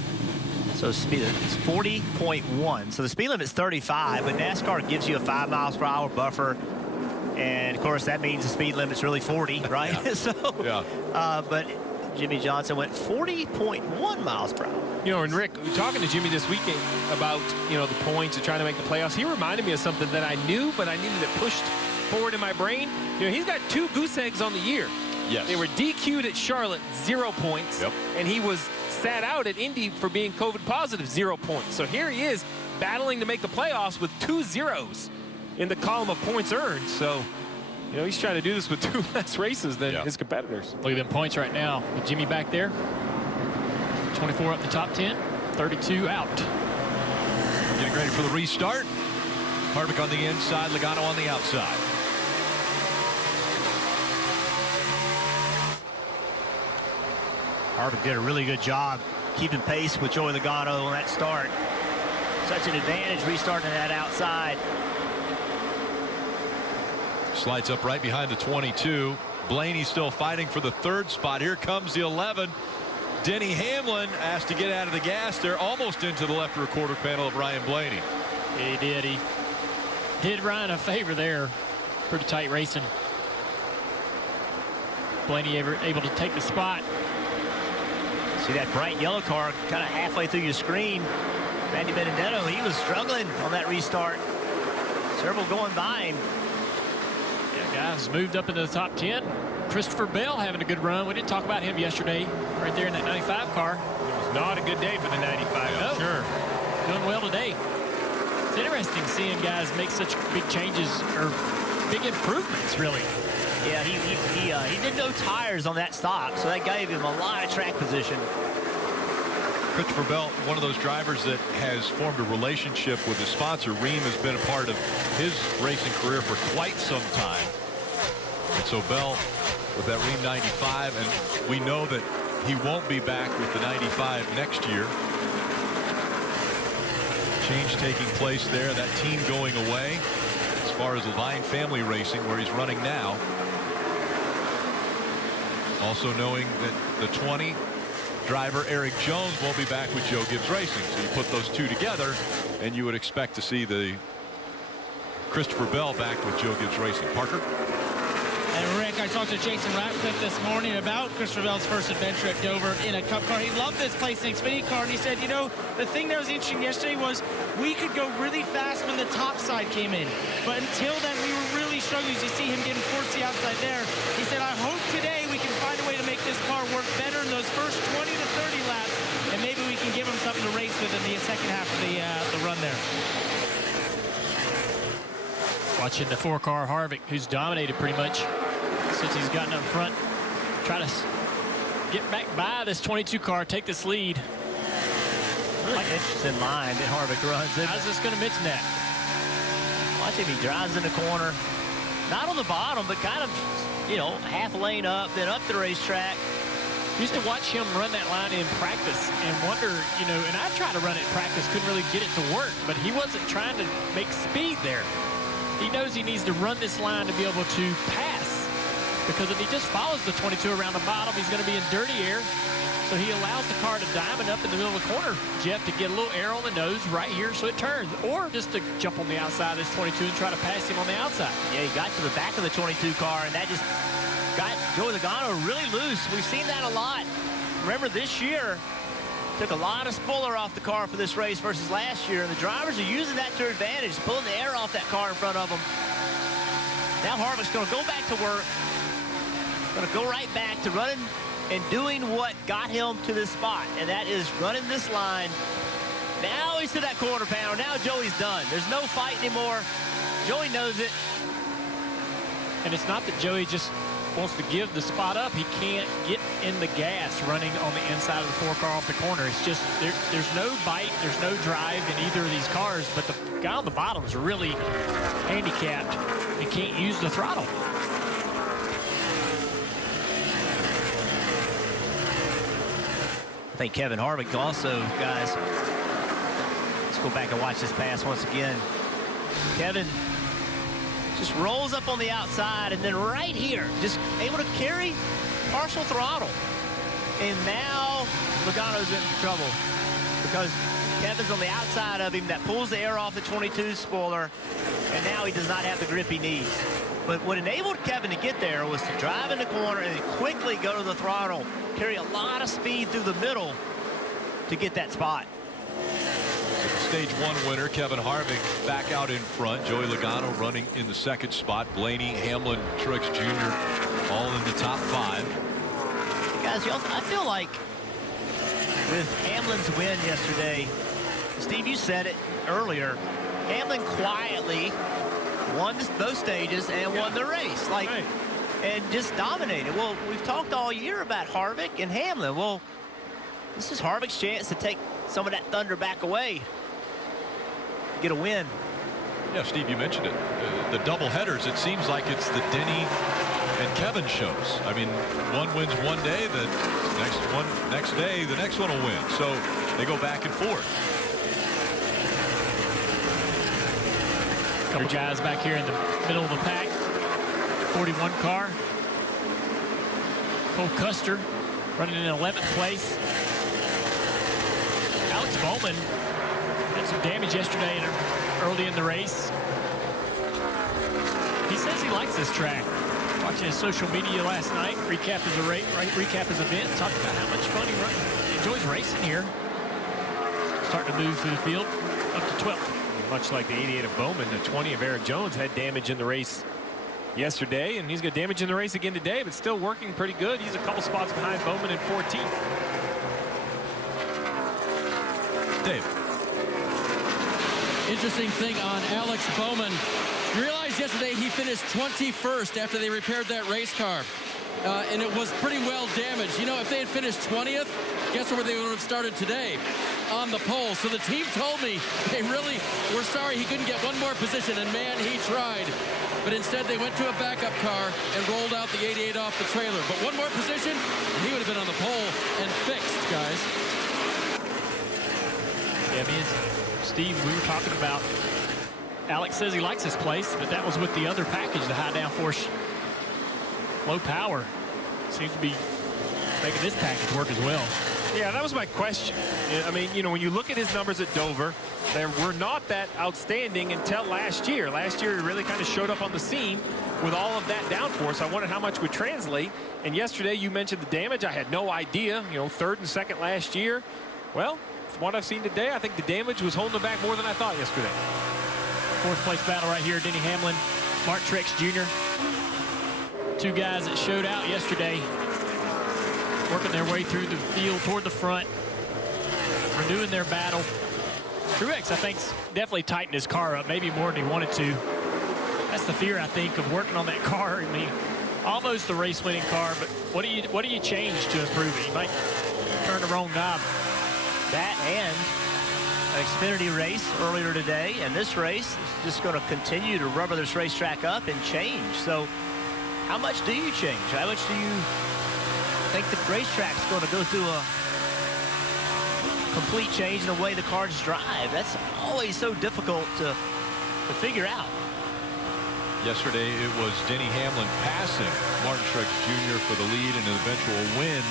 So speed is 40.1. So the speed limit is 35, but NASCAR gives you a 5 miles per hour buffer. And, of course, that means the speed limit's really 40, right? Yeah. But Jimmy Johnson went 40.1 miles per hour. You know, and Rick, talking to Jimmy this weekend about, you know, the points and trying to make the playoffs, he reminded me of something that I knew, but I needed it pushed forward in my brain. You know, he's got 2 goose eggs on the year. Yes. They were DQ'd at Charlotte, 0 points. Yep. And he was sat out at Indy for being COVID positive, 0 points. So here he is battling to make the playoffs with 2 zeros in the column of points earned. So, you know, he's trying to do this with 2 less races than his competitors. Look at them points right now with Jimmy back there. 24 up the top 10, 32 out. Getting ready for the restart. Harvick on the inside, Logano on the outside. Harvick did a really good job keeping pace with Joey Logano on that start. Such an advantage restarting that outside. Slides up right behind the 22. Blaney still fighting for the 3rd spot. Here comes the 11. Denny Hamlin asked to get out of the gas there, almost into the left rear quarter panel of Ryan Blaney. He did. He did Ryan a favor there. Pretty tight racing. Blaney able to take the spot. See that bright yellow car kind of halfway through your screen. Randy Benedetto, he was struggling on that restart. Several going by him. Yeah, guys moved up into the top 10. Christopher Bell having a good run. We didn't talk about him yesterday, right there in that 95 car. It was not a good day for the 95. No. Sure. Doing well today. It's interesting seeing guys make such big changes or big improvements, really. Yeah, he did no tires on that stop, so that gave him a lot of track position. Christopher Bell, one of those drivers that has formed a relationship with his sponsor. Rheem has been a part of his racing career for quite some time. And so Bell with that Rheem 95, and we know that he won't be back with the 95 next year. Change taking place there, that team going away as far as Levine Family Racing, where he's running now. Also knowing that the 20 driver Eric Jones won't be back with Joe Gibbs Racing. So you put those two together, and you would expect to see the Christopher Bell back with Joe Gibbs Racing. Parker? And Rick, I talked to Jason Ratcliffe this morning about Christopher Bell's first adventure at Dover in a Cup car. He loved this place in Xfinity car, and he said, you know, the thing that was interesting yesterday was we could go really fast when the top side came in. But until then, we were really struggling. As you see him getting forced to the outside there. He said, I hope today we can find a way to make this car work better in those first 20 to 30 laps, and maybe we can give him something to race with in the second half of the run there. Watching the 4-car Harvick, who's dominated pretty much since he's gotten up front. Try to get back by this 22 car, take this lead. Really interesting line that Harvick runs. I was just going to mention that. Watch him, he drives in the corner. Not on the bottom, but kind of, you know, half a lane up, then up the racetrack. Used to watch him run that line in practice and wonder, you know, and I tried to run it in practice, couldn't really get it to work, but he wasn't trying to make speed there. He knows he needs to run this line to be able to pass, because if he just follows the 22 around the bottom, he's going to be in dirty air. So he allows the car to diamond up in the middle of the corner, Jeff, to get a little air on the nose right here so it turns, or just to jump on the outside of this 22 and try to pass him on the outside. Yeah, he got to the back of the 22 car, and that just got Joey Logano really loose. We've seen that a lot. Remember, this year, took a lot of spoiler off the car for this race versus last year, and the drivers are using that to their advantage, pulling the air off that car in front of them. Now Harvick's going to go back to work, going to go right back to running and doing what got him to this spot, and that is running this line. Now he's to that quarter pounder. Now Joey's done. There's no fight anymore. Joey knows it. And it's not that Joey just wants to give the spot up. He can't get in the gas running on the inside of the 4-car off the corner. It's just there's no bite, there's no drive in either of these cars, but the guy on the bottom is really handicapped and can't use the throttle. I think Kevin Harvick also, guys, let's go back and watch this pass once again. Kevin just rolls up on the outside, and then right here, just able to carry partial throttle. And now Logano's in trouble because Kevin's on the outside of him. That pulls the air off the 22 spoiler, and now he does not have the grip he needs. But what enabled Kevin to get there was to drive in the corner and quickly go to the throttle, carry a lot of speed through the middle to get that spot. Stage 1 winner Kevin Harvick back out in front. Joey Logano running in the second spot. Blaney, Hamlin, Truex Jr. all in the top 5. Guys, I feel like with Hamlin's win yesterday, Steve, you said it earlier, Hamlin quietly won both stages and won the race, like, and just dominated. Well, we've talked all year about Harvick and Hamlin. Well, this is Harvick's chance to take some of that thunder back away, get a win. Yeah, Steve, you mentioned it. The double headers, it seems like it's the Denny and Kevin shows. I mean, one wins one day, the next day, the next one will win. So they go back and forth. A couple guys back here in the middle of the pack. 41 car. Cole Custer running in 11th place. Alex Bowman had some damage yesterday early in the race. He says he likes this track. Watching his social media last night, recap his event, talked about how much fun he enjoys racing here. Starting to move through the field up to 12th. Much like the 88 of Bowman, the 20 of Eric Jones had damage in the race yesterday, and he's got damage in the race again today, but still working pretty good. He's a couple spots behind Bowman in 14th. Dave. Interesting thing on Alex Bowman. You realize yesterday he finished 21st after they repaired that race car. And it was pretty well damaged. You know, if they had finished 20th, guess where they would have started today? On the pole. So the team told me they really were sorry he couldn't get one more position, and man, he tried. But instead they went to a backup car and rolled out the 88 off the trailer. But one more position, and he would have been on the pole and fixed, guys. Yeah, me and Steve, we were talking about, Alex says he likes this place, but that was with the other package, the high downforce, low power. Seems to be making this package work as well. Yeah, that was my question. I mean, you know, when you look at his numbers at Dover, they were not that outstanding until last year. Last year, he really kind of showed up on the scene with all of that downforce. I wondered how much would translate. And yesterday, you mentioned the damage. I had no idea. You know, third and second last year. Well, from what I've seen today, I think the damage was holding him back more than I thought yesterday. Fourth place battle right here. Denny Hamlin, Mark Truex Jr. Two guys that showed out yesterday, working their way through the field toward the front, renewing their battle. Truex, I think, definitely tightened his car up, maybe more than he wanted to. That's the fear, I think, of working on that car. I mean, almost the race-winning car, but what do you change to improve it? You might turn the wrong knob. That and an Xfinity race earlier today, and this race is just going to continue to rubber this racetrack up and change. So how much do you change? How much do you think the racetrack's going to go through a complete change in the way the cars drive? That's always so difficult to figure out. Yesterday, it was Denny Hamlin passing Martin Truex Jr. for the lead and an eventual win.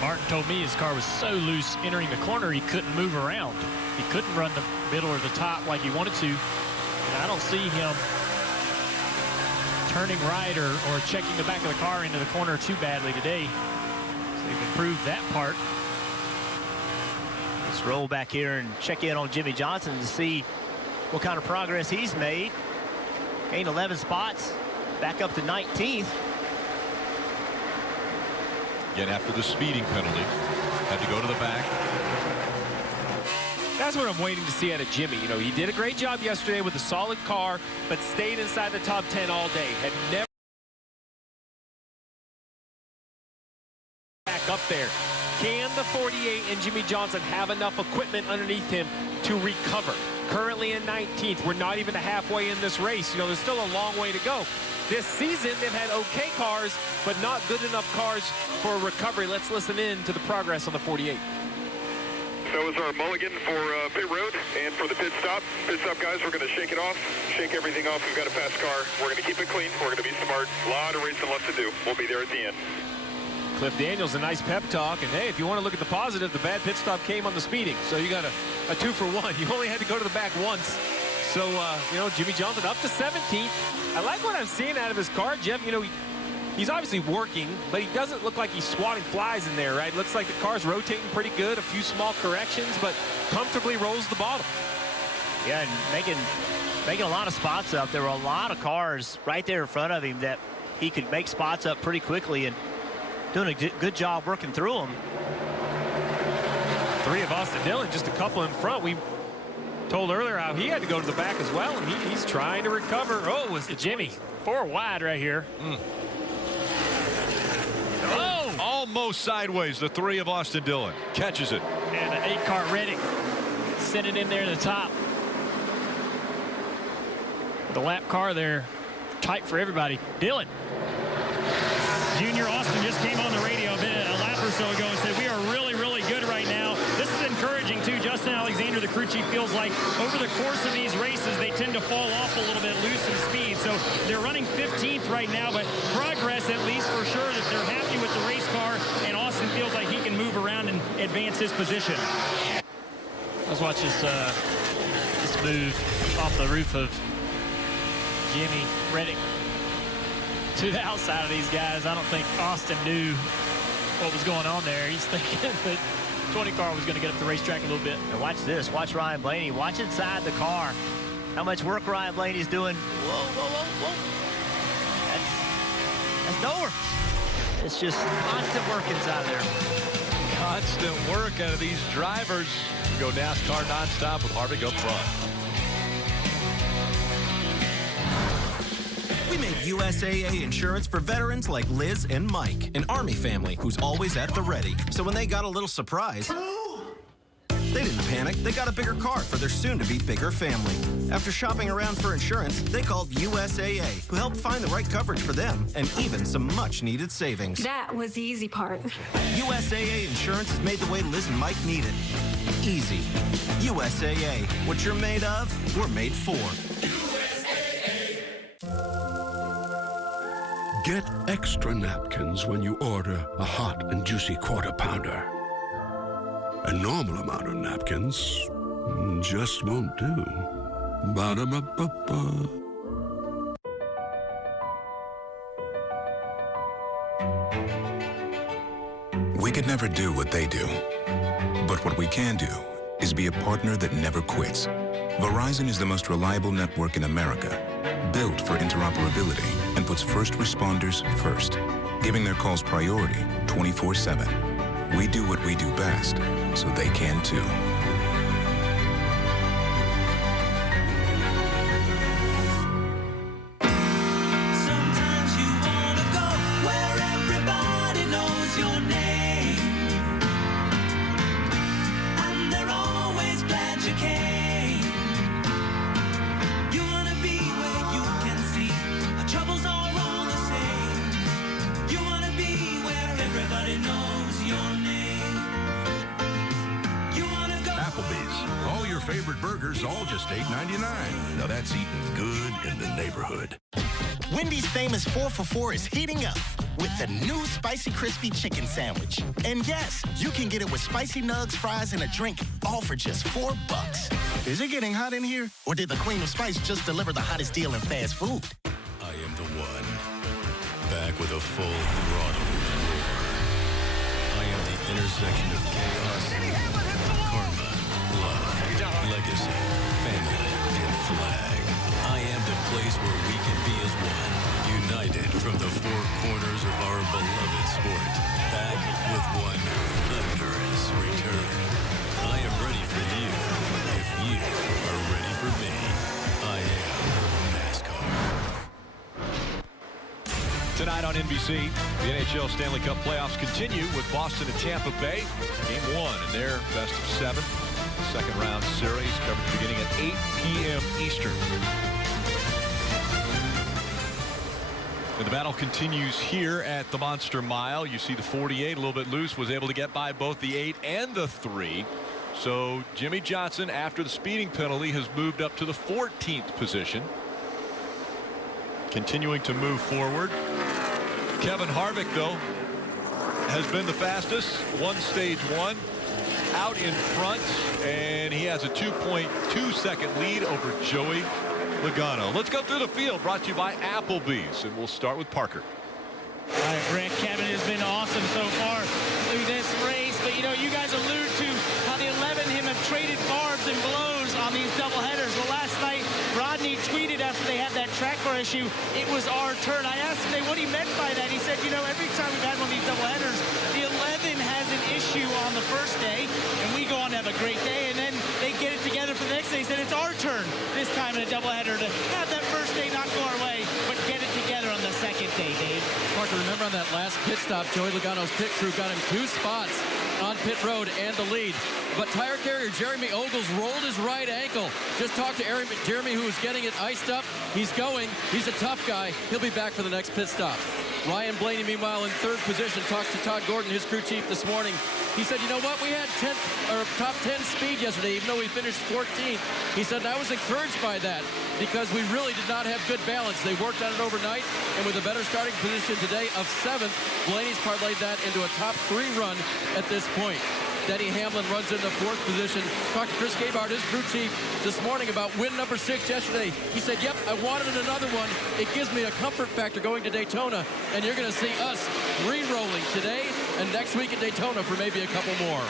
Martin told me his car was so loose entering the corner he couldn't move around. He couldn't run the middle or the top like he wanted to. And I don't see him turning right or checking the back of the car into the corner too badly today. So they've improved that part. Let's roll back here and check in on Jimmie Johnson to see what kind of progress he's made. Gained 11 spots, back up to 19th. Again, after the speeding penalty, had to go to the back. That's what I'm waiting to see out of Jimmy. You know, he did a great job yesterday with a solid car, but stayed inside the top 10 all day. Had never back up there. Can the 48 and Jimmie Johnson have enough equipment underneath him to recover? Currently in 19th. We're not even halfway in this race. You know, there's still a long way to go. This season, they've had okay cars, but not good enough cars for recovery. Let's listen in to the progress on the 48. That was our mulligan for pit road and for the pit stop. Pit stop, guys, we're going to shake it off, shake everything off. We've got a fast car. We're going to keep it clean. We're going to be smart. A lot of racing left to do. We'll be there at the end. Cliff Daniels, a nice pep talk. And, hey, if you want to look at the positive, the bad pit stop came on the speeding. So you got a 2-for-1. You only had to go to the back once. So, you know, Jimmie Johnson up to 17th. I like what I'm seeing out of his car, Jeff. You know, he's obviously working, but he doesn't look like he's swatting flies in there, right? Looks like the car's rotating pretty good, a few small corrections, but comfortably rolls the bottom. Yeah, and making a lot of spots up. There were a lot of cars right there in front of him that he could make spots up pretty quickly and doing a good job working through them. Three of Austin Dillon, just a couple in front. We told earlier how he had to go to the back as well, and he's trying to recover. Oh, it was Jimmy. 4 wide right here. Oh! Almost sideways, the 3 of Austin Dillon. Catches it. And an 8-car Reddick sent it in there to the top. The lap car there, tight for everybody. Dillon. Junior Austin just came on the radio a lap or so ago and said, we are really, really good right now. This is encouraging, too. Justin Alexander, the crew chief, feels like over the course of these races, they tend to fall off a little bit, lose some speed. So they're running 15th right now, but progress, at least for sure, that they're happy with the race car, and Austin feels like he can move around and advance his position. Let's watch this move off the roof of Jimmy Reddick to the outside of these guys. I don't think Austin knew what was going on there. He's thinking that 20 car was going to get up the racetrack a little bit. And watch this. Watch Ryan Blaney. Watch inside the car. How much work Ryan Blaney's doing. Whoa, whoa, whoa, whoa. That's nowhere. It's just constant work inside there. Constant work out of these drivers. We go NASCAR nonstop with Harvick up front. We made USAA insurance for veterans like Liz and Mike, an Army family who's always at the ready. So when they got a little surprise, they didn't panic. They got a bigger car for their soon-to-be bigger family. After shopping around for insurance, they called USAA, who helped find the right coverage for them and even some much-needed savings. That was the easy part. USAA insurance has made the way Liz and Mike need it easy. USAA, what you're made of, we're made for. Get extra napkins when you order a hot and juicy Quarter Pounder. A normal amount of napkins just won't do. Ba-da-ba-ba-ba. We could never do what they do, but what we can do is be a partner that never quits. Verizon is the most reliable network in America, built for interoperability and puts first responders first, giving their calls priority 24/7. We do what we do best, so they can too. Sometimes you wanna go where everybody knows your name, and they're always glad you came. You wanna be where you can see our troubles are all the same. You wanna be where everybody knows your name. You wanna go. Applebee's. All your favorite burgers, all just $8.99. Now that's eating good in the neighborhood. Wendy's famous 4 for $4 is heating up with the new Spicy Crispy Chicken Sandwich. And yes, you can get it with spicy nugs, fries, and a drink, all for just $4. Is it getting hot in here? Or did the Queen of Spice just deliver the hottest deal in fast food? I am the one, back with a full throttle roar. I am the intersection of chaos, karma, love, legacy, family, and flag. I am the place where we can be as one, united from the four corners of our beloved sport, back with one thunderous return. I am ready for you, if you are ready for me. I am NASCAR. Tonight on NBC, the NHL Stanley Cup playoffs continue with Boston and Tampa Bay. Game 1 in their best of 7. Second round series covered beginning at 8 p.m. Eastern. And the battle continues here at the Monster Mile. You see the 48 a little bit loose, was able to get by both the 8 and the 3. So Jimmy Johnson, after the speeding penalty, has moved up to the 14th position. Continuing to move forward. Kevin Harvick, though, has been the fastest. Won stage 1. Out in front, and he has a 2.2 second lead over Joey Logano. Let's go through the field, brought to you by Applebee's, and we'll start with Parker. All right, Rick, Kevin has been awesome so far through this race, but you know, you guys allude to how the 11 him have traded barbs and blows on these doubleheaders. Well, last night, Rodney tweeted after they had that track bar issue, it was our turn. I asked him what he meant by that. He said, you know, every time we've had one of these doubleheaders, the 11 has an issue on the first day, and we go on to have a great day, and then they get it together for the next day. He said, it's our turn this time in a doubleheader to have that first day not go our way, but get it together on the second day, Dave. Parker, remember on that last pit stop, Joey Logano's pit crew got him 2 spots on pit road and the lead. But tire carrier Jeremy Ogles rolled his right ankle. Just talked to Jeremy, who was getting it iced up. He's going. He's a tough guy. He'll be back for the next pit stop. Ryan Blaney, meanwhile, in 3rd position, talks to Todd Gordon, his crew chief, this morning. He said, you know what? We had top 10 speed yesterday, even though we finished 14th. He said, I was encouraged by that because we really did not have good balance. They worked on it overnight, and with a better starting position today of 7th, Blaney's parlayed that into a top 3 run at this point. Denny Hamlin runs into 4th position. Talked to Chris Gabehart, his crew chief, this morning about win number 6 yesterday. He said, yep, I wanted another one. It gives me a comfort factor going to Daytona, and you're going to see us re-rolling today and next week at Daytona for maybe a couple more.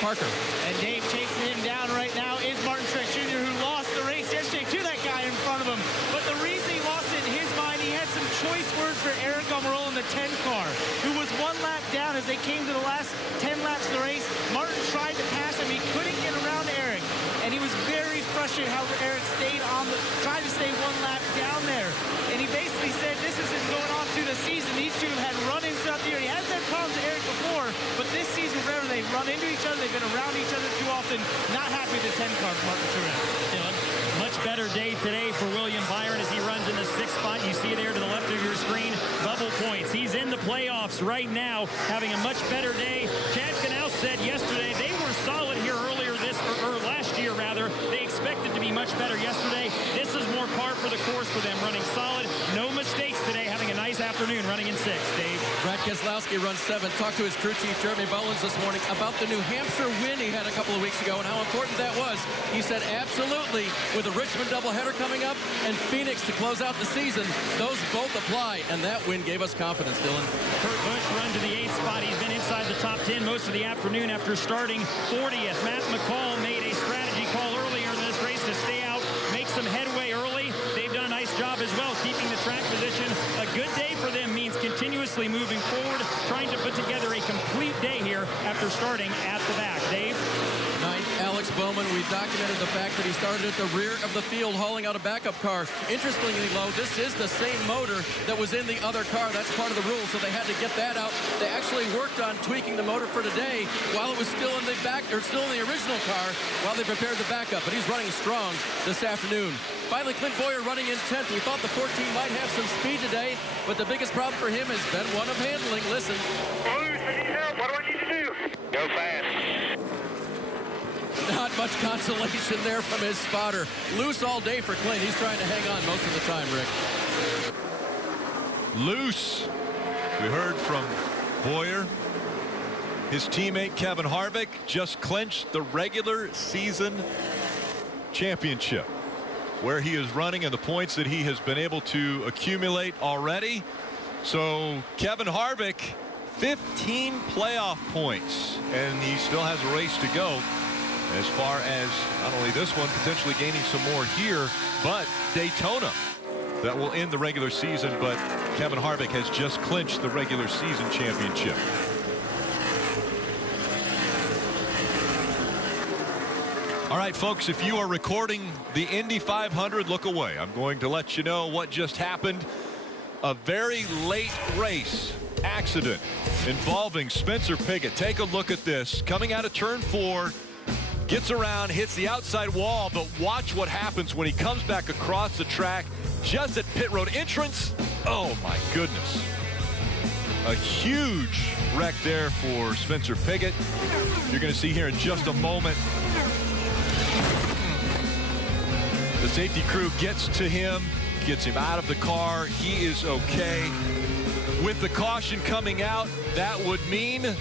Parker. And Dave, chasing him down right now is Martin Truex Jr., who lost the race yesterday to that guy in front of him. But the reason he lost it in his mind, he had some choice words for Eric Almirola in the 10 car, who was 1 lap down as they came to the last 10 laps of the race. Martin tried to pass him. He couldn't get around Eric. And he was very frustrated how Eric stayed tried to stay 1 lap down there. And he basically said, this isn't going on through the season. These two have had run-ins throughout the year. He hasn't had problems with Eric before, but this season, forever, they've run into each other. They've been around each other too often. Not happy with the 10 car for Martin Truex. Much better day today for William Byron as he runs in the 6th spot. You see there to the left of your screen, bubble points. He's in the playoffs right now, having a much better day. Chad Canal said yesterday they were solid here earlier or last year, rather. They expected to be much better yesterday. This is more par for the course for them, running solid. No mistakes today, having a nice afternoon running in 6th. Dave. Brad Keselowski runs 7th. Talked to his crew chief, Jeremy Bullins, this morning about the New Hampshire win he had a couple of weeks ago and how important that was. He said absolutely, with the Richmond doubleheader coming up and Phoenix to close out the season, those both apply, and that win gave us confidence, Dylan. Kurt Busch run to the 8th spot. He's been inside the top 10 most of the afternoon after starting 40th. Matt McCall made a strategy call earlier in this race to stay out, make some headway early. They've done a nice job as well, keeping the track position. A good day for them means continuously moving forward, trying to put together a complete day here after starting at the back. Dave? 9th, Alex Bowman. We documented the fact that he started at the rear of the field hauling out a backup car. Interestingly, Low, this is the same motor that was in the other car. That's part of the rule, so they had to get that out. They actually worked on tweaking the motor for today while it was still in the still in the original car while they prepared the backup, but he's running strong this afternoon. Finally, Clint Boyer running in 10th. We thought the 14 might have some speed today, but the biggest problem for him has been one of handling. Listen. What do I need to do? Go fast. Not much consolation there from his spotter. Loose all day for Clint. He's trying to hang on most of the time, Rick. Loose. We heard from Boyer. His teammate Kevin Harvick just clinched the regular season championship, where he is running and the points that he has been able to accumulate already. So Kevin Harvick, 15 playoff points, and he still has a race to go as far as not only this one, potentially gaining some more here, but Daytona that will end the regular season. But Kevin Harvick has just clinched the regular season championship. All right, folks, if you are recording the Indy 500, look away. I'm going to let you know what just happened. A very late race accident involving Spencer Pigot. Take a look at this. Coming out of turn 4, gets around, hits the outside wall, but watch what happens when he comes back across the track just at pit road entrance. Oh, my goodness. A huge wreck there for Spencer Pigot. You're going to see here in just a moment. The safety crew gets to him, gets him out of the car. He is okay. With the caution coming out, that would mean the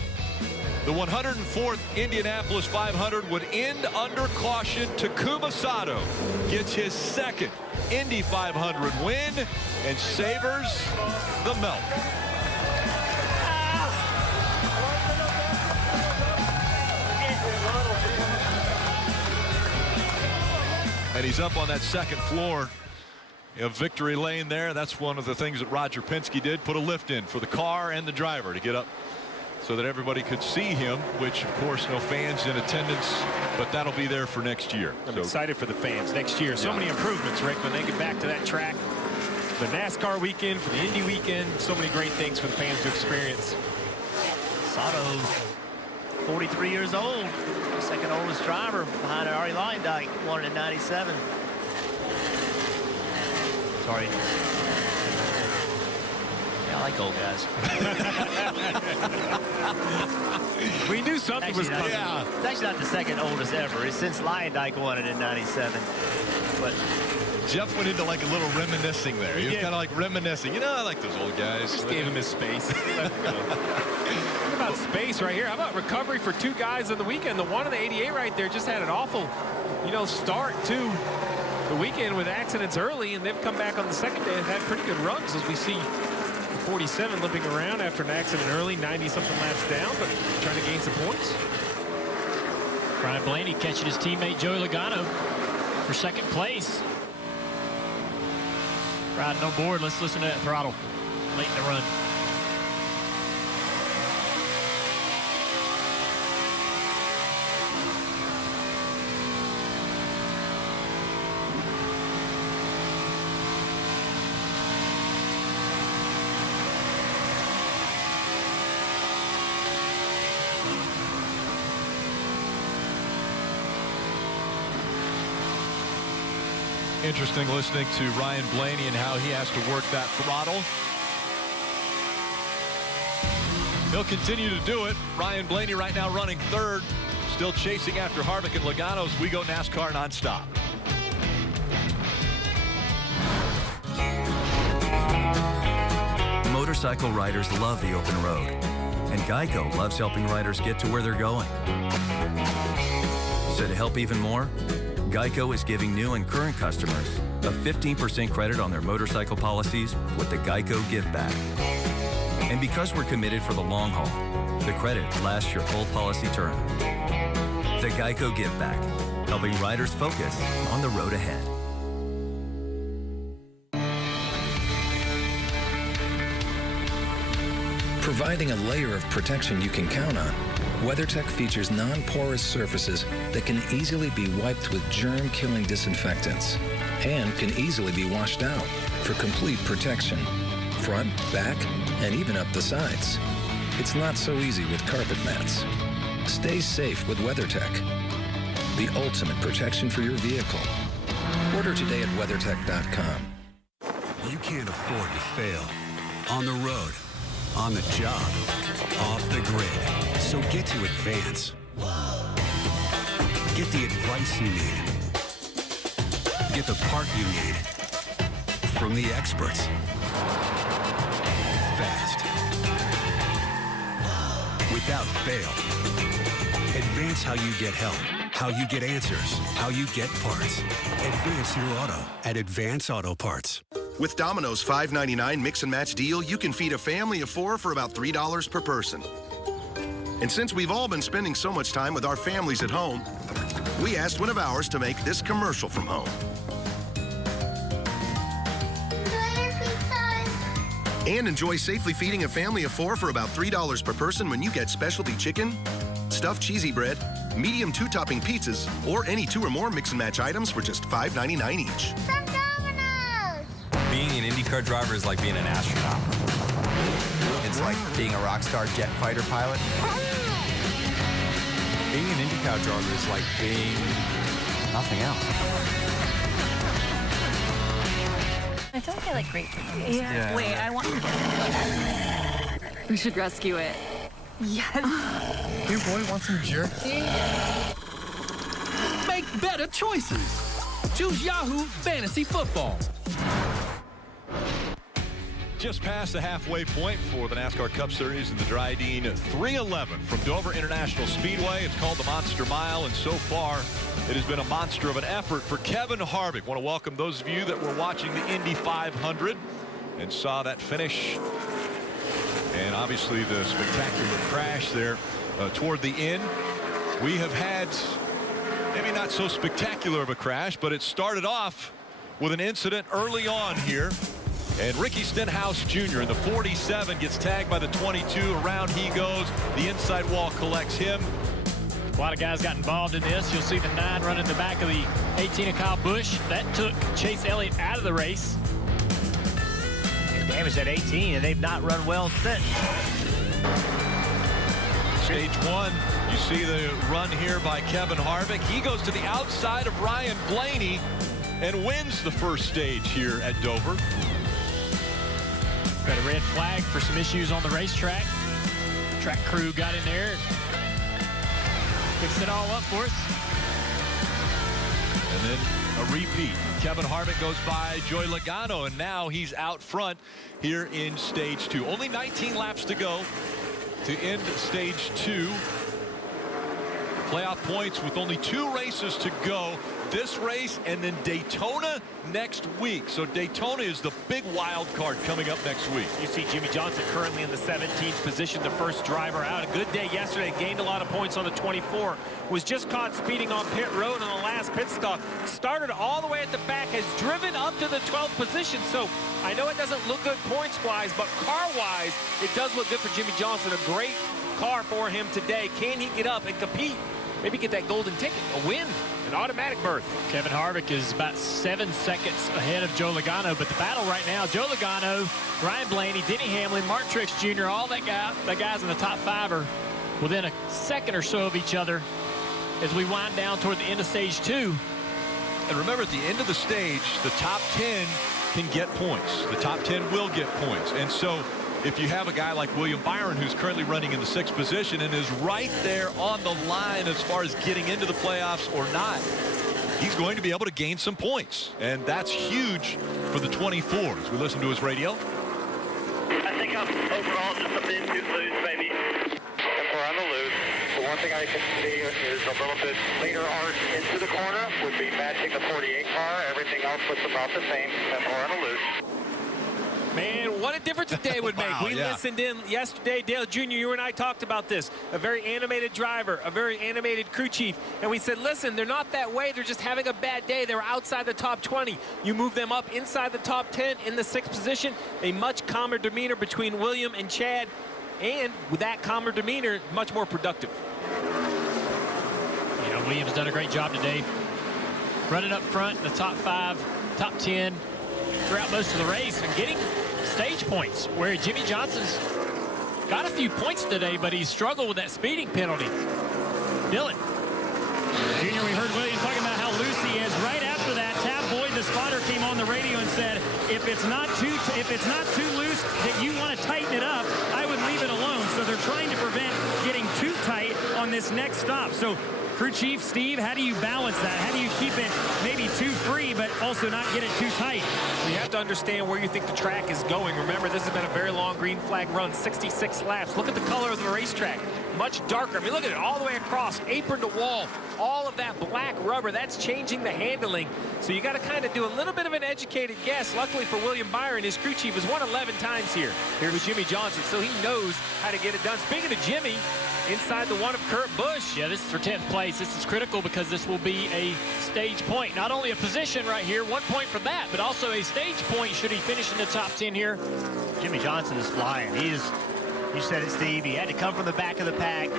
104th Indianapolis 500 would end under caution. Takuma Sato gets his second Indy 500 win and savors the milk. And he's up on that second floor of victory lane there. That's one of the things that Roger Penske did, put a lift in for the car and the driver to get up so that everybody could see him, which of course no fans in attendance, but that'll be there for next year. I'm excited for the fans next year. So many improvements, Rick, when they get back to that track. The NASCAR weekend, for the Indy weekend, so many great things for the fans to experience. Sato's 43 years old, second oldest driver behind Ari Leyendijk, won in '97. Sorry. Yeah, I like old guys. We knew something was coming. Yeah. It's actually not the second oldest ever. It's since Leyendijk won it in '97. But Jeff went into like a little reminiscing there. He was kind of like reminiscing. You know, I like those old guys. Just gave him his space. What about space right here? How about recovery for two guys in the weekend? The one in the 88 right there just had an awful, start to the weekend with accidents early, and they've come back on the second day and had pretty good runs, as we see the 47 limping around after an accident early, 90-something laps down, but trying to gain some points. Brian Blaney catching his teammate Joey Logano for second place. Riding on board. Let's listen to that throttle late in the run. Interesting listening to Ryan Blaney and how he has to work that throttle. He'll continue to do it. Ryan Blaney right now running third. still chasing after Harvick and Logano as we go NASCAR nonstop. Motorcycle riders love the open road, and Geico loves helping riders get to where they're going. So to help even more, Geico is giving new and current customers a 15% credit on their motorcycle policies with the Geico Give Back. And because we're committed for the long haul, the credit lasts your full policy term. The Geico Give Back, helping riders focus on the road ahead. Providing a layer of protection you can count on, WeatherTech features non-porous surfaces that can easily be wiped with germ-killing disinfectants and can easily be washed out for complete protection, front, back, and even up the sides. It's not so easy with carpet mats. Stay safe with WeatherTech, the ultimate protection for your vehicle. Order today at WeatherTech.com. You can't afford to fail. On the road, on the job, off the grid. So get to Advance. Get the advice you need. Get the part you need from the experts. Fast. Without fail. Advance how you get help, how you get answers, how you get parts. Advance your auto at Advance Auto Parts. With Domino's $5.99 mix and match deal, you can feed a family of 4 for about $3 per person. And since we've all been spending so much time with our families at home, we asked one of ours to make this commercial from home. And enjoy safely feeding a family of 4 for about $3 per person when you get specialty chicken, stuffed cheesy bread, medium 2-topping pizzas, or any 2 or more mix and match items for just $5.99 each. Being an IndyCar driver is like being an astronaut. It's like being a rock star jet fighter pilot. Being an IndyCar driver is like being nothing else. I feel like I like grapefruit. Yeah. Wait, I want We should rescue it. Yes. Your boy wants some jerky? Make better choices. Choose Yahoo Fantasy Football. Just past the halfway point for the NASCAR Cup Series in the Drydene 311 from Dover International Speedway. It's called the Monster Mile, and so far it has been a monster of an effort for Kevin Harvick. Want to welcome those of you that were watching the Indy 500 and saw that finish, and obviously the spectacular crash there toward the end. We have had maybe not so spectacular of a crash, but it started off with an incident early on here. And Ricky Stenhouse Jr. in the 47 gets tagged by the 22. Around he goes. The inside wall collects him. A lot of guys got involved in this. You'll see the 9 running in the back of the 18 of Kyle Busch. That took Chase Elliott out of the race. And damage at 18, and they've not run well since. Stage 1, you see the run here by Kevin Harvick. He goes to the outside of Ryan Blaney and wins the first stage here at Dover. Got a red flag for some issues on the racetrack. Track crew got in there and fixed it all up for us. And then a repeat. Kevin Harvick goes by Joey Logano, and now he's out front here in stage 2. Only 19 laps to go to end stage 2. Playoff points with only 2 races to go. This race and then Daytona next week. So Daytona is the big wild card coming up next week. You see Jimmy Johnson currently in the 17th position, the first driver out. A good day yesterday, gained a lot of points on the 24. Was just caught speeding on pit road on the last pit stop. Started all the way at the back, has driven up to the 12th position. So I know it doesn't look good points-wise, but car-wise, it does look good for Jimmy Johnson. A great car for him today. Can he get up and compete? Maybe get that golden ticket, a win, an automatic berth. Kevin Harvick is about 7 seconds ahead of Joe Logano, but the battle right now, Joe Logano, Ryan Blaney, Denny Hamlin, Mark Truex Jr., all the guys in the top 5 are within a second or so of each other as we wind down toward the end of stage 2. And remember, at the end of the stage, the top 10 can get points. The top 10 will get points. And so if you have a guy like William Byron, who's currently running in the 6th position and is right there on the line as far as getting into the playoffs or not, he's going to be able to gain some points. And that's huge for the 24 as we listen to his radio. I think I'm overall just a bit too loose, maybe. If we're on the loose, the one thing I can see is a little bit later arc into the corner would be matching the 48 car. Everything else looks about the same if we're on the loose. Man, what a difference a day would make. Wow, we listened in yesterday. Dale Jr., you and I talked about this. A very animated driver, a very animated crew chief. And we said, listen, they're not that way. They're just having a bad day. They were outside the top 20. You move them up inside the top 10 in the 6th position. A much calmer demeanor between William and Chad. And with that calmer demeanor, much more productive. You know, Williams done a great job today. Running up front in the top 5, top 10 throughout most of the race and getting stage points, where Jimmy Johnson's got a few points today, but he struggled with that speeding penalty. Dylan. Junior, we heard Williams talking about how loose he is. Right after that, Tab Boyd, the spotter, came on the radio and said, if it's not too loose that you want to tighten it up, I would leave it alone. So they're trying to prevent getting too tight on this next stop. So crew chief Steve, how do you balance that? How do you keep it maybe too free, but also not get it too tight? You have to understand where you think the track is going. Remember, this has been a very long green flag run, 66 laps. Look at the color of the racetrack. Much darker. I mean, look at it all the way across, apron to wall. All of that black rubber, that's changing the handling. So you got to kind of do a little bit of an educated guess. Luckily for William Byron, his crew chief has won 11 times here with Jimmy Johnson, so he knows how to get it done. Speaking of Jimmy, inside the one of Kurt Busch. Yeah, this is for 10th place. This is critical because this will be a stage point. Not only a position right here, 1 point for that, but also a stage point should he finish in the top 10 here. Jimmy Johnson is flying. He is, you said it, Steve. He had to come from the back of the pack.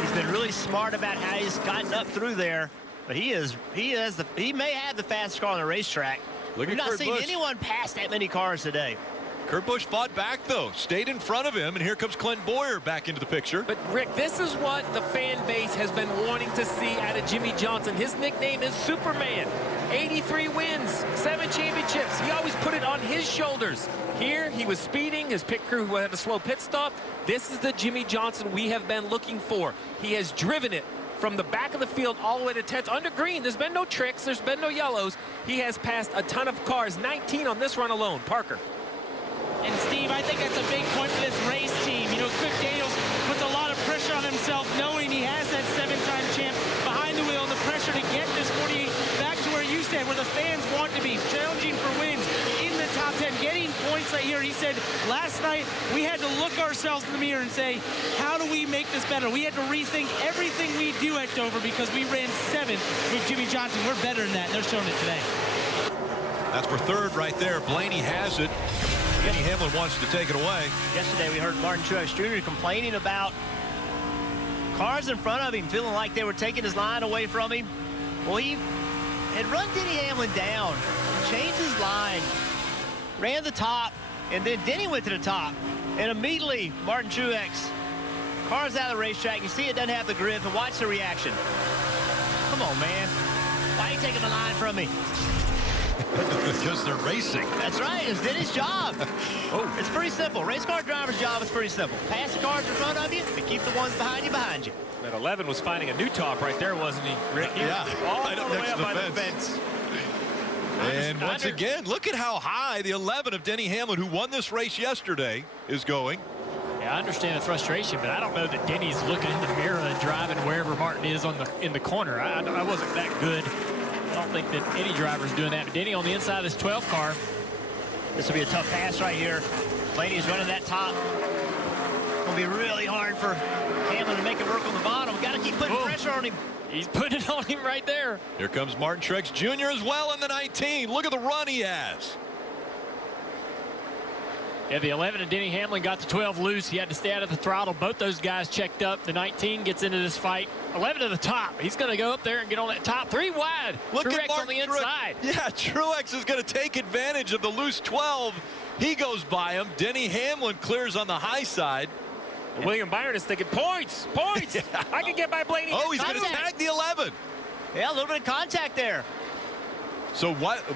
He's been really smart about how he's gotten up through there, but he may have the fastest car on the racetrack. We've not seen anyone pass that many cars today. Kurt Busch fought back, though, stayed in front of him, and here comes Clint Boyer back into the picture. But, Rick, this is what the fan base has been wanting to see out of Jimmy Johnson. His nickname is Superman. 83 wins, 7 championships. He always put it on his shoulders. Here, he was speeding. His pit crew had a slow pit stop. This is the Jimmy Johnson we have been looking for. He has driven it from the back of the field all the way to 10th. Under green, there's been no tricks. There's been no yellows. He has passed a ton of cars, 19 on this run alone. Parker. And Steve, I think that's a big point for this race team. You know, Cliff Daniels puts a lot of pressure on himself, knowing he has that 7-time champ behind the wheel, and the pressure to get this 48 back to where you said, where the fans want to be, challenging for wins in the top 10, getting points right here. He said last night we had to look ourselves in the mirror and say, how do we make this better? We had to rethink everything we do at Dover because we ran 7th with Jimmy Johnson. We're better than that, and they're showing it today. That's for 3rd right there. Blaney has it. Denny Hamlin wants to take it away. Yesterday we heard Martin Truex Jr. complaining about cars in front of him, feeling like they were taking his line away from him. Well, he had run Denny Hamlin down, changed his line, ran the top, and then Denny went to the top. And immediately, Martin Truex, car's out of the racetrack. You see it doesn't have the grip, and watch the reaction. Come on, man. Why are you taking the line from me? Because they're racing. That's right. It's Denny's job. Oh. It's pretty simple. Race car driver's job is pretty simple. Pass the cars in front of you and keep the ones behind you. That 11 was finding a new top right there, wasn't he, Rick? Yeah. All the way up by the fence. And once again, look at how high the 11 of Denny Hamlin, who won this race yesterday, is going. Yeah, I understand the frustration, but I don't know that Denny's looking in the mirror and driving wherever Martin is in the corner. I wasn't that good. I don't think that any driver's doing that. But Denny on the inside of this 12 car. This will be a tough pass right here. Blaney's running that top. It'll be really hard for Hamlin to make it work on the bottom. Got to keep putting pressure on him. He's putting it on him right there. Here comes Martin Truex Jr. as well in the 19. Look at the run he has. Yeah, the 11 and Denny Hamlin got the 12 loose. He had to stay out of the throttle. Both those guys checked up. The 19 gets into this fight. 11 to the top. He's going to go up there and get on that top. 3 wide. Look Truex at Martin on the inside. Yeah, Truex is going to take advantage of the loose 12. He goes by him. Denny Hamlin clears on the high side. And William Byron is thinking, points. Yeah. I can get by Blaney. Oh, he's going to tag the 11. Yeah, a little bit of contact there. So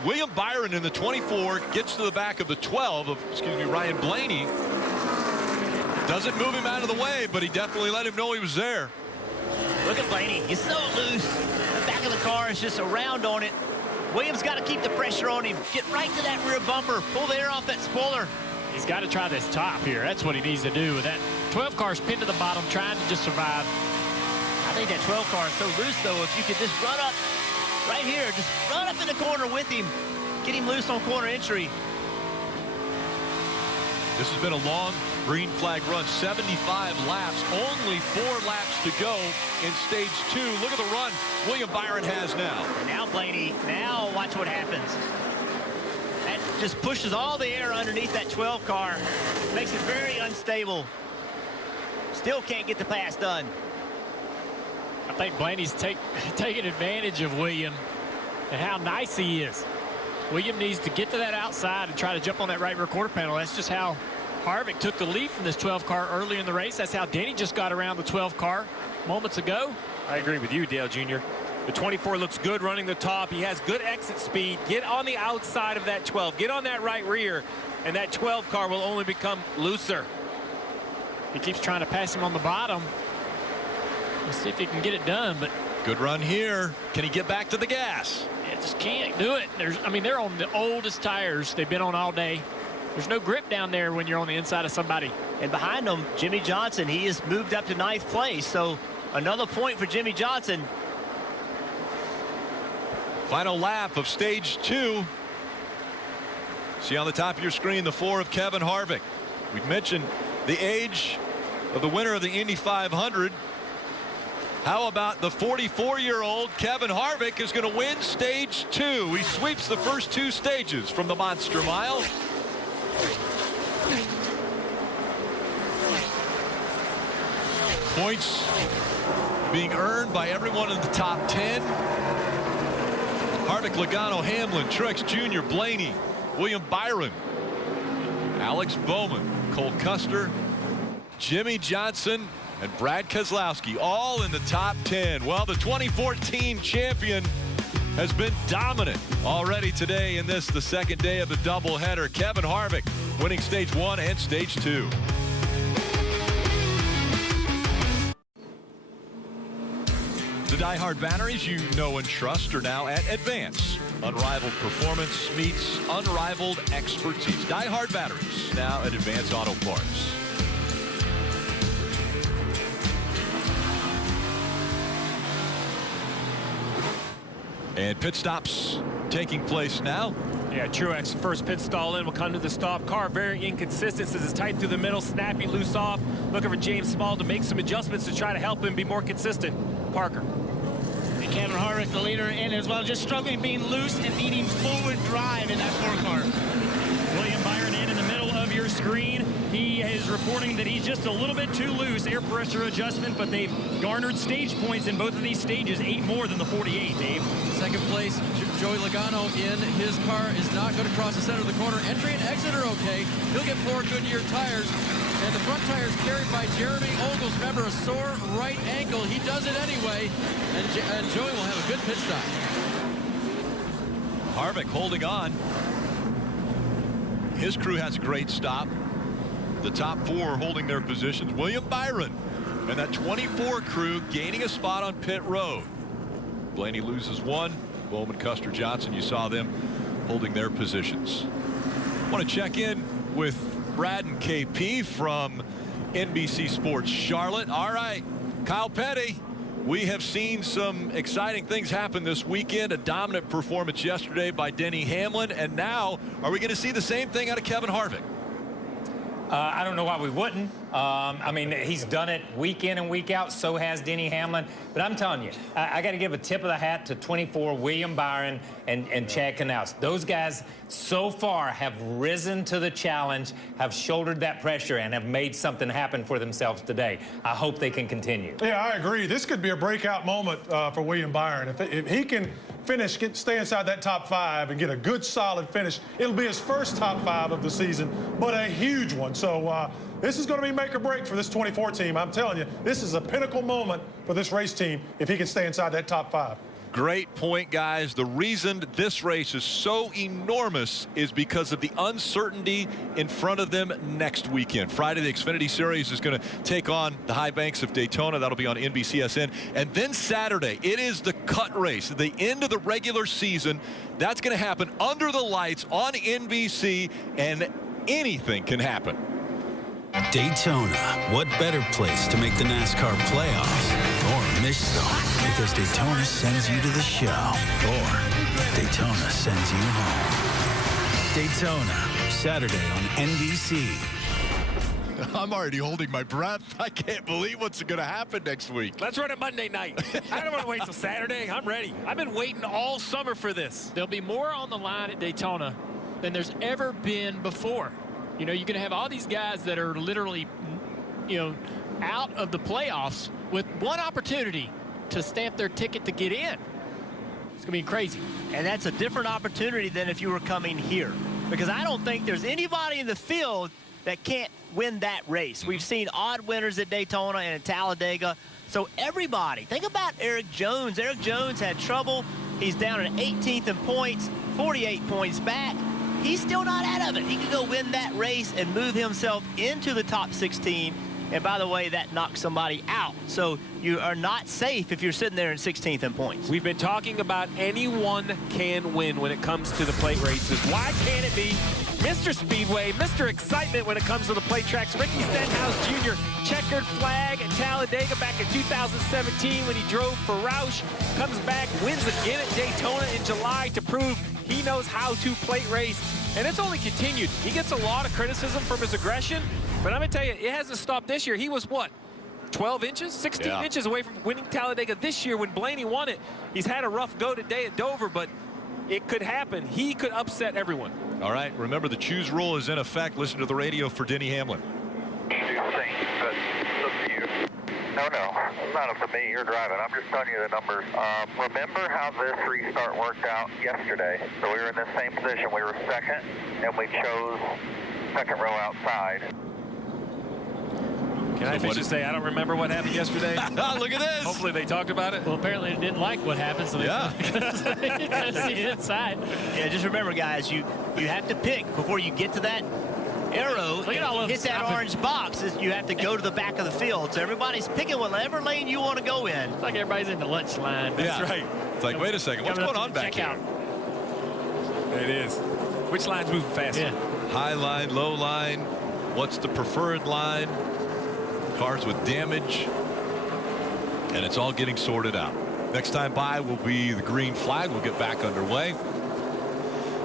William Byron in the 24 gets to the back of the 12 of, Ryan Blaney. Doesn't move him out of the way, but he definitely let him know he was there. Look at Blaney. He's so loose. The back of the car is just around on it. Williams got to keep the pressure on him. Get right to that rear bumper. Pull the air off that spoiler. He's got to try this top here. That's what he needs to do. That 12 car's pinned to the bottom, trying to just survive. I think that 12 car is so loose, though. If you could just run up right here, just run up in the corner with him. Get him loose on corner entry. This has been a long green flag run, 75 laps, only 4 laps to go in stage 2. Look at the run William Byron has now. Now Blaney, now watch what happens. That just pushes all the air underneath that 12 car. Makes it very unstable. Still can't get the pass done. I think Blaney's taking advantage of William and how nice he is. William needs to get to that outside and try to jump on that right rear quarter panel. That's just how Harvick took the lead from this 12 car early in the race. That's how Denny just got around the 12 car moments ago. I agree with you, Dale Jr. The 24 looks good running the top. He has good exit speed. Get on the outside of that 12. Get on that right rear, and that 12 car will only become looser. He keeps trying to pass him on the bottom. Let's see if he can get it done. But good run here. Can he get back to the gas? Yeah, just can't do it. They're on the oldest tires they've been on all day. There's no grip down there when you're on the inside of somebody. And behind them, Jimmy Johnson, he has moved up to 9th place. So another point for Jimmy Johnson. Final lap of stage 2. See on the top of your screen the 4 of Kevin Harvick. We've mentioned the age of the winner of the Indy 500. How about the 44-year-old Kevin Harvick is going to win stage 2. He sweeps the first 2 stages from the Monster Mile. Points being earned by everyone in the top 10. Harvick, Logano, Hamlin, Truex Jr., Blaney, William Byron, Alex Bowman, Cole Custer, Jimmy Johnson, and Brad Keselowski, all in the top 10. Well, the 2014 champion has been dominant already today in this, the second day of the doubleheader. Kevin Harvick winning stage 1 and stage 2. The Die-Hard batteries you know and trust are now at Advance. Unrivaled performance meets unrivaled expertise. Die-Hard batteries now at Advance Auto Parts. And pit stops taking place now. Yeah, Truex first pit stall in will come to the stop. Car very inconsistent, says it's tight through the middle, snappy, loose off. Looking for James Small to make some adjustments to try to help him be more consistent. Parker. And Kevin Harvick, the leader, in as well, just struggling being loose and needing forward drive in that 4 car. William Byron in the middle of your screen. He is reporting that he's just a little bit too loose, air pressure adjustment, but they've garnered stage points in both of these stages, 8 more than the 48, Dave. Second place, Joey Logano in. His car is not going to cross the center of the corner. Entry and exit are okay. He'll get 4 Goodyear tires. And the front tire is carried by Jeremy Ogles. Remember, a sore right ankle. He does it anyway. And Joey will have a good pit stop. Harvick holding on. His crew has a great stop. The top 4 holding their positions. William Byron and that 24 crew gaining a spot on pit road. Blaney loses 1. Bowman, Custer, Johnson, you saw them holding their positions. Want to check in with Brad and KP from NBC Sports Charlotte. All right, Kyle Petty, we have seen some exciting things happen this weekend. A dominant performance yesterday by Denny Hamlin, and now are we going to see the same thing out of Kevin Harvick? I don't know why we wouldn't. I mean, he's done it week in and week out. So has Denny Hamlin. But I'm telling you, I got to give a tip of the hat to 24 William Byron and Chad Knaus. Those guys so far have risen to the challenge, have shouldered that pressure, and have made something happen for themselves today. I hope they can continue. Yeah, I agree. This could be a breakout moment for William Byron. If he can finish, stay inside that top 5 and get a good solid finish, it'll be his first top 5 of the season, but a huge one. So this is going to be make or break for this 24 team. I'm telling you, this is a pinnacle moment for this race team if he can stay inside that top 5. Great point, guys. The reason this race is so enormous is because of the uncertainty in front of them next weekend. Friday, the Xfinity Series is going to take on the high banks of Daytona. That'll be on NBCSN. And then Saturday, it is the cut race, the end of the regular season. That's going to happen under the lights on NBC, and anything can happen. Daytona, what better place to make the NASCAR playoffs or miss them? Because Daytona sends you to the show, or Daytona sends you home. Daytona, Saturday on NBC. I'm already holding my breath. I can't believe what's going to happen next week. Let's run it Monday night. I don't want to wait till Saturday. I'm ready. I've been waiting all summer for this. There'll be more on the line at Daytona than there's ever been before. You know, you're going to have all these guys that are literally, out of the playoffs with one opportunity to stamp their ticket to get in. It's going to be crazy. And that's a different opportunity than if you were coming here. Because I don't think there's anybody in the field that can't win that race. We've seen odd winners at Daytona and at Talladega. So everybody, think about Eric Jones. Eric Jones had trouble. He's down at 18th in points, 48 points back. He's still not out of it. He could go win that race and move himself into the top 16. And by the way, that knocks somebody out. So you are not safe if you're sitting there in 16th in points. We've been talking about anyone can win when it comes to the plate races. Why can't it be Mr. Speedway, Mr. Excitement when it comes to the plate tracks? Ricky Stenhouse Jr. checkered flag at Talladega back in 2017 when he drove for Roush. Comes back, wins again at Daytona in July to prove he knows how to plate race. And it's only continued. He gets a lot of criticism from his aggression. But I'm going to tell you, it hasn't stopped this year. He was, what, 12 inches, 16 inches away from winning Talladega this year when Blaney won it. He's had a rough go today at Dover, but it could happen. He could upset everyone. All right, remember the choose rule is in effect. Listen to the radio for Denny Hamlin. No, not up to me. You're driving. I'm just telling you the numbers. Remember how this restart worked out yesterday? So we were in the same position. We were second, and we chose second row outside. Can I officially say I don't remember what happened yesterday? Look at this. Hopefully they talked about it. Well, apparently they didn't like what happened, so they couldn't see it inside. Yeah, just remember, guys, you have to pick before you get to that arrow. Hit that orange box. You have to go to the back of the field. So everybody's picking whatever lane you want to go in. It's like everybody's in the lunch line. That's right. It's like, wait a second, what's going on back here? It is. Which line's moving faster? Yeah. High line, low line. What's the preferred line? Cars with damage. And it's all getting sorted out. Next time by will be the green flag. We'll get back underway.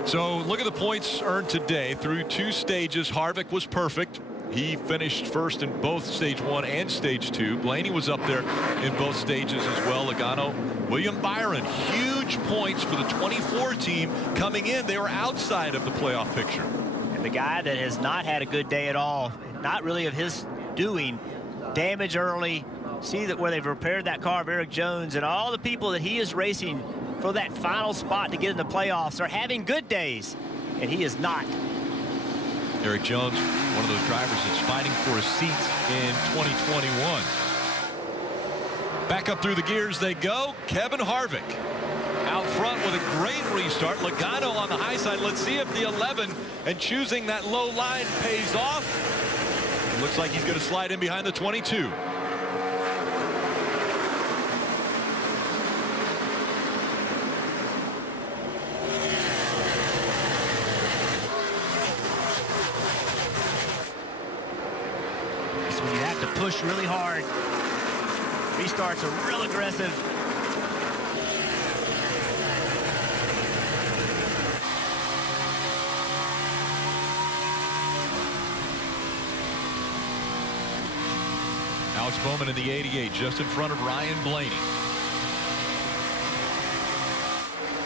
So look at the points earned today through 2 stages. Harvick was perfect. He finished first in both stage 1 and stage 2. Blaney was up there in both stages as well. Logano, William Byron, huge points for the 24 team coming in. They were outside of the playoff picture. And the guy that has not had a good day at all, not really of his doing, damage early. See that where they've repaired that car of Eric Jones, and all the people that he is racing for that final spot to get in the playoffs are having good days, and he is not. Eric Jones, one of those drivers that's fighting for a seat in 2021. Back up through the gears they go. Kevin Harvick out front with a great restart. Logano on the high side. Let's see if the 11 and choosing that low line pays off. It looks like he's going to slide in behind the 22. You have to push really hard. Restarts are real aggressive. Alex Bowman in the 88, just in front of Ryan Blaney.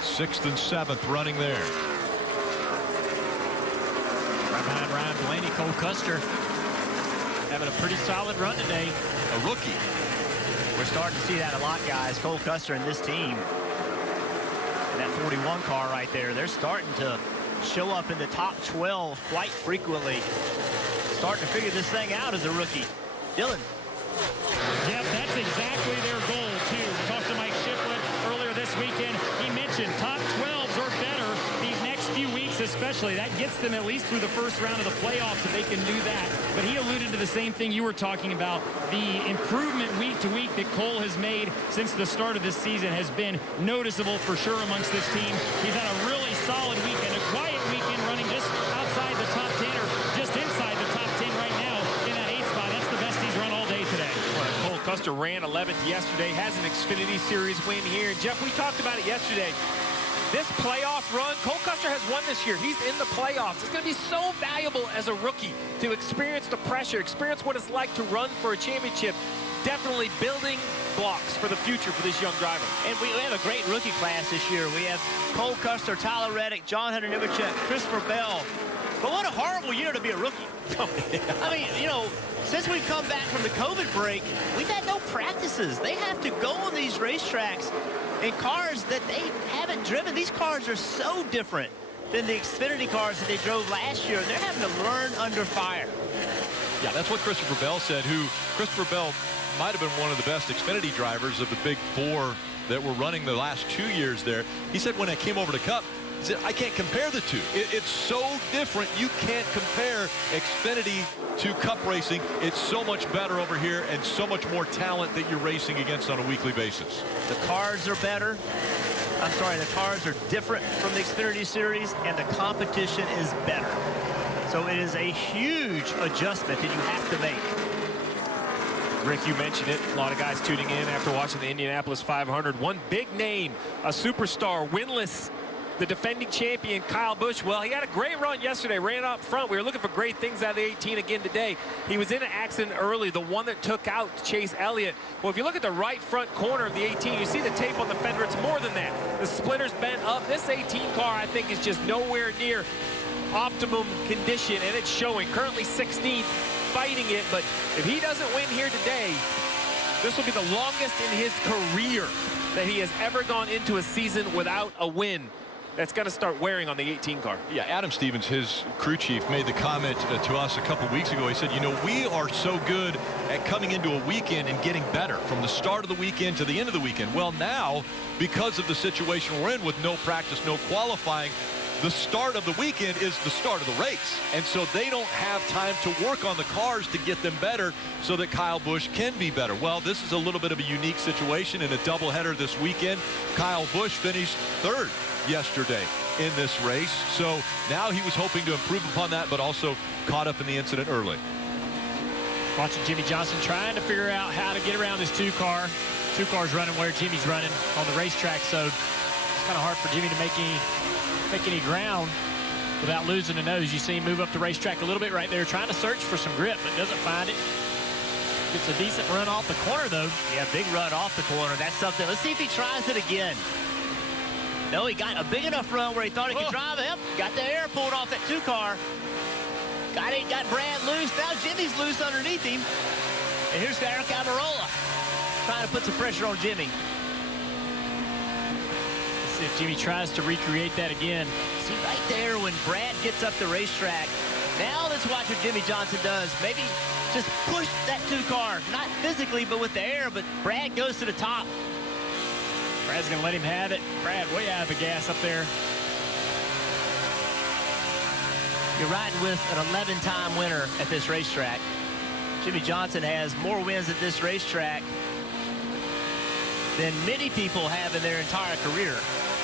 6th and 7th running there. Right behind Ryan Blaney, Cole Custer having a pretty solid run today. A rookie. We're starting to see that a lot, guys. Cole Custer and this team. And that 41 car right there, they're starting to show up in the top 12 quite frequently. Starting to figure this thing out as a rookie. Dylan. Yep, that's exactly their goal, too. We talked to Mike Shiplett earlier this weekend. He mentioned top 12s or better these next few weeks especially. That gets them at least through the first round of the playoffs if they can do that. But he alluded to the same thing you were talking about. The improvement week to week that Cole has made since the start of this season has been noticeable for sure amongst this team. He's had a really solid weekend, a quiet weekend, running just outside the top 10 or just inside the top 10 right now in that 8th spot. That's the best he's run all day today. Well, Cole Custer ran 11th yesterday, has an Xfinity Series win here. Jeff, we talked about it yesterday. This playoff run, Cole Custer has won this year. He's in the playoffs. It's going to be so valuable as a rookie to experience the pressure, experience what it's like to run for a championship. Definitely building blocks for the future for this young driver. And we have a great rookie class this year. We have Cole Custer, Tyler Reddick, John Hunter Nemechek, Christopher Bell. But what a horrible year to be a rookie. I mean, you know, since we've come back from the COVID break, we've had no practices. They have to go on these racetracks in cars that they haven't driven. These cars are so different than the Xfinity cars that they drove last year. They're having to learn under fire. Yeah, that's what Christopher Bell said, Christopher Bell might have been one of the best Xfinity drivers of the big four that were running the last 2 years there. He said when I came over to Cup, he said, I can't compare the two. It's so different. You can't compare Xfinity to Cup racing. It's so much better over here and so much more talent that you're racing against on a weekly basis. The cars are better. I'm sorry, the cars are different from the Xfinity Series, and the competition is better. So it is a huge adjustment that you have to make. Rick, you mentioned it. A lot of guys tuning in after watching the Indianapolis 500. One big name, a superstar, winless, the defending champion, Kyle Busch. Well, he had a great run yesterday, ran up front. We were looking for great things out of the 18 again today. He was in an accident early, the one that took out Chase Elliott. Well, if you look at the right front corner of the 18, you see the tape on the fender. It's more than that. The splitter's bent up. This 18 car, I think, is just nowhere near optimum condition, and it's showing. Currently 16th, fighting it, but if he doesn't win here today, this will be the longest in his career that he has ever gone into a season without a win. That's going to start wearing on the 18 car. Yeah, Adam Stevens, his crew chief, made the comment to us a couple weeks ago. He said, you know, we are so good at coming into a weekend and getting better from the start of the weekend to the end of the weekend. Well, now, because of the situation we're in with no practice, no qualifying, the start of the weekend is the start of the race. And so they don't have time to work on the cars to get them better so that Kyle Busch can be better. Well, this is a little bit of a unique situation in a doubleheader this weekend. Kyle Busch finished third yesterday in this race. So now he was hoping to improve upon that, but also caught up in the incident early. Watching Jimmie Johnson trying to figure out how to get around this two car. Two cars running where Jimmy's running on the racetrack, so it's kind of hard for Jimmy to make any ground without losing a nose. You see him move up the racetrack a little bit right there, trying to search for some grip, but doesn't find it. Gets a decent run off the corner, though. Yeah, big run off the corner. That's something. Let's see if he tries it again. No, he got a big enough run where he thought he could drive it up. Got the air pulled off that two car. Got Brad loose. Now Jimmy's loose underneath him. And here's Eric Almirola trying to put some pressure on Jimmy. Let's see if Jimmy tries to recreate that again. See right there when Brad gets up the racetrack. Now let's watch what Jimmie Johnson does. Maybe just push that two car. Not physically, but with the air. But Brad goes to the top. Brad's going to let him have it. Brad way out of the gas up there. You're riding with an 11-time winner at this racetrack. Jimmie Johnson has more wins at this racetrack than many people have in their entire career.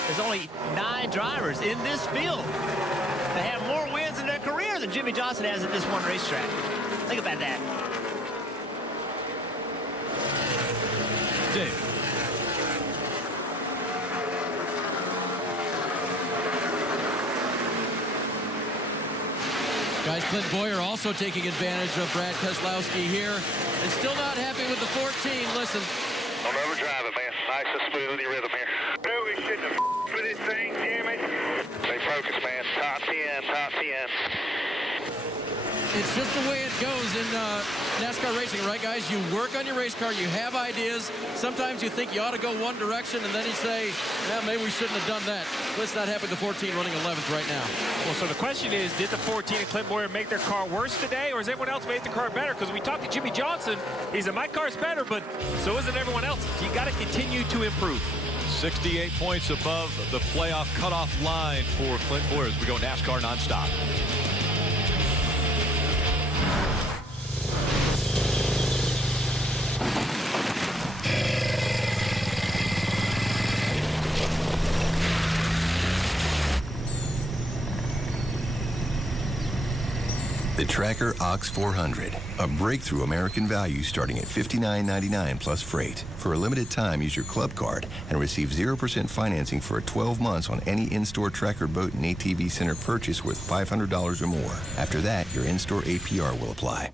There's only 9 drivers in this field that have more wins in their career than Jimmie Johnson has at this one racetrack. Think about that. Dave. Guys, Clint Boyer also taking advantage of Brad Keselowski here and still not happy with the 14. Listen. Don't overdrive it, man. Nice and smooth with your rhythm here. No, we shouldn't have for this thing, damn it. Stay focused, man. Top 10, top 10. It's just the way it goes in NASCAR racing, right, guys? You work on your race car, you have ideas. Sometimes you think you ought to go one direction, and then you say, well, maybe we shouldn't have done that. Let's not happen to 14 running 11th right now. Well, so the question is, did the 14 and Clint Boyer make their car worse today, or has everyone else made the car better? Because we talked to Jimmie Johnson, he said, my car's better, but so isn't everyone else. You got to continue to improve. 68 points above the playoff cutoff line for Clint Boyer as we go NASCAR nonstop. The Tracker Ox 400, a breakthrough American value starting at $59.99 plus freight. For a limited time, use your club card and receive 0% financing for 12 months on any in-store Tracker boat and ATV center purchase worth $500 or more. After that, your in-store APR will apply.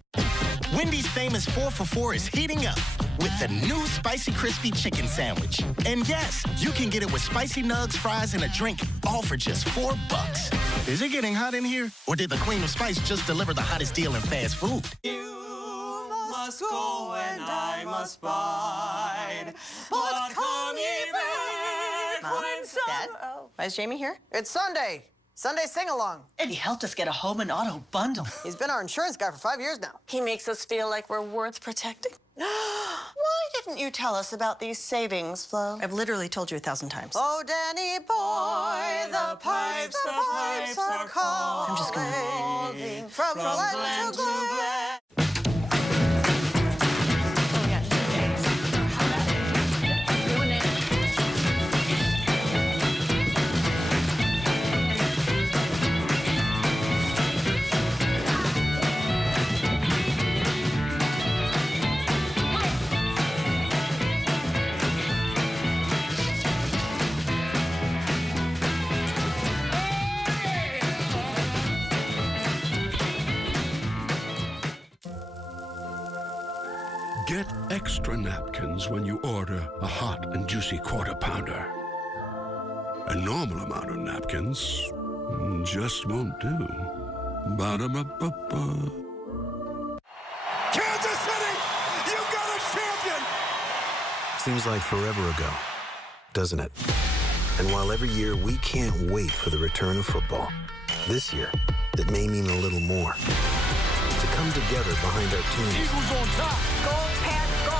Wendy's famous 4 for $4 is heating up with the new Spicy Crispy Chicken Sandwich. And yes, you can get it with spicy nugs, fries, and a drink, all for just $4. Is it getting hot in here? Or did the Queen of Spice just deliver the hottest deal in fast food? You must go and I must bide. But come ye back when Dad, why is Jamie here? It's Sunday. Sunday sing-along. And he helped us get a home and auto bundle. He's been our insurance guy for 5 years now. He makes us feel like we're worth protecting. Why didn't you tell us about these savings, Flo? I've literally told you 1,000 times. Oh, Danny boy, the pipes are calling. I'm just gonna... From Glen to Glen. Get extra napkins when you order a hot and juicy Quarter Pounder. A normal amount of napkins just won't do. Ba-da-ba-ba-ba. Kansas City, you've got a champion! Seems like forever ago, doesn't it? And while every year we can't wait for the return of football, this year it may mean a little more. To come together behind our teams. Eagles on top. Go, Pack, go.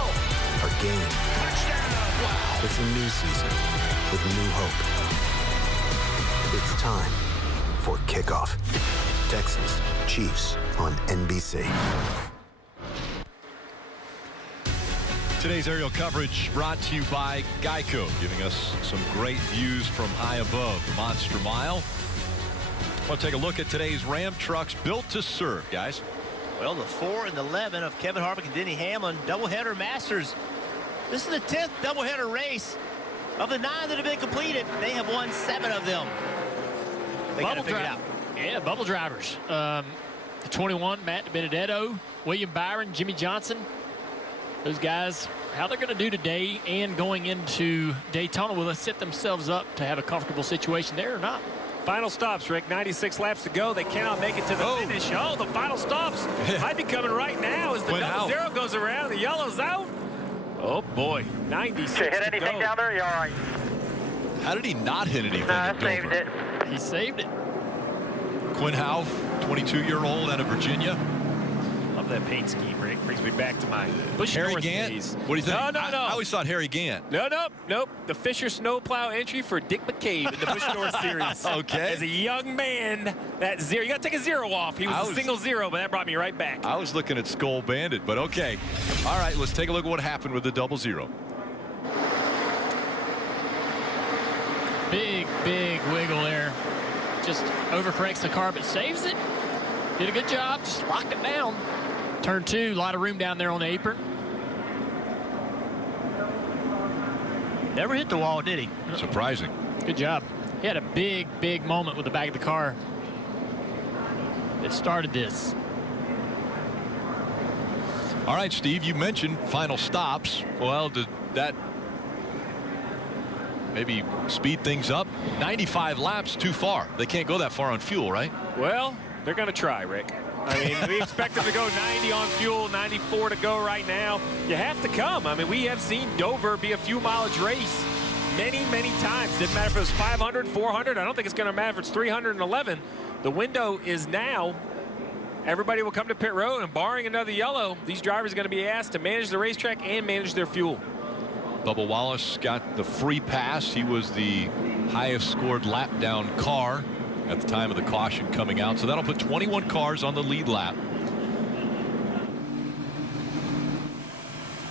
Our game. Touchdown. Wow. It's a new season with new hope. It's time for kickoff. Texans, Chiefs on NBC. Today's aerial coverage brought to you by Geico, giving us some great views from high above the Monster Mile. We'll take a look at today's Ram trucks built to serve, guys. Well, the 4 and 11 of Kevin Harvick and Denny Hamlin, doubleheader Masters. This is the 10th doubleheader race. Of the 9 that have been completed, they have won 7 of them. They got to figure it out. Yeah, bubble drivers. The 21, Matt Benedetto, William Byron, Jimmy Johnson. Those guys, how they're going to do today and going into Daytona, will they set themselves up to have a comfortable situation there or not? Final stops, Rick. 96 laps to go. They cannot make it to the finish. Oh, the final stops might be coming right now as the double zero goes around. The yellow's out. Oh, boy. 96 Did you hit anything go. down there? You all right? How did he not hit anything? No, I saved it. He saved it. Quinn Houff, 22-year-old out of Virginia. Love that paint scheme, Rick. Brings me back to my Busch Harry North Gant? days. What do you think? No. I always thought Harry Gant. Nope. The Fisher Snowplow entry for Dick McCabe in the Busch North Series. Okay. As a young man, that zero, you got to take a zero off. He was a single zero, but that brought me right back. I was looking at Skull Bandit, but okay. All right, let's take a look at what happened with the double zero. Big wiggle there. Just overcorrects the car, but saves it. Did a good job. Just locked it down. Turn 2, a lot of room down there on the apron. Never hit the wall, did he? Surprising. Good job. He had a big moment with the back of the car that started this. All right, Steve, you mentioned final stops. Well, did that maybe speed things up? 95 laps too far. They can't go that far on fuel, right? Well, they're going to try, Rick. I mean, we expect them to go 90 on fuel, 94 to go right now. You have to come. I mean, we have seen Dover be a few mileage race many times. Didn't matter if it was 500, 400. I don't think it's going to matter if it's 311. The window is now. Everybody will come to pit road, and barring another yellow, these drivers are going to be asked to manage the racetrack and manage their fuel. Bubba Wallace got the free pass. He was the highest scored lap down car at the time of the caution coming out. So that'll put 21 cars on the lead lap.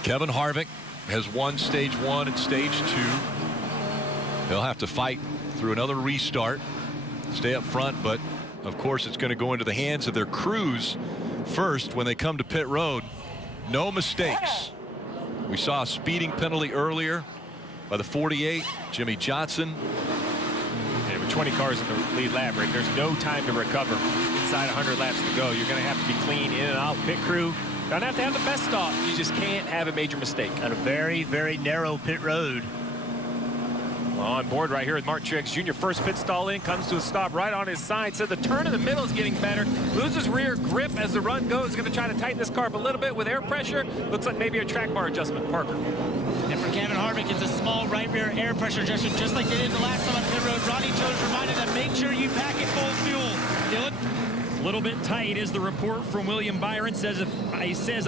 Kevin Harvick has won stage 1 and stage 2. They'll have to fight through another restart, stay up front, but of course it's going to go into the hands of their crews first when they come to pit road. No mistakes. We saw a speeding penalty earlier by the 48, Jimmy Johnson. And with 20 cars in the lead lap, Rick, there's no time to recover. Inside 100 laps to go, you're going to have to be clean in and out. Pit crew don't have to have the best stop. You just can't have a major mistake. On a very, very narrow pit road. On board right here with Martin Truex Jr. First pit stall in, comes to a stop right on his side. So the turn in the middle is getting better. Loses rear grip as the run goes. Going to try to tighten this car up a little bit with air pressure. Looks like maybe a track bar adjustment. Parker. And for Kevin Harvick, it's a small right rear air pressure adjustment, just like they did the last time on pit road. Ronnie Jones reminded them, make sure you pack it full of fuel. Dylan? A little bit tight is the report from William Byron. Says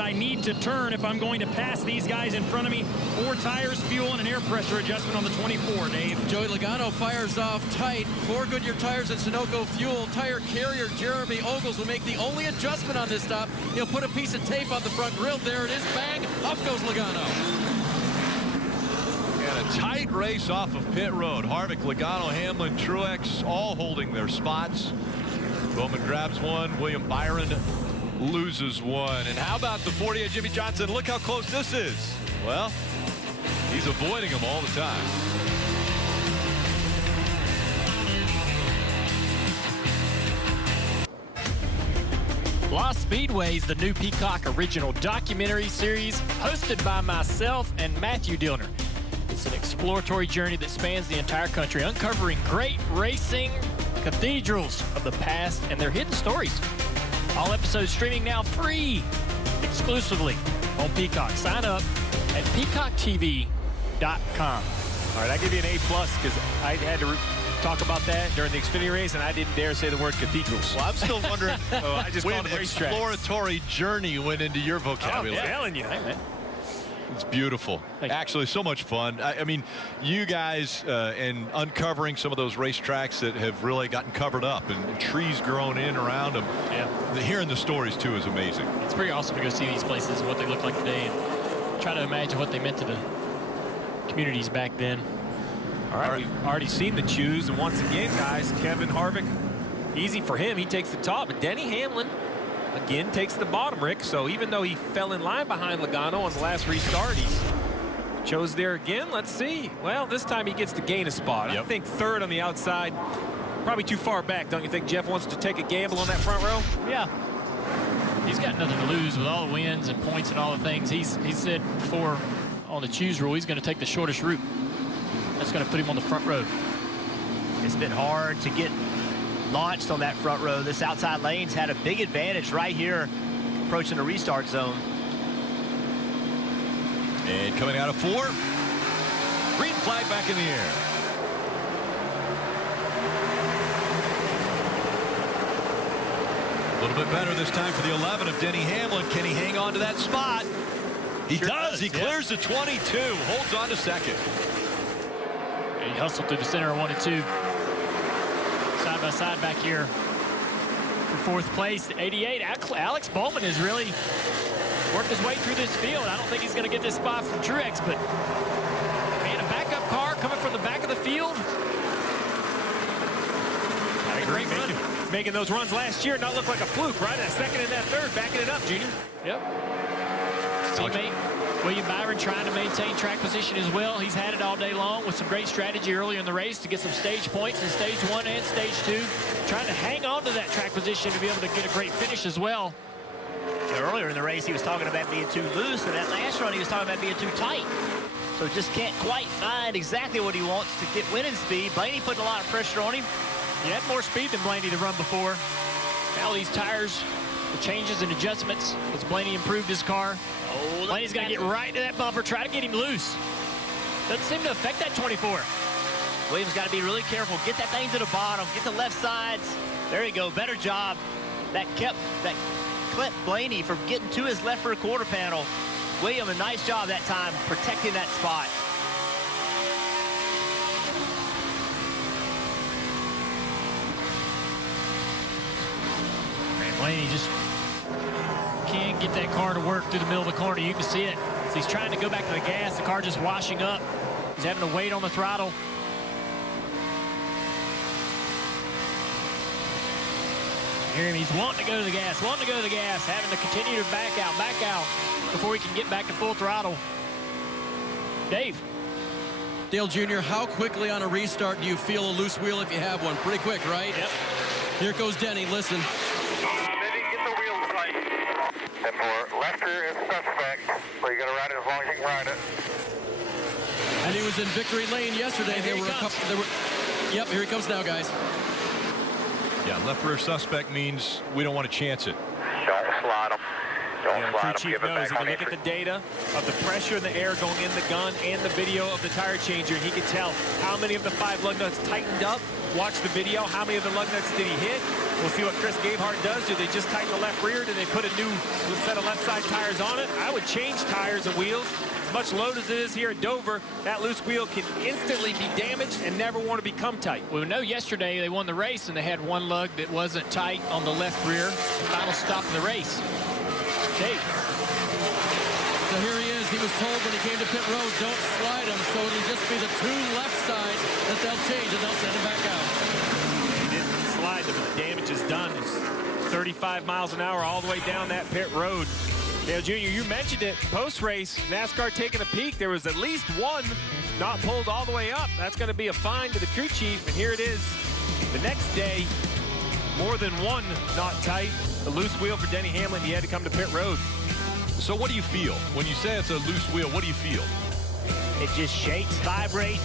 I need to turn if I'm going to pass these guys in front of me. 4 tires, fuel, and an air pressure adjustment on the 24, Dave. Joey Logano fires off tight. 4 Goodyear tires and Sunoco fuel. Tire carrier Jeremy Ogles will make the only adjustment on this stop. He'll put a piece of tape on the front grille. There it is. Bang. Off goes Logano. And a tight race off of pit road. Harvick, Logano, Hamlin, Truex all holding their spots. Bowman grabs one. William Byron loses one. And how about the 48 Jimmy Johnson? Look how close this is. Well, he's avoiding them all the time. Lost Speedway is the new Peacock original documentary series hosted by myself and Matthew Dillner. It's an exploratory journey that spans the entire country, uncovering great racing cathedrals of the past and their hidden stories. All episodes streaming now free, exclusively on Peacock. Sign up at peacocktv.com. All right, I give you an A+ because I had to talk about that during the Xfinity race, and I didn't dare say the word cathedrals. Well, I'm still wondering I just when called it racetracks. exploratory journey went into your vocabulary. I'm telling you. Hey, man. It's beautiful. Actually, so much fun. I mean, you guys and uncovering some of those racetracks that have really gotten covered up and trees grown in around them. Yeah. Hearing the stories, too, is amazing. It's pretty awesome to go see these places and what they look like today and try to imagine what they meant to the communities back then. All right, we've already seen the choose, and once again, guys, Kevin Harvick, easy for him. He takes the top, but Denny Hamlin again takes the bottom, Rick. So even though he fell in line behind Logano on the last restart, he's chose there again. Let's see. Well, this time he gets to gain a spot. I think third on the outside, probably too far back. Don't you think Jeff wants to take a gamble on that front row? Yeah. He's got nothing to lose with all the wins and points and all the things. He said before on the choose rule, he's going to take the shortest route. That's going to put him on the front row. It's been hard to get launched on that front row. This outside lane's had a big advantage right here approaching the restart zone. And coming out of 4, green flag back in the air. A little bit better this time for the 11 of Denny Hamlin. Can he hang on to that spot? He does. He clears the 22, holds on to second. He hustled through the center of 1 and 2. Side by side back here for 4th place. 88. Alex Bowman has really worked his way through this field. I don't think he's going to get this spot from Truex, but man, a backup car coming from the back of the field. A great run. Making those runs last year not look like a fluke, right? That second and that third, backing it up, Junior. Yep. Teammate William Byron trying to maintain track position as well. He's had it all day long with some great strategy earlier in the race to get some stage points in stage 1 and stage 2. Trying to hang on to that track position to be able to get a great finish as well. Earlier in the race, he was talking about being too loose, and that last run, he was talking about being too tight. So just can't quite find exactly what he wants to get winning speed. Blaney putting a lot of pressure on him. He had more speed than Blaney to run before. Now these tires, the changes and adjustments as Blaney improved his car. Oh, Blaney's going to get right to that bumper, try to get him loose. Doesn't seem to affect that 24. Williams got to be really careful. Get that thing to the bottom. Get the left sides. There you go. Better job. That kept Blaney from getting to his left rear quarter panel. William, a nice job that time protecting that spot. Blaney just can't get that car to work through the middle of the corner. You can see it. So he's trying to go back to the gas. The car just washing up. He's having to wait on the throttle. Hear him, he's wanting to go to the gas, having to continue to back out before he can get back to full throttle. Dave. Dale Jr., how quickly on a restart do you feel a loose wheel if you have one? Pretty quick, right? Yep. Here goes Denny, listen. Maybe get the wheels tight. And for left rear is suspect, so you gotta ride it as long as you can ride it. And he was in victory lane yesterday. There were a couple. Yep, here he comes now, guys. Yeah, left rear suspect means we don't want to chance it. Don't slide them. The crew chief knows. He can look at the data of the pressure in the air going in the gun and the video of the tire changer. He can tell how many of the 5 lug nuts tightened up. Watch the video. How many of the lug nuts did he hit? We'll see what Chris Gabehart does. Do they just tighten the left rear? Do they put a new set of left side tires on it? I would change tires and wheels. As much load as it is here at Dover, that loose wheel can instantly be damaged and never want to become tight. We know yesterday they won the race and they had one lug that wasn't tight on the left rear. Final stop of the race. Dave. So here he is. He was told when he came to pit road, don't slide him. So it'll just be the 2 left sides that they'll change and they'll send him back out. He didn't slide them, but the damage is done. It's 35 miles an hour all the way down that pit road. Dale Jr., you mentioned it, post-race, NASCAR taking a peek. There was at least one not pulled all the way up. That's going to be a fine to the crew chief, and here it is the next day. More than one not tight. A loose wheel for Denny Hamlin. He had to come to pit road. So what do you feel? When you say it's a loose wheel, what do you feel? It just shakes, vibrates.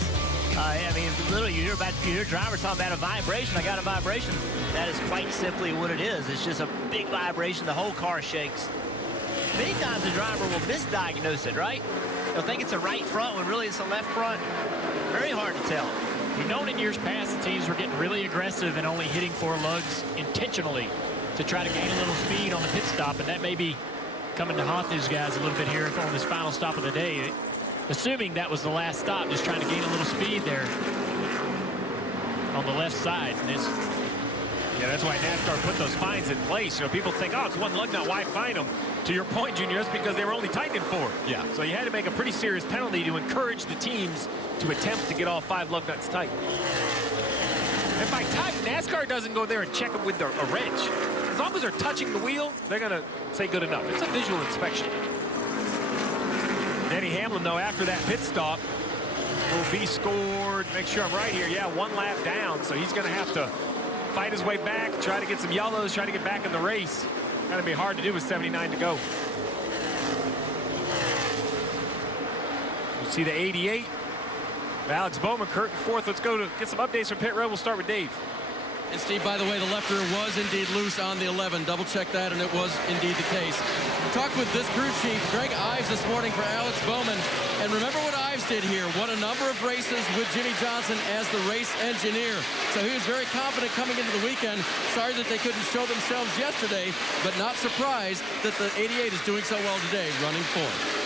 I mean, literally, you hear drivers talking about a vibration. I got a vibration. That is quite simply what it is. It's just a big vibration. The whole car shakes. Many times the driver will misdiagnose it, right? They'll think it's a right front when really it's a left front. Very hard to tell. We've known in years past the teams were getting really aggressive and only hitting 4 lugs intentionally to try to gain a little speed on the pit stop, and that may be coming to haunt these guys a little bit here on this final stop of the day. Assuming that was the last stop, just trying to gain a little speed there on the left side. And it's, yeah, that's why NASCAR put those fines in place. You know, people think, oh, it's one lug nut, why fine them? To your point, Junior, that's because they were only tightening 4. Yeah. So you had to make a pretty serious penalty to encourage the teams to attempt to get all 5 lug nuts tight. And by tight, NASCAR doesn't go there and check them with a wrench. As long as they're touching the wheel, they're going to say good enough. It's a visual inspection. Denny Hamlin, though, after that pit stop, will be scored. Make sure I'm right here. Yeah, 1 lap down. So he's going to have to fight his way back, try to get some yellows, try to get back in the race. Going to be hard to do with 79 to go. You see the 88. Alex Bowman, Curtin 4th. Let's go to get some updates from pit road. We'll start with Dave. And Steve, by the way, the left rear was indeed loose on the 11. Double check that, and it was indeed the case. We talked with this crew chief, Greg Ives, this morning for Alex Bowman. And remember what Ives did here. Won a number of races with Jimmy Johnson as the race engineer. So he was very confident coming into the weekend. Sorry that they couldn't show themselves yesterday, but not surprised that the 88 is doing so well today, running 4th.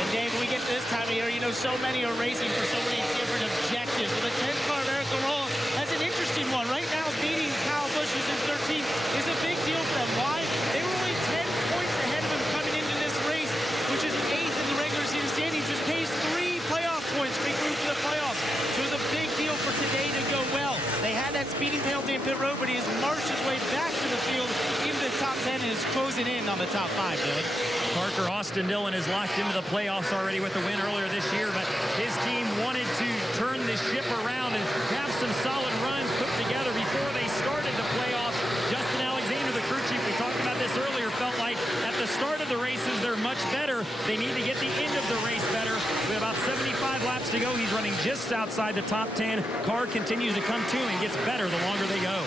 And Dave, we get to this time of year, you know, so many are racing for so many different objectives. But the 10th car of Eric Roll has an interesting one. Right now, beating Kyle Busch, who's in 13th, is a big deal for them. Why? They were only 10 points ahead of him coming into this race, which is 8th in the regular season standings, which pays 3 playoff points, big move to the playoffs. So it was a big deal for today to go well. They had that speeding penalty in pit road, but he has marched his way back to the field into the top 10 and is closing in on the top 5, Dylan. Parker Austin Dillon is locked into the playoffs already with the win earlier this year, but his team wanted to turn this ship around and have some solid runs put together before they started the playoffs. Justin Alexander, the crew chief, we talked about this earlier, felt like at the start of the races they're much better. They need to get the end of the race better. With about 75 laps to go, he's running just outside the top 10. Car continues to come to and gets better the longer they go.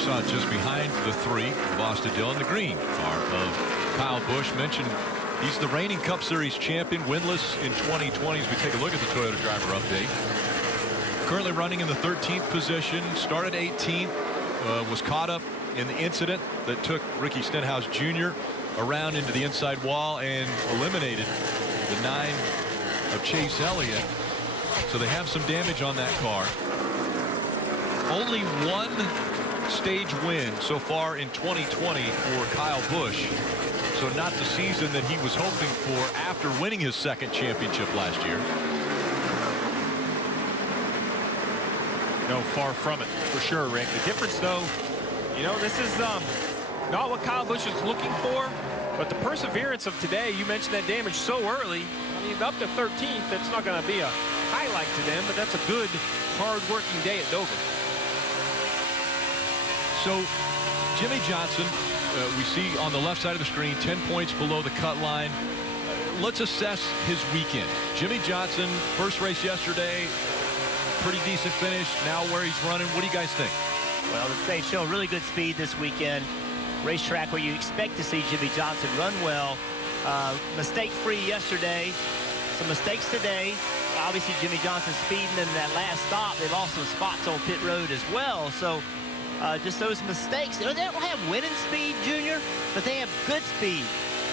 Saw just behind the 3 of Austin Dillon, the green car of Kyle Busch. Mentioned he's the reigning Cup Series champion, winless in 2020 as we take a look at the Toyota driver update. Currently running in the 13th position, started 18th, was caught up in the incident that took Ricky Stenhouse Jr. around into the inside wall and eliminated the 9 of Chase Elliott. So they have some damage on that car. Only one stage win so far in 2020 for Kyle Busch. So not the season that he was hoping for after winning his second championship last year. No, far from it, for sure, Rick. The difference, though, you know, this is not what Kyle Busch is looking for, but the perseverance of today. You mentioned that damage so early. I mean, up to 13th, that's not going to be a highlight to them, but that's a good, hard-working day at Dover. So, Jimmy Johnson, we see on the left side of the screen, 10 points below the cut line. Let's assess his weekend. Jimmy Johnson, first race yesterday, pretty decent finish. Now where he's running, what do you guys think? Well, they've shown really good speed this weekend. Racetrack where you expect to see Jimmy Johnson run well. Mistake-free yesterday. Some mistakes today. Obviously, Jimmy Johnson speeding in that last stop. They've also spots on pit road as well. So just those mistakes. You know, they don't have winning speed, Junior, but they have good speed.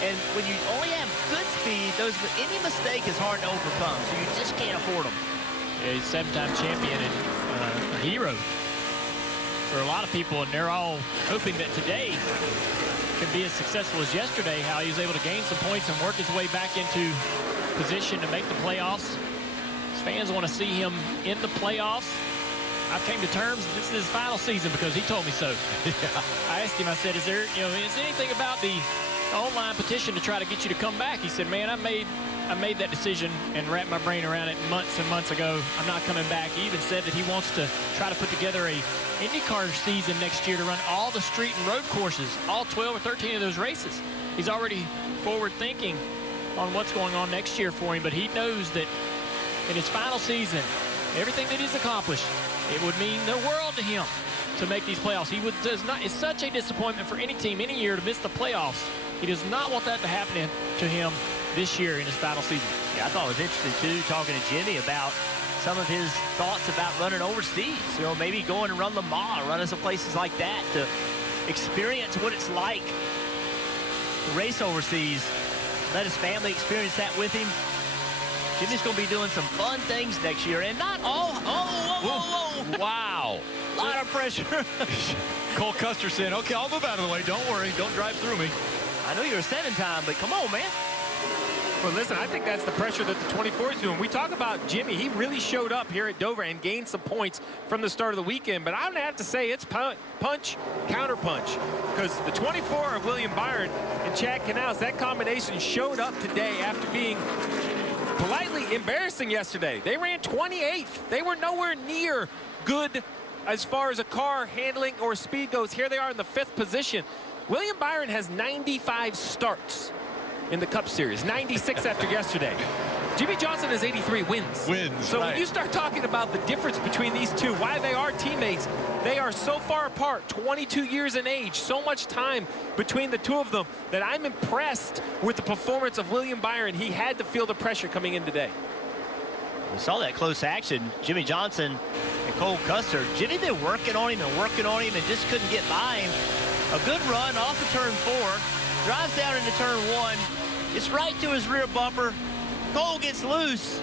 And when you only have good speed, any mistake is hard to overcome. So you just can't afford them. Yeah, he's 7-time champion and a hero for a lot of people, and they're all hoping that today can be as successful as yesterday, how he was able to gain some points and work his way back into position to make the playoffs. His fans want to see him in the playoffs. I came to terms, this is his final season because he told me so. Yeah. I asked him, I said, is there anything about the online petition to try to get you to come back? He said, man, I made that decision and wrapped my brain around it months and months ago. I'm not coming back. He even said that he wants to try to put together a IndyCar season next year to run all the street and road courses, all 12 or 13 of those races. He's already forward thinking on what's going on next year for him, but he knows that in his final season, everything that he's accomplished, it would mean the world to him to make these playoffs. It's such a disappointment for any team any year to miss the playoffs. He does not want that to happen to him this year in his final season. Yeah, I thought it was interesting, too, talking to Jimmy about some of his thoughts about running overseas. You know, maybe going and run Le Mans, running some places like that to experience what it's like to race overseas. Let his family experience that with him. Jimmy's going to be doing some fun things next year, and not all. Whoa. Wow. A lot of pressure. Cole Custer saying, okay, I'll move out of the way. Don't worry. Don't drive through me. I know you're a 7-time, but come on, man. Well, listen, I think that's the pressure that the 24 is doing. We talk about Jimmy. He really showed up here at Dover and gained some points from the start of the weekend. But I'm going to have to say it's punch, counter-punch. Because the 24 of William Byron and Chad Canals, that combination showed up today after being politely embarrassing yesterday. They ran 28th. They were nowhere near good as far as a car handling or speed goes. Here they are in the 5th position. William Byron has 95 starts in the Cup Series, 96 after yesterday. Jimmy Johnson has 83 wins. So right. When you start talking about the difference between these two, why they are teammates, they are so far apart, 22 years in age, so much time between the two of them, that I'm impressed with the performance of William Byron. He had to feel the pressure coming in today. We saw that close action. Jimmy Johnson and Cole Custer. Jimmy been working on him and just couldn't get by him. A good run off of turn 4. Drives down into turn 1. It's right to his rear bumper. Cole gets loose.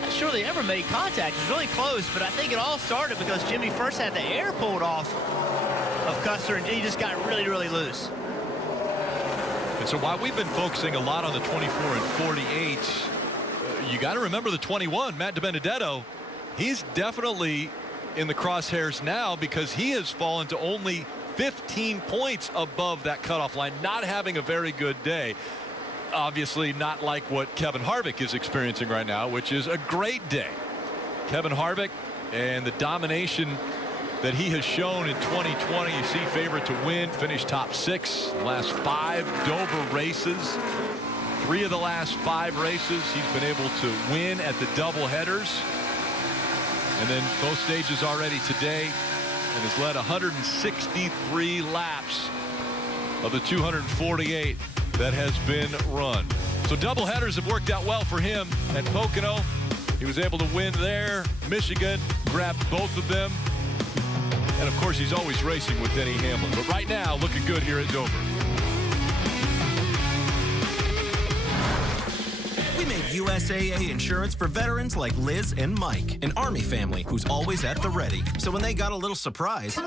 Not sure they ever made contact. It was really close, but I think it all started because Jimmy first had the air pulled off of Custer, and he just got really, really loose. And so while we've been focusing a lot on the 24 and 48, you got to remember the 21, Matt DiBenedetto. He's definitely in the crosshairs now because he has fallen to only 15 points above that cutoff line, not having a very good day. Obviously not like what Kevin Harvick is experiencing right now, which is a great day. Kevin Harvick and the domination that he has shown in 2020. You see, favorite to win, finished top 6 last 5 Dover races. 3 of the last 5 races he's been able to win at the double headers, and then both stages already today, and has led 163 laps of the 248 that has been run. So double headers have worked out well for him at Pocono. He was able to win there. Michigan grabbed both of them. And of course, he's always racing with Denny Hamlin. But right now, looking good here at Dover. USAA insurance for veterans like Liz and Mike, an Army family who's always at the ready. So when they got a little surprise,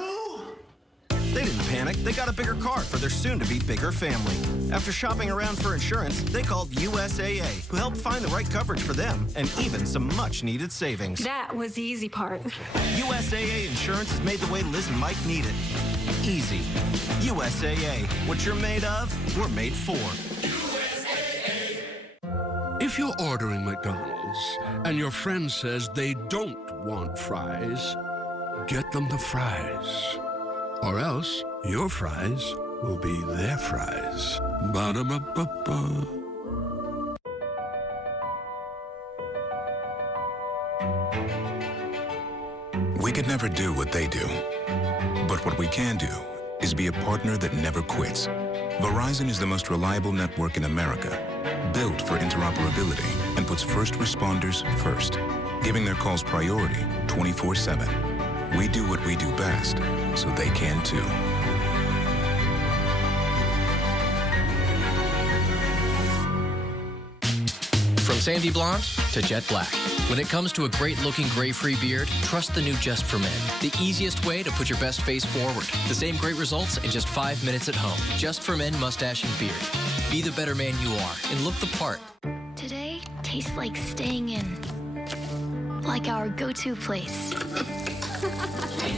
they didn't panic. They got a bigger car for their soon-to-be bigger family. After shopping around for insurance, they called USAA, who helped find the right coverage for them and even some much-needed savings. That was the easy part. USAA insurance is made the way Liz and Mike need it. Easy. USAA. What you're made of, we're made for. If you're ordering McDonald's and your friend says they don't want fries, get them the fries. Or else your fries will be their fries. Ba-da-ba-ba-ba. We could never do what they do. But what we can do is be a partner that never quits. Verizon is the most reliable network in America, built for interoperability and puts first responders first, giving their calls priority 24/7. We do what we do best, so they can too. From sandy blonde to jet black. When it comes to a great-looking gray-free beard, trust the new Just for Men. The easiest way to put your best face forward. The same great results in just 5 minutes at home. Just for Men mustache and beard. Be the better man you are and look the part. Today tastes like staying in. Like our go-to place.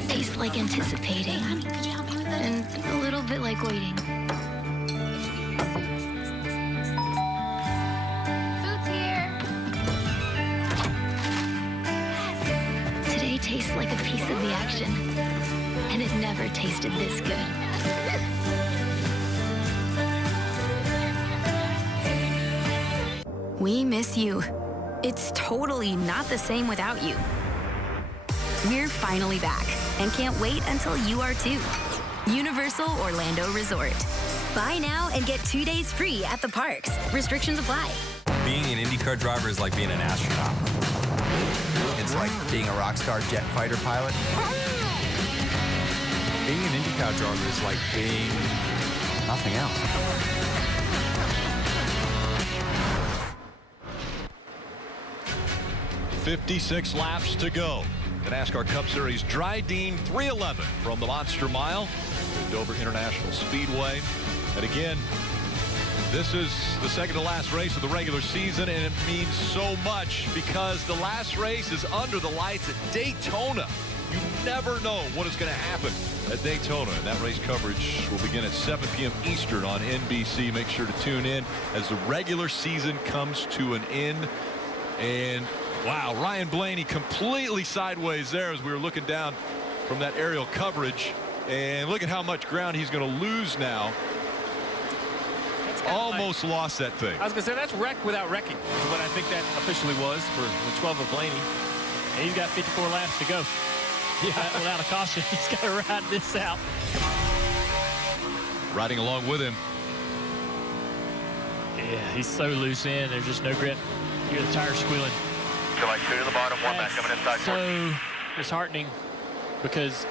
Tastes like anticipating. Honey, could you help me with this? And a little bit like waiting. Food's here. Today tastes like a piece of the action. And it never tasted this good. We miss you. It's totally not the same without you. We're finally back and can't wait until you are too. Universal Orlando Resort. Buy now and get 2 days free at the parks. Restrictions apply. Being an IndyCar driver is like being an astronaut. It's like being a rock star jet fighter pilot. Being an IndyCar driver is like being Nothing else. 56 laps to go. The NASCAR Cup Series Drydene 311 from the Monster Mile at Dover International Speedway. And again, this is the second to last race of the regular season, and it means so much because the last race is under the lights at Daytona. You never know what is going to happen at Daytona, and that race coverage will begin at 7 p.m. Eastern on NBC. Make sure to tune in as the regular season comes to an end. And wow, Ryan Blaney completely sideways there as we were looking down from that aerial coverage. And look at how much ground he's going to lose now. Almost lost that thing. I was going to say, that's wreck without wrecking, is what I think that officially was for the 12 of Blaney. And he's got 54 laps to go. Yeah, without a caution, he's got to ride this out. Riding along with him. Yeah, he's so loose in. There's just no grip. You hear the tires squealing. So like two to the bottom, one back coming inside. So disheartening because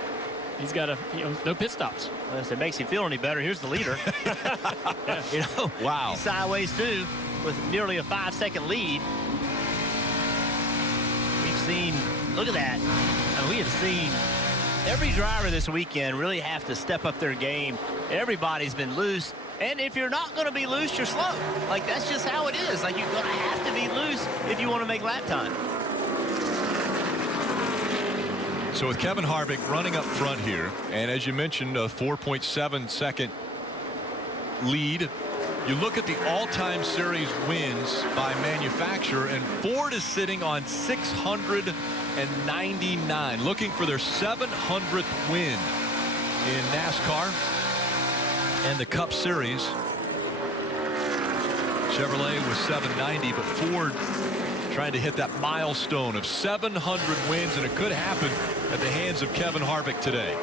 he's got no pit stops. Well, if it makes you feel any better, here's the leader. Yeah, you know, wow. He's sideways too, with nearly a 5-second lead. We've seen, look at that. I mean, we have seen every driver this weekend really have to step up their game. Everybody's been loose. And if you're not going to be loose, you're slow. Like, that's just how it is. Like, you're going to have to be loose if you want to make lap time. So with Kevin Harvick running up front here, and as you mentioned, a 4.7 second lead. You look at the all-time series wins by manufacturer, and Ford is sitting on 699, looking for their 700th win in NASCAR and the Cup Series. Chevrolet was 790, but Ford trying to hit that milestone of 700 wins, and it could happen at the hands of Kevin Harvick today.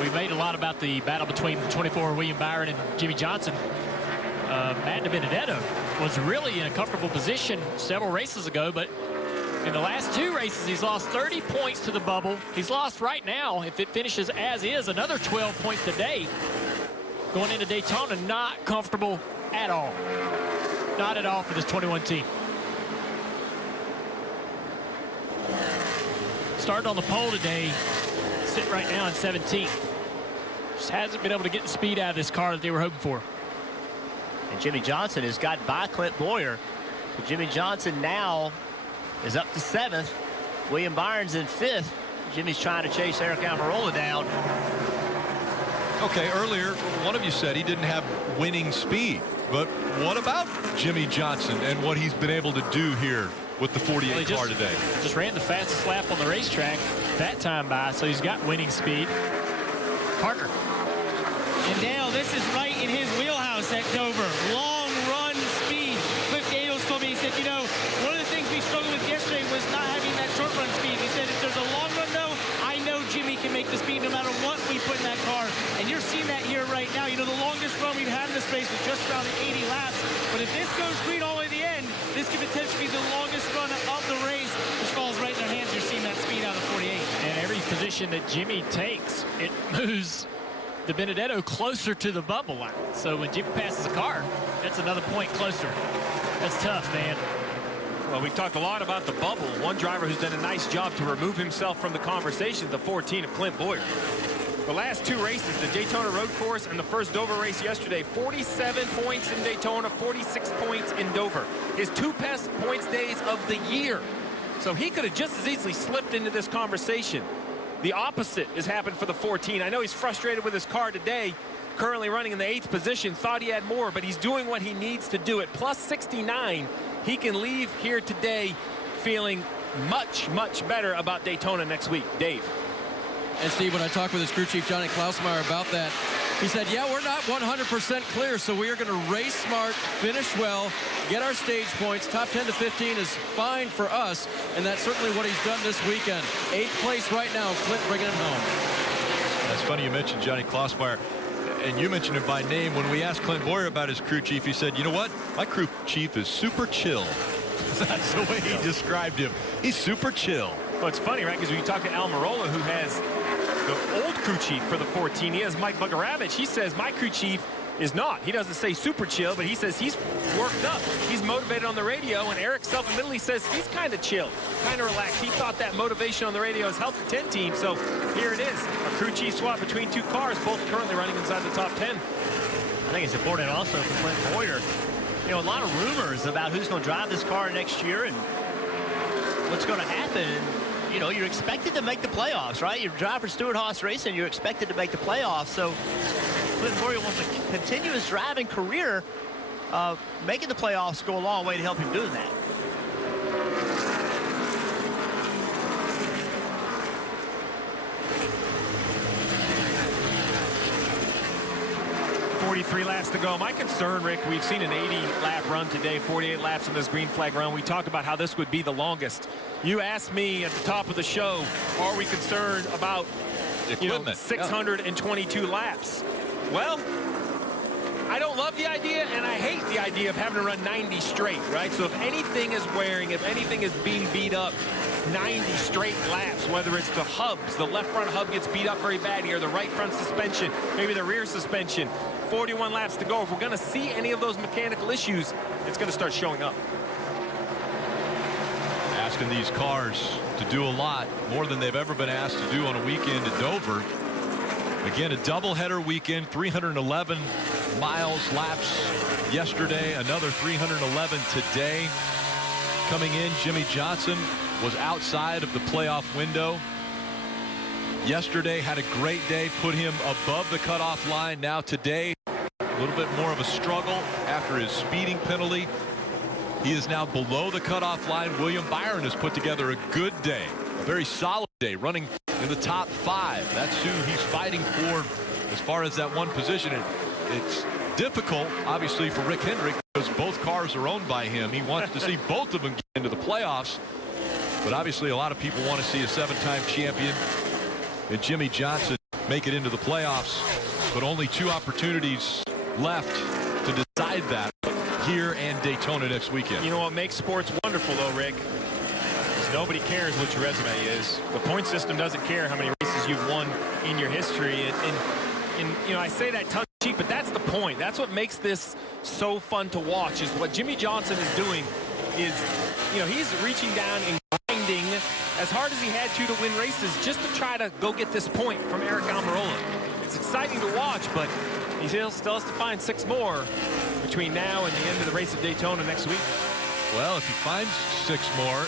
We made a lot about the battle between 24 William Byron and Jimmy Johnson. Matt DiBenedetto was really in a comfortable position several races ago, but in the last 2 races, he's lost 30 points to the bubble. He's lost right now, if it finishes as is, another 12 points today. Going into Daytona, not comfortable at all. Not at all for this 21 team. Starting on the pole today, sitting right now in 17th. Just hasn't been able to get the speed out of this car that they were hoping for. And Jimmy Johnson has got by Clint Boyer. So Jimmy Johnson now is up to 7th. William Byron's in 5th. Jimmy's trying to chase Eric Almirola down. Okay, earlier, one of you said he didn't have winning speed. But what about Jimmy Johnson and what he's been able to do here with the 48 car today? Just ran the fastest lap on the racetrack that time by, so he's got winning speed. Parker. And Dale, this is right in his wheelhouse at Dover. Long run speed. Cliff Daniels told me, he said, you know, one of the things we struggled with yesterday was not having that short run speed. He said, if there's a long run, though, I know Jimmy can make the speed no matter what we put in that car. And you're seeing that here right now. You know, the longest run we've had in this race is just around 80 laps. But if this goes green all the way to the end, this could potentially be the longest run of the race, which falls right in their hands. You're seeing that speed out of 48. And every position that Jimmy takes, it moves the Benedetto closer to the bubble line. So when Jimmy passes a car, that's another point closer. That's tough, man. Well, we've talked a lot about the bubble. One driver who's done a nice job to remove himself from the conversation, the 14 of Clint Boyer. The last 2 races, the Daytona Road Course and the first Dover race yesterday, 47 points in Daytona, 46 points in Dover. His 2 best points days of the year. So he could have just as easily slipped into this conversation. The opposite has happened for the 14. I know he's frustrated with his car today, currently running in the 8th position, thought he had more, but he's doing what he needs to do. At plus 69, he can leave here today feeling much, much better about Daytona next week. Dave. And Steve, when I talked with his crew chief, Johnny Klausmeyer, about that, he said, yeah, we're not 100% clear, so we are going to race smart, finish well, get our stage points. Top 10 to 15 is fine for us, and that's certainly what he's done this weekend. 8th place right now, Clint bringing it home. That's funny you mentioned Johnny Klausmeyer, and you mentioned him by name. When we asked Clint Boyer about his crew chief, he said, you know what? My crew chief is super chill. That's the way he described him. He's super chill. Well, it's funny, right? Because when you talk to Almirola, who has the old crew chief for the 14, he has Mike Bugaravich. He says my crew chief is not. He doesn't say super chill, but he says he's worked up. He's motivated on the radio, and Eric self-admittedly says he's kind of chill, kind of relaxed. He thought that motivation on the radio has helped the 10 team, so here it is. A crew chief swap between 2 cars, both currently running inside the top 10. I think it's important also for Clint Boyer. You know, a lot of rumors about who's going to drive this car next year and what's going to happen. You know, you're expected to make the playoffs, right? You drive for Stewart-Haas Racing, you're expected to make the playoffs. So Clint Boyer wants to continue his driving career. Making the playoffs go a long way to help him doing that. .43 laps to go. My concern, Rick, we've seen an 80-lap run today, 48 laps in this green flag run. We talked about how this would be the longest. You asked me at the top of the show, are we concerned about equipment? 622 laps? Well, I don't love the idea, and I hate the idea of having to run 90 straight, right? So if anything is wearing, if anything is being beat up, 90 straight laps, whether it's the hubs, the left front hub gets beat up very bad here, the right front suspension, maybe the rear suspension, 41 laps to go. If we're going to see any of those mechanical issues, it's going to start showing up. Asking these cars to do a lot, more than they've ever been asked to do on a weekend at Dover. Again, a doubleheader weekend, 311 miles, laps yesterday, another 311 today. Coming in, Jimmy Johnson was outside of the playoff window. Yesterday had a great day, put him above the cutoff line. Now today, a little bit more of a struggle after his speeding penalty. He is now below the cutoff line. William Byron has put together a good day, a very solid day, running in the top 5. That's who he's fighting for as far as that one position. It's difficult, obviously, for Rick Hendrick because both cars are owned by him. He wants to see both of them get into the playoffs. But obviously, a lot of people want to see a 7-time champion and Jimmy Johnson make it into the playoffs. But only 2 opportunities left to decide that here and Daytona next weekend. You know what makes sports wonderful, though, Rick? Is nobody cares what your resume is. The point system doesn't care how many races you've won in your history. And you know, I say that tongue cheap, but that's the point. That's what makes this so fun to watch, is what Jimmy Johnson is doing is, you know, he's reaching down and grinding as hard as he had to win races just to try to go get this point from Eric Almirola. It's exciting to watch, but he still has to find 6 more between now and the end of the race at Daytona next week. Well, if he finds 6 more,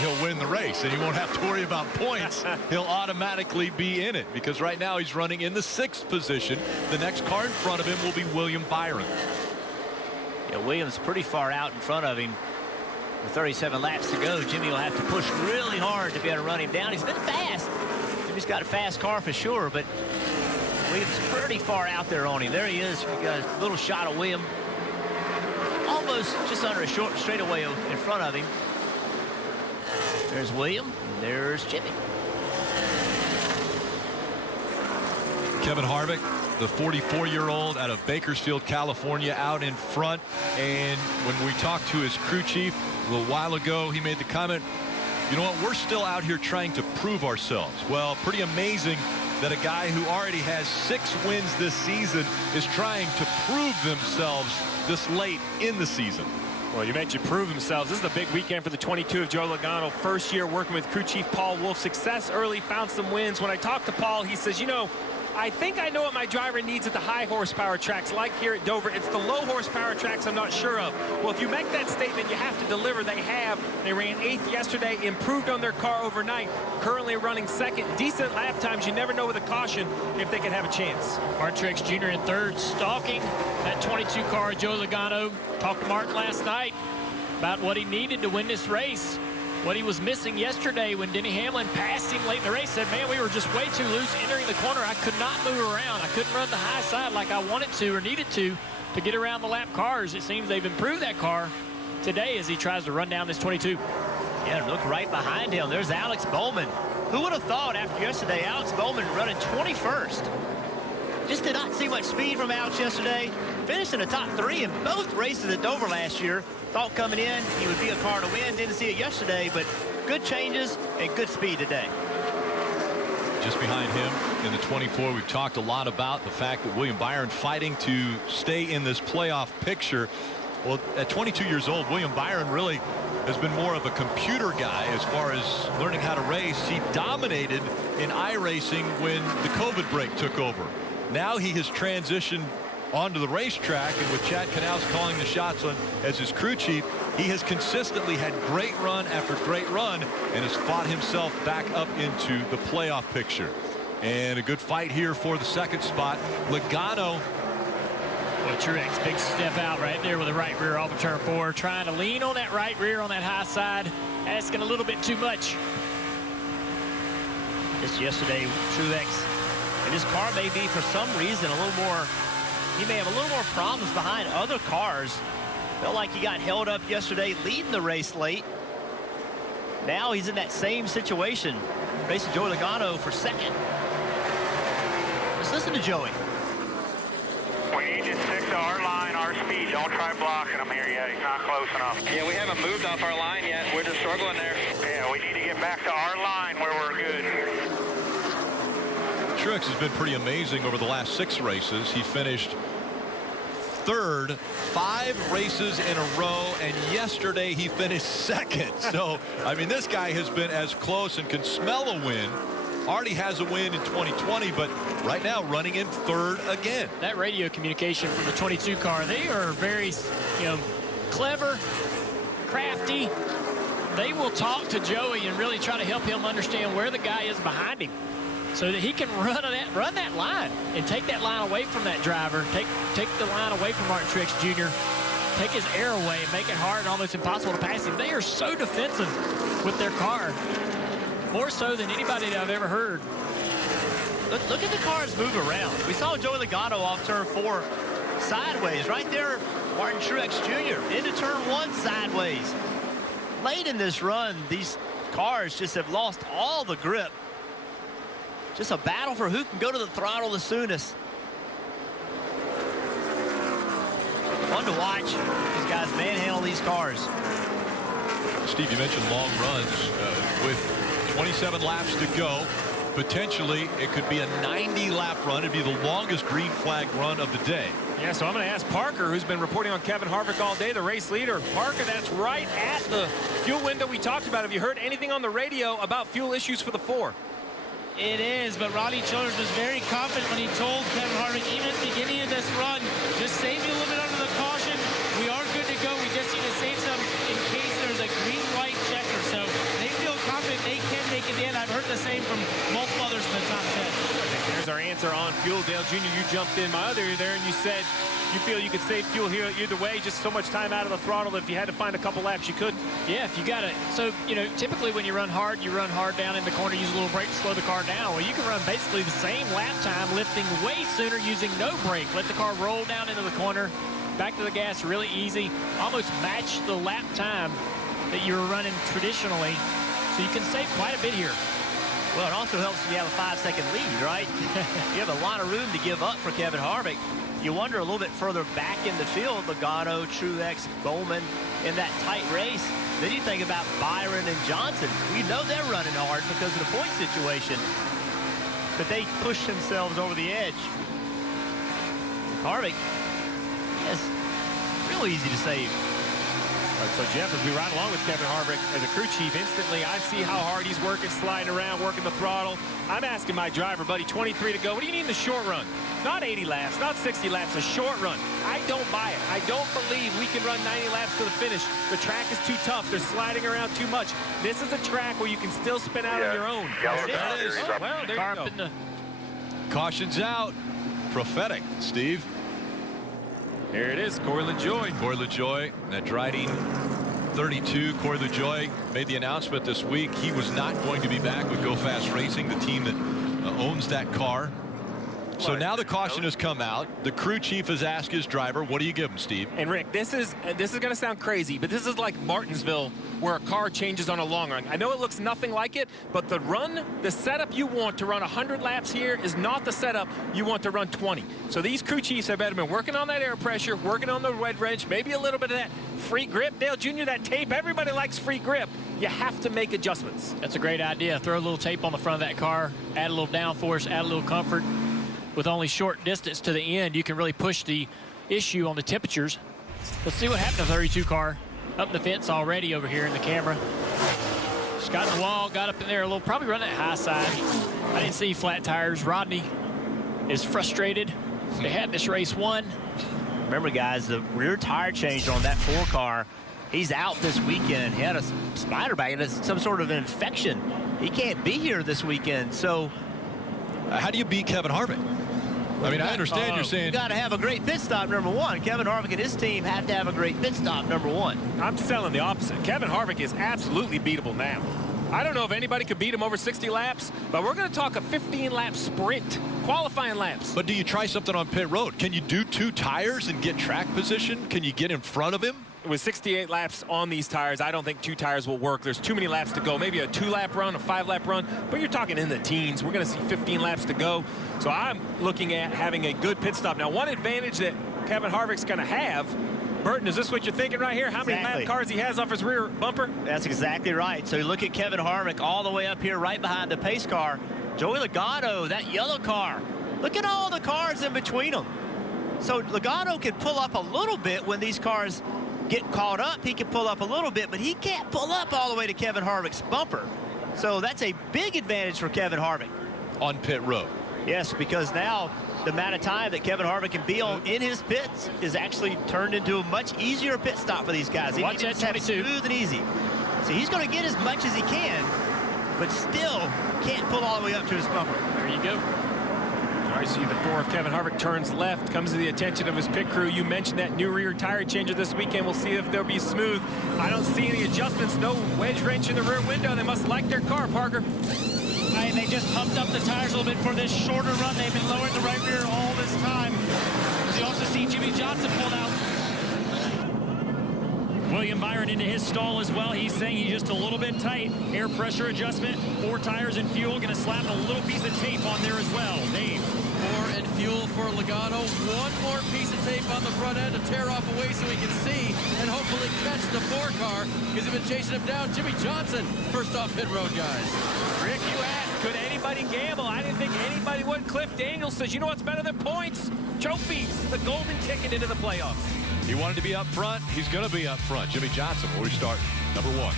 he'll win the race, and he won't have to worry about points. He'll automatically be in it, because right now he's running in the 6th position. The next car in front of him will be William Byron. Yeah, Williams pretty far out in front of him. With 37 laps to go, Jimmy will have to push really hard to be able to run him down. He's been fast. Jimmy's got a fast car for sure, but Williams pretty far out there on him. There he is. We got a little shot of William. Almost just under a short straightaway in front of him. There's William, and there's Jimmy. Kevin Harvick, the 44-year-old out of Bakersfield, California, out in front. And when we talked to his crew chief a little while ago, he made the comment, you know what, we're still out here trying to prove ourselves. Well, pretty amazing that a guy who already has 6 wins this season is trying to prove themselves this late in the season. Well, you mentioned prove themselves. This is a big weekend for the 22 of Joe Logano. First year working with crew chief Paul Wolfe. Success early, found some wins. When I talked to Paul, he says, you know, I think I know what my driver needs at the high horsepower tracks, like here at Dover. It's the low horsepower tracks I'm not sure of. Well, if you make that statement, you have to deliver. They have. They ran 8th yesterday, improved on their car overnight. Currently running 2nd. Decent lap times. You never know with a caution if they can have a chance. Martin Truex Jr. in 3rd, stalking that 22 car, Joe Logano. Talked to Martin last night about what he needed to win this race. What he was missing yesterday when Denny Hamlin passed him late in the race. Said, man, we were just way too loose entering the corner. I could not move around. I couldn't run the high side like I wanted to or needed to get around the lap cars. It seems they've improved that car today as he tries to run down this 22. Yeah, look right behind him. There's Alex Bowman. Who would have thought after yesterday, Alex Bowman running 21st? Just did not see much speed from Alex yesterday. Finished in the top 3 in both races at Dover last year. Thought coming in he would be a car to win. Didn't see it yesterday, but good changes and good speed today. Just behind him in the 24, we've talked a lot about the fact that William Byron fighting to stay in this playoff picture. Well, at 22 years old, William Byron really has been more of a computer guy as far as learning how to race. He dominated in iRacing when the COVID break took over. Now he has transitioned onto the racetrack, and with Chad Canals calling the shots on as his crew chief, he has consistently had great run after great run and has fought himself back up into the playoff picture. And a good fight here for the 2nd spot. Logano. Well, Truex, big step out right there with the right rear off of turn 4, trying to lean on that right rear on that high side, asking a little bit too much. Just yesterday, Truex, and his car may be for some reason a little more, he may have a little more problems behind other cars. Felt like he got held up yesterday leading the race late. Now he's in that same situation, racing Joey Logano for 2nd. Let's listen to Joey. We need to stick to our line, our speed. Don't try blocking him here yet. He's not close enough. Yeah, we haven't moved off our line yet. We're just struggling there. Yeah, we need to get back to our line where we're good. Truex has been pretty amazing over the last 6 races. He finished 3rd 5 races in a row, and yesterday he finished 2nd. So, I mean, this guy has been as close and can smell a win. Already has a win in 2020, but right now running in 3rd again. That radio communication from the 22 car, they are very, clever, crafty. They will talk to Joey and really try to help him understand where the guy is behind him, so that he can run that line and take that line away from that driver, take the line away from Martin Truex Jr., take his air away and make it hard and almost impossible to pass him. They are so defensive with their car, more so than anybody that I've ever heard. Look at the cars move around. We saw Joey Logano off turn 4 sideways. Right there, Martin Truex Jr. into turn 1 sideways. Late in this run, these cars just have lost all the grip. Just a battle for who can go to the throttle the soonest. Fun to watch. These guys manhandle these cars. Steve, you mentioned long runs with 27 laps to go. potentially it could be a 90-lap run. It'd be the longest green flag run of the day. Yeah, so I'm going to ask Parker, who's been reporting on Kevin Harvick all day, the race leader. Parker, that's right at the fuel window we talked about. Have you heard anything on the radio about fuel issues for the 4? It is, but Rodney Childers was very confident when he told Kevin Harvick, even at the beginning of this run, just save me a little bit under the caution. We are good to go. We just need to save some in case there's a green light checker. So they feel confident they can make it in. I've heard the same from multiple others in the top 10. There's our answer on fuel. Dale Jr., you jumped in my other ear there, and you said you feel you could save fuel here either way, just so much time out of the throttle. If you had to find a couple laps, you could. Yeah, if you got it. So, you know, typically when you run hard down in the corner, use a little brake to slow the car down. Well, you can run basically the same lap time, lifting way sooner using no brake. Let the car roll down into the corner, back to the gas really easy, almost match the lap time that you were running traditionally. So you can save quite a bit here. Well, it also helps when you have a 5-second lead, right? You have a lot of room to give up for Kevin Harvick. You wonder a little bit further back in the field, Logano, Truex, Bowman in that tight race. Then you think about Byron and Johnson. We know they're running hard because of the point situation. But they push themselves over the edge. Harvick, yes, real easy to save. So, Jeff, as we ride along with Kevin Harvick as a crew chief, instantly I see how hard he's working, sliding around, working the throttle. I'm asking my driver, buddy, 23 to go. What do you need in the short run? Not 80 laps, not 60 laps, a short run. I don't buy it. I don't believe we can run 90 laps to the finish. The track is too tough. They're sliding around too much. This is a track where you can still spin out on your own. There it is. Oh, well, there you go. Caution's out. Prophetic, Steve. Here it is, Corey LaJoie. Corey LaJoie, that Drydene 32. Corey LaJoie made the announcement this week he was not going to be back with Go Fast Racing, the team that owns that car. So now the caution has come out. The crew chief has asked his driver, what do you give him, Steve? And Rick, this is going to sound crazy, but this is like Martinsville, where a car changes on a long run. I know it looks nothing like it, but the setup you want to run 100 laps here is not the setup you want to run 20. So these crew chiefs have been working on that air pressure, working on the wet wrench, maybe a little bit of that free grip. Dale Jr., that tape, everybody likes free grip. You have to make adjustments. That's a great idea. Throw a little tape on the front of that car, add a little downforce, add a little comfort. With only short distance to the end, you can really push the issue on the temperatures. Let's see what happened to the 32 car. Up the fence already over here in the camera. Just got in the wall, got up in there a little, probably running that high side. I didn't see flat tires. Rodney is frustrated. They had this race won. Remember, guys, the rear tire change on that 4 car. He's out this weekend. He had a spider bite and some sort of infection. He can't be here this weekend. So how do you beat Kevin Harvick? I mean, I understand you're saying you got to have a great pit stop, number one. Kevin Harvick and his team have to have a great pit stop, number one. I'm selling the opposite. Kevin Harvick is absolutely beatable now. I don't know if anybody could beat him over 60 laps, but we're going to talk a 15-lap sprint, qualifying laps. But do you try something on pit road? Can you do 2 tires and get track position? Can you get in front of him? With 68 laps on these tires, I don't think 2 tires will work. There's too many laps to go. Maybe a 2-lap run, a 5-lap run, but you're talking in the teens. We're going to see 15 laps to go. So I'm looking at having a good pit stop. Now, one advantage that Kevin Harvick's going to have, Burton, is this what you're thinking right here? How many lap cars he has off his rear bumper? That's exactly right. So you look at Kevin Harvick all the way up here right behind the pace car. Joey Logano, that yellow car. Look at all the cars in between them. So Logano can pull up a little bit when these cars get caught up. He can pull up a little bit, but he can't pull up all the way to Kevin Harvick's bumper. So that's a big advantage for Kevin Harvick. On pit road. Yes, because now the amount of time that Kevin Harvick can be on in his pits is actually turned into a much easier pit stop for these guys. He needs to have smooth and easy. So he's going to get as much as he can, but still can't pull all the way up to his bumper. There you go. All right, see the 4 of Kevin Harvick turns left, comes to the attention of his pit crew. You mentioned that new rear tire changer this weekend. We'll see if they'll be smooth. I don't see any adjustments, no wedge wrench in the rear window. They must like their car, Parker. And they just pumped up the tires a little bit for this shorter run. They've been lowering the right rear all this time. You also see Jimmy Johnson pulled out. William Byron into his stall as well. He's saying he's just a little bit tight. Air pressure adjustment, 4 tires and fuel. Going to slap a little piece of tape on there as well. Dave. 4 and fuel for Logano. 1 more piece of tape on the front end to tear off away so he can see and hopefully catch the 4 car because they've been chasing him down. Jimmy Johnson, first off pit road, guys. Rick, you asked Could anybody gamble? I didn't think anybody would. Cliff Daniels says, you know what's better than points? Trophies, the golden ticket into the playoffs. He wanted to be up front. He's going to be up front. Jimmy Johnson will restart number 1.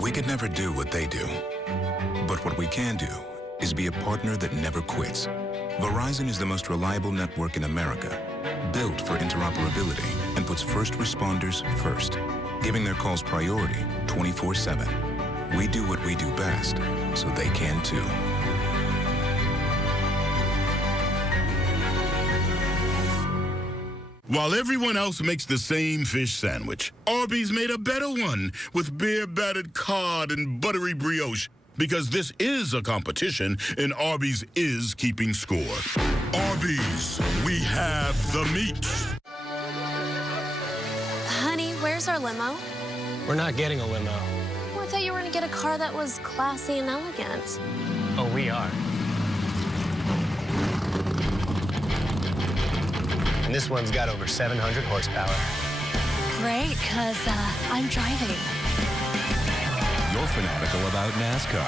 We could never do what they do, but what we can do is be a partner that never quits. Verizon is the most reliable network in America, built for interoperability and puts first responders first, giving their calls priority 24/7. We do what we do best, so they can too. While everyone else makes the same fish sandwich, Arby's made a better one with beer-battered cod and buttery brioche. Because this is a competition, and Arby's is keeping score. Arby's, we have the meat. Honey, where's our limo? We're not getting a limo. Well, I thought you were going to get a car that was classy and elegant. Oh, we are. And this one's got over 700 horsepower. Great, because I'm driving. You're fanatical about NASCAR.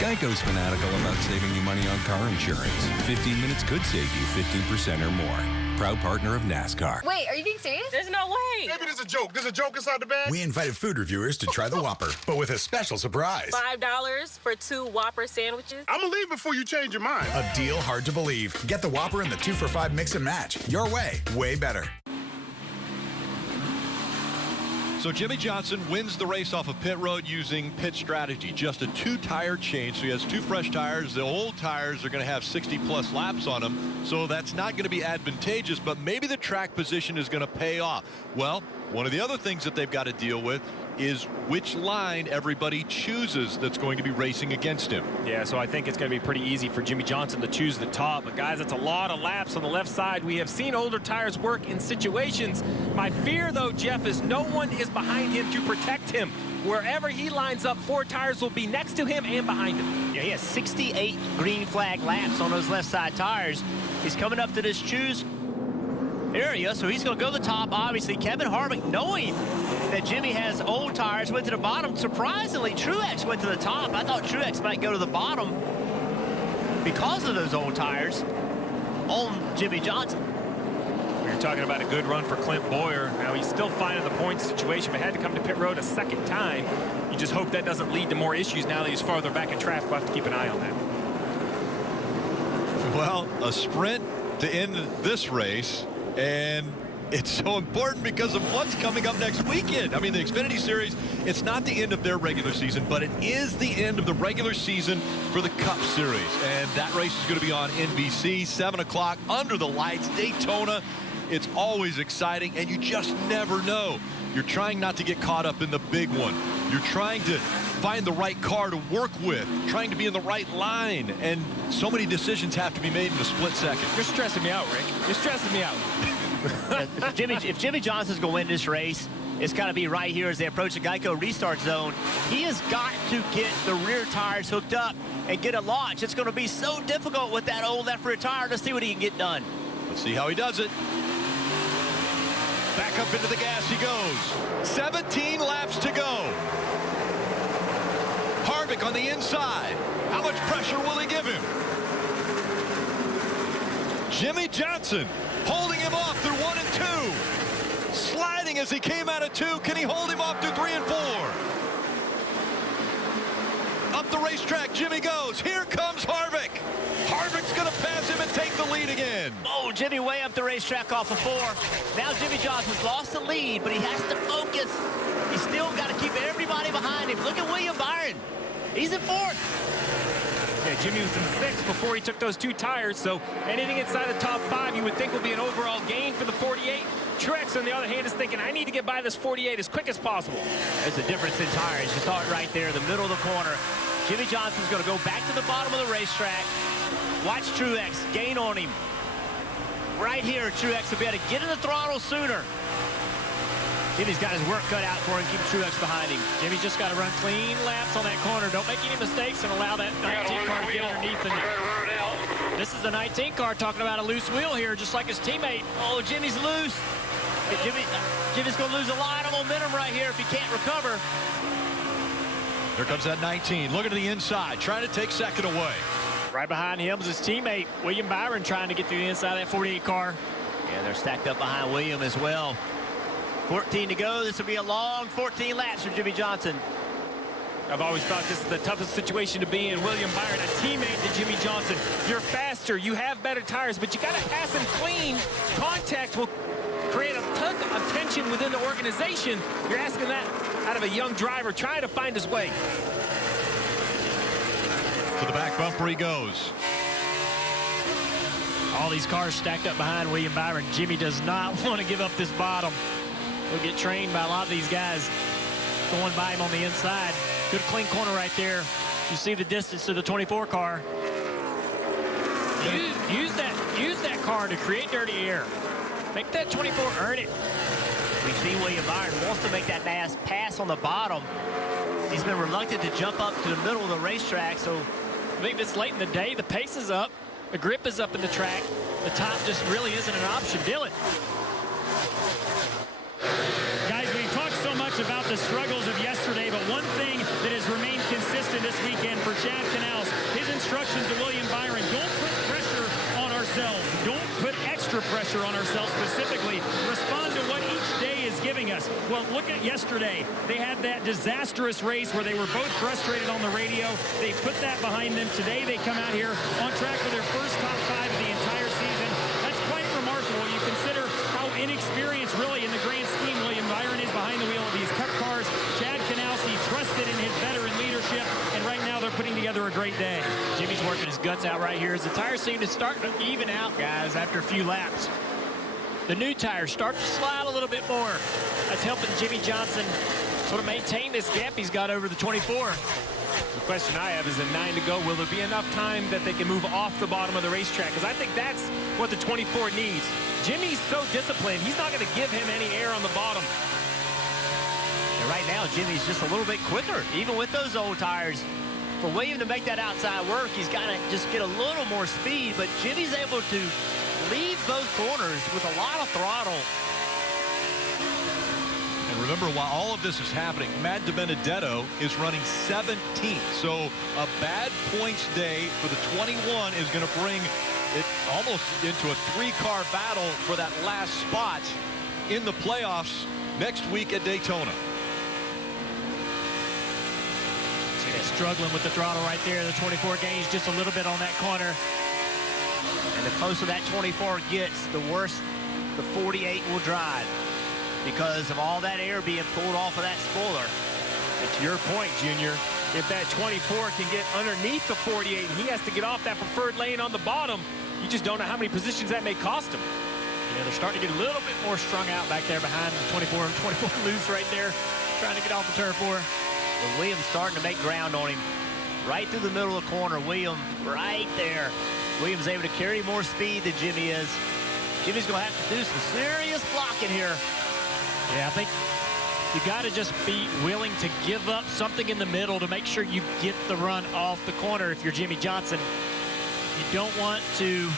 Geico's fanatical about saving you money on car insurance. 15 minutes could save you 15% or more. Proud partner of NASCAR. Wait, are you being serious? There's no way. Maybe there's a joke. There's a joke inside the bag. We invited food reviewers to try the Whopper, but with a special surprise. $5 for 2 Whopper sandwiches. I'm gonna leave before you change your mind. A deal hard to believe. Get the Whopper and the 2 for $5 mix and match. Your way better. So Jimmy Johnson wins the race off of pit road using pit strategy. Just a 2-tire change, so he has 2 fresh tires. The old tires are going to have 60-plus laps on them, so that's not going to be advantageous, but maybe the track position is going to pay off. Well, one of the other things that they've got to deal with is which line everybody chooses that's going to be racing against him. Yeah, so I think it's going to be pretty easy for Jimmy Johnson to choose the top. But, guys, it's a lot of laps on the left side. We have seen older tires work in situations. My fear, though, Jeff, is no one is behind him to protect him. Wherever he lines up, 4 tires will be next to him and behind him. Yeah, he has 68 green flag laps on those left side tires. He's coming up to this choose area, so he's going to go to the top. Obviously, Kevin Harvick, knowing that Jimmy has old tires, went to the bottom. Surprisingly, Truex went to the top. I thought Truex might go to the bottom because of those old tires on Jimmy Johnson. We were talking about a good run for Clint Boyer. Now, he's still finding the point situation, but had to come to pit road a second time. You just hope that doesn't lead to more issues now that he's farther back in traffic. We'll have to keep an eye on that. Well, a sprint to end this race. And it's so important because of what's coming up next weekend. I mean, the Xfinity Series, it's not the end of their regular season, but it is the end of the regular season for the Cup Series. And that race is going to be on NBC, 7 o'clock, under the lights, Daytona. It's always exciting, and you just never know. You're trying not to get caught up in the big one. You're trying to find the right car to work with, trying to be in the right line, and so many decisions have to be made in a split second. You're stressing me out, Rick. You're stressing me out. If Jimmy Johnson's going to win this race, it's got to be right here as they approach the Geico restart zone. He has got to get the rear tires hooked up and get a launch. It's going to be so difficult with that old left rear tire. Let's see what he can get done. Let's see how he does it. Back up into the gas he goes. 17 laps to go. Harvick on the inside. How much pressure will he give him? Jimmy Johnson holding him off through 1 and 2. Sliding as he came out of 2. Can he hold him off through 3 and 4? Up the racetrack, Jimmy goes. Here comes Harvick. Harvick's going to pass him and take the lead again. Oh, Jimmy way up the racetrack off of 4. Now Jimmy Johnson's lost the lead, but he has to focus. He's still got to keep everybody behind him. Look at William Byron. He's in 4th. Yeah, Jimmy was in 6th before he took those 2 tires, so anything inside the top 5 you would think would be an overall gain for the 48. Truex, on the other hand, is thinking, I need to get by this 48 as quick as possible. There's a difference in tires. You saw it right there in the middle of the corner. Jimmy Johnson's going to go back to the bottom of the racetrack. Watch Truex gain on him. Right here, Truex will be able to get in the throttle sooner. Jimmy's got his work cut out for him, keep Truex behind him. Jimmy's just got to run clean laps on that corner. Don't make any mistakes and allow that 19 car to get underneath. This is the 19 car talking about a loose wheel here, just like his teammate. Oh, Jimmy's loose. Jimmy's going to lose a lot of momentum right here if he can't recover. Here comes that 19. Looking to the inside, trying to take second away. Right behind him is his teammate, William Byron, trying to get through the inside of that 48 car. Yeah, they're stacked up behind William as well. 14 to go. This will be a long 14 laps for Jimmy Johnson. I've always thought this is the toughest situation to be in. William Byron, a teammate to Jimmy Johnson. You're faster, you have better tires, but you got to pass him clean. Contact will create a ton of tension within the organization. You're asking that out of a young driver trying to find his way. To the back bumper he goes. All these cars stacked up behind William Byron. Jimmy does not want to give up this bottom. He'll get trained by a lot of these guys going by him on the inside. Good clean corner right there. You see the distance to the 24 car. Use that car to create dirty air. Make that 24 earn it. We see William Byron wants to make that last pass on the bottom. He's been reluctant to jump up to the middle of the racetrack, so I think it's late in the day. The pace is up. The grip is up in the track. The top just really isn't an option. Dylan. Guys, we've talked so much about the struggles of yesterday, but one thing that has remained consistent this weekend for Chad Canals, his instructions to William Byron, don't put pressure on ourselves. Don't put extra pressure on ourselves specifically. Respond to what each day is giving us. Well, look at yesterday. They had that disastrous race where they were both frustrated on the radio. They put that behind them. Today they come out here on track for their first top 5 of the entire season. That's quite remarkable. You consider how inexperienced really in the grand scheme William Byron is behind the wheel of these Cup cars. Chad Canals, he trusted in his veteran leadership, and right now they're putting together a great day. Jimmy's working his guts out right here as the tires seem to start to even out, guys, after a few laps. The new tires start to slide a little bit more. That's helping Jimmy Johnson sort of maintain this gap he's got over the 24. The question I have is at 9 to go, will there be enough time that they can move off the bottom of the racetrack? Because I think that's what the 24 needs. Jimmy's so disciplined, he's not going to give him any air on the bottom. And right now, Jimmy's just a little bit quicker, even with those old tires. For William to make that outside work, he's got to just get a little more speed, but Jimmy's able to leave both corners with a lot of throttle. And remember, while all of this is happening, Matt DiBenedetto is running 17th. So a bad points day for the 21 is going to bring it almost into a 3-car battle for that last spot in the playoffs next week at Daytona. Struggling with the throttle right there. The 24 gains just a little bit on that corner. And the closer that 24 gets, the worse the 48 will drive because of all that air being pulled off of that spoiler. And to your point, Junior, if that 24 can get underneath the 48 and he has to get off that preferred lane on the bottom, you just don't know how many positions that may cost him. Yeah, they're starting to get a little bit more strung out back there behind the 24 and 24 loose right there, trying to get off the turf war. But William's starting to make ground on him right through the middle of the corner. William right there. William's able to carry more speed than Jimmy is. Jimmy's going to have to do some serious blocking here. Yeah, I think you got to just be willing to give up something in the middle to make sure you get the run off the corner if you're Jimmy Johnson. You don't want to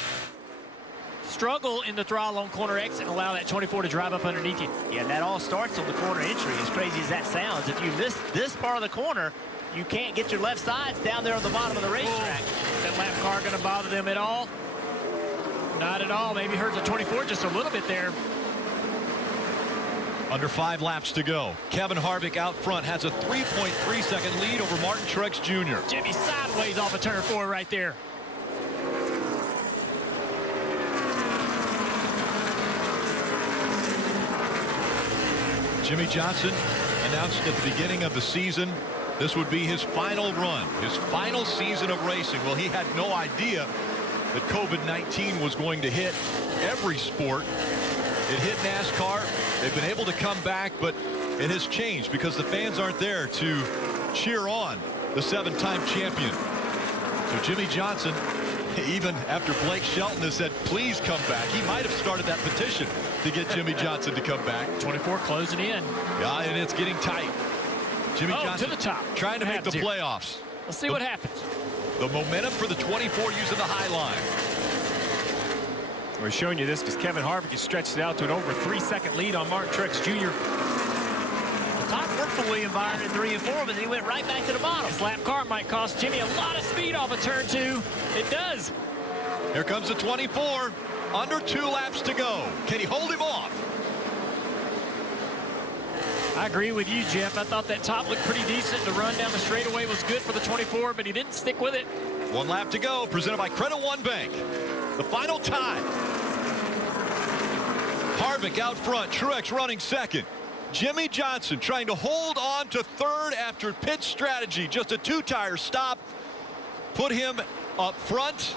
struggle in the throttle on corner exit and allow that 24 to drive up underneath you. Yeah, and that all starts on the corner entry, as crazy as that sounds. If you miss this part of the corner, you can't get your left sides down there on the bottom of the racetrack. Is that lap car going to bother them at all? Not at all. Maybe hurt the 24 just a little bit there. Under 5 laps to go. Kevin Harvick out front has a 3.3-second lead over Martin Truex Jr. Jimmy sideways off of turn 4 right there. Jimmy Johnson announced at the beginning of the season this would be his final run, his final season of racing. Well, he had no idea that COVID-19 was going to hit every sport. It hit NASCAR. They've been able to come back, but it has changed because the fans aren't there to cheer on the 7-time champion. So Jimmy Johnson, even after Blake Shelton has said, please come back, he might have started that petition to get Jimmy Johnson to come back. 24 closing in. Yeah, and it's getting tight. Jimmy Johnson to the top. trying to make the playoffs. Let's see what happens. The momentum for the 24 using the high line. We're showing you this because Kevin Harvick has stretched it out to an over 3-second lead on Martin Truex Jr. The top worked for William Byron in 3 and 4, but then he went right back to the bottom. This lap car might cost Jimmy a lot of speed off of turn 2. It does. Here comes the 24. Under 2 laps to go. Can he hold him off? I agree with you, Jeff. I thought that top looked pretty decent. The run down the straightaway was good for the 24, but he didn't stick with it. 1 lap to go, presented by Credit One Bank. The final time. Harvick out front, Truex running second. Jimmy Johnson trying to hold on to third after pit strategy. Just a 2-tire stop. Put him up front.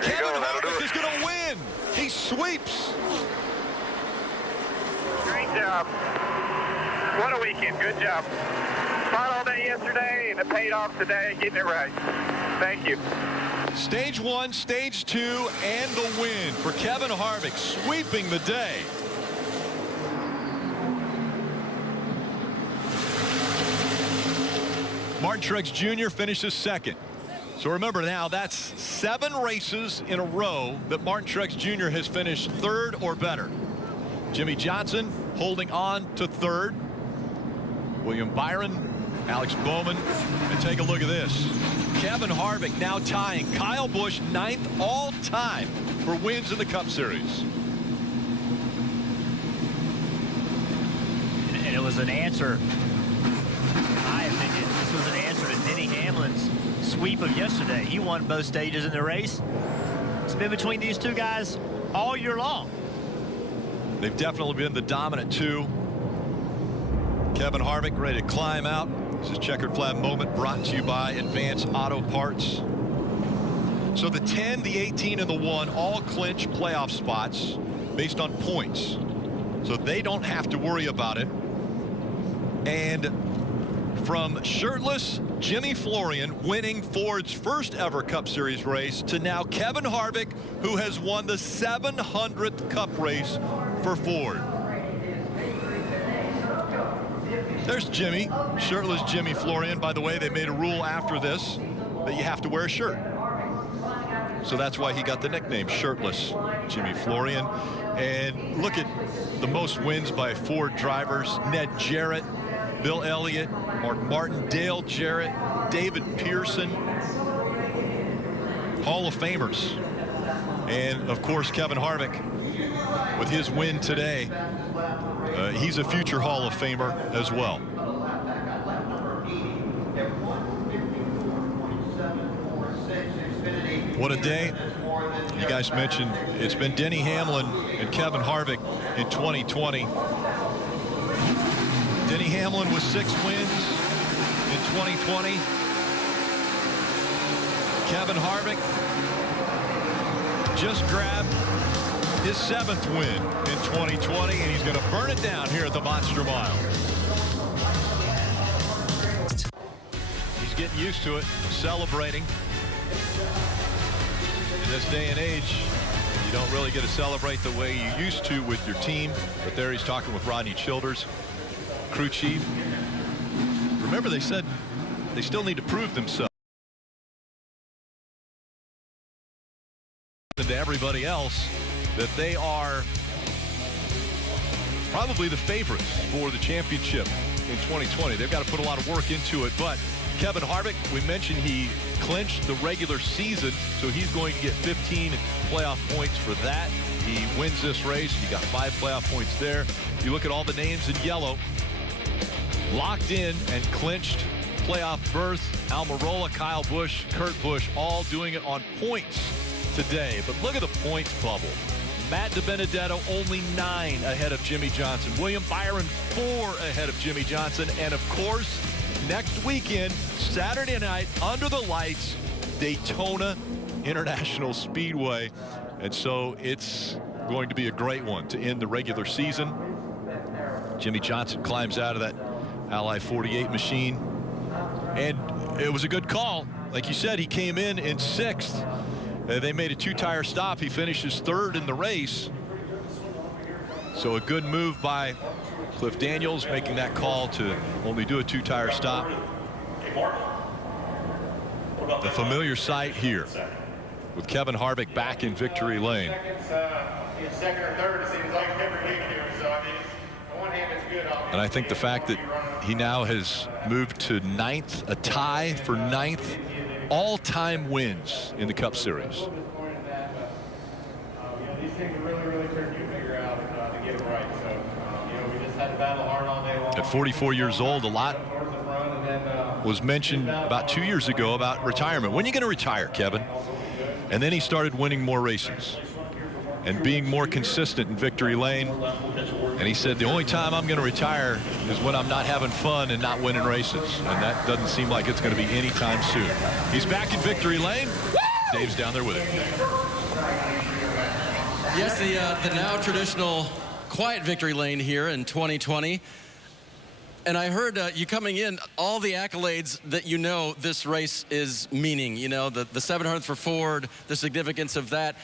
Kevin Harvick is going to win. He sweeps. Great job. What a weekend. Good job. Fought all day yesterday, and it paid off today, getting it right. Thank you. Stage 1, Stage 2, and the win for Kevin Harvick, sweeping the day. Martin Truex Jr. finishes second. So remember now, that's 7 races in a row that Martin Truex Jr. has finished third or better. Jimmy Johnson holding on to third. William Byron, Alex Bowman, and take a look at this. Kevin Harvick now tying Kyle Busch 9th all time for wins in the Cup Series. And it was an answer, in my opinion, this was an answer to Denny Hamlin's sweep of yesterday. He won both stages in the race. It's been between these two guys all year long. They've definitely been the dominant 2. Kevin Harvick ready to climb out. This is Checkered Flag Moment brought to you by Advance Auto Parts. So the 10, the 18, and the 1 all clinch playoff spots based on points. So they don't have to worry about it. And from shirtless Jimmy Florian winning Ford's first ever Cup Series race to now Kevin Harvick, who has won the 700th Cup race for Ford. There's Jimmy, shirtless Jimmy Florian. By the way, they made a rule after this that you have to wear a shirt. So that's why he got the nickname Shirtless Jimmy Florian. And look at the most wins by Ford drivers. Ned Jarrett, Bill Elliott, Mark Martin, Dale Jarrett, David Pearson. Hall of Famers. And of course Kevin Harvick with his win today. He's a future Hall of Famer as well. What a day. You guys mentioned it's been Denny Hamlin and Kevin Harvick in 2020. Denny Hamlin with 6 wins in 2020. Kevin Harvick just grabbed his 7th win in 2020, and he's going to burn it down here at the Monster Mile. He's getting used to it, celebrating. In this day and age, you don't really get to celebrate the way you used to with your team, but there he's talking with Rodney Childers, crew chief. Remember, they said they still need to prove themselves to everybody else that they are probably the favorites for the championship in 2020. They've got to put a lot of work into it, but Kevin Harvick, we mentioned he clinched the regular season, so he's going to get 15 playoff points for that. He wins this race. He got 5 playoff points there. You look at all the names in yellow, locked in and clinched playoff berths. Almirola, Kyle Busch, Kurt Busch, all doing it on points today. But look at the points bubble. Matt DiBenedetto only 9 ahead of Jimmy Johnson. William Byron 4 ahead of Jimmy Johnson. And of course, next weekend, Saturday night, under the lights, Daytona International Speedway. And so it's going to be a great one to end the regular season. Jimmy Johnson climbs out of that Ally 48 machine. And it was a good call. Like you said, he came in 6th. They made a 2-tire stop. He finishes 3rd in the race. So a good move by Cliff Daniels, making that call to only do a 2-tire stop. The familiar sight here. with Kevin Harvick back in victory lane. Second or third, it seems like every week here. So, I mean, on one hand, it's good. And I think the fact that he now has moved to 9th, a tie for 9th all-time wins in the Cup Series. These things are really, really tricky to figure out to get it right. So, we just had to battle hard all day long. At 44 years old, a lot was mentioned about 2 years ago about retirement. When are you going to retire, Kevin? And then he started winning more races and being more consistent in victory lane. And he said, the only time I'm going to retire is when I'm not having fun and not winning races. And that doesn't seem like it's going to be anytime soon. He's back in victory lane. Dave's down there with him. Yes, the now traditional quiet victory lane here in 2020. And I heard you coming in, all the accolades that this race is meaning. The 700th for Ford, the significance of that.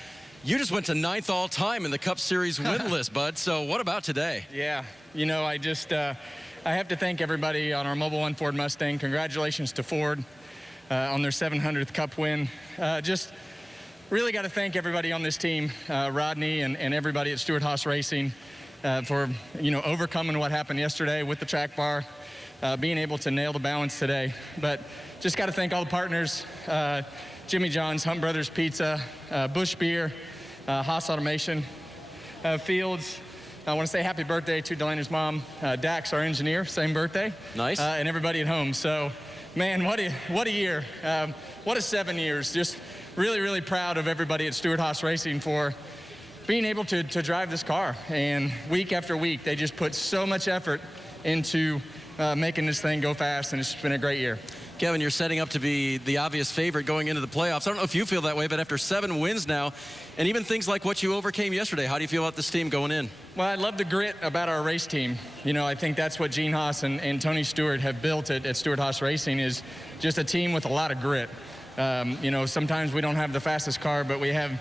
You just went to 9th all time in the Cup Series win list, bud. So what about today? Yeah, I just I have to thank everybody on our Mobil 1 Ford Mustang. Congratulations to Ford on their 700th Cup win. Just really got to thank everybody on this team, Rodney and everybody at Stewart-Haas Racing. For overcoming what happened yesterday with the track bar, being able to nail the balance today. But just got to thank all the partners, Jimmy John's, Hunt Brothers Pizza, Busch Beer, Haas Automation, Fields. I want to say happy birthday to Delaney's mom, Dax, our engineer, same birthday. Nice. And everybody at home. So, man, what a year. What a 7 years. Just really, really proud of everybody at Stewart-Haas Racing for being able to drive this car. And week after week, they just put so much effort into making this thing go fast, and it's been a great year. Kevin, you're setting up to be the obvious favorite going into the playoffs. I don't know if you feel that way, but after 7 wins now, and even things like what you overcame yesterday, how do you feel about this team going in? Well, I love the grit about our race team. I think that's what Gene Haas and Tony Stewart have built at Stewart-Haas Racing, is just a team with a lot of grit. Sometimes we don't have the fastest car, but we have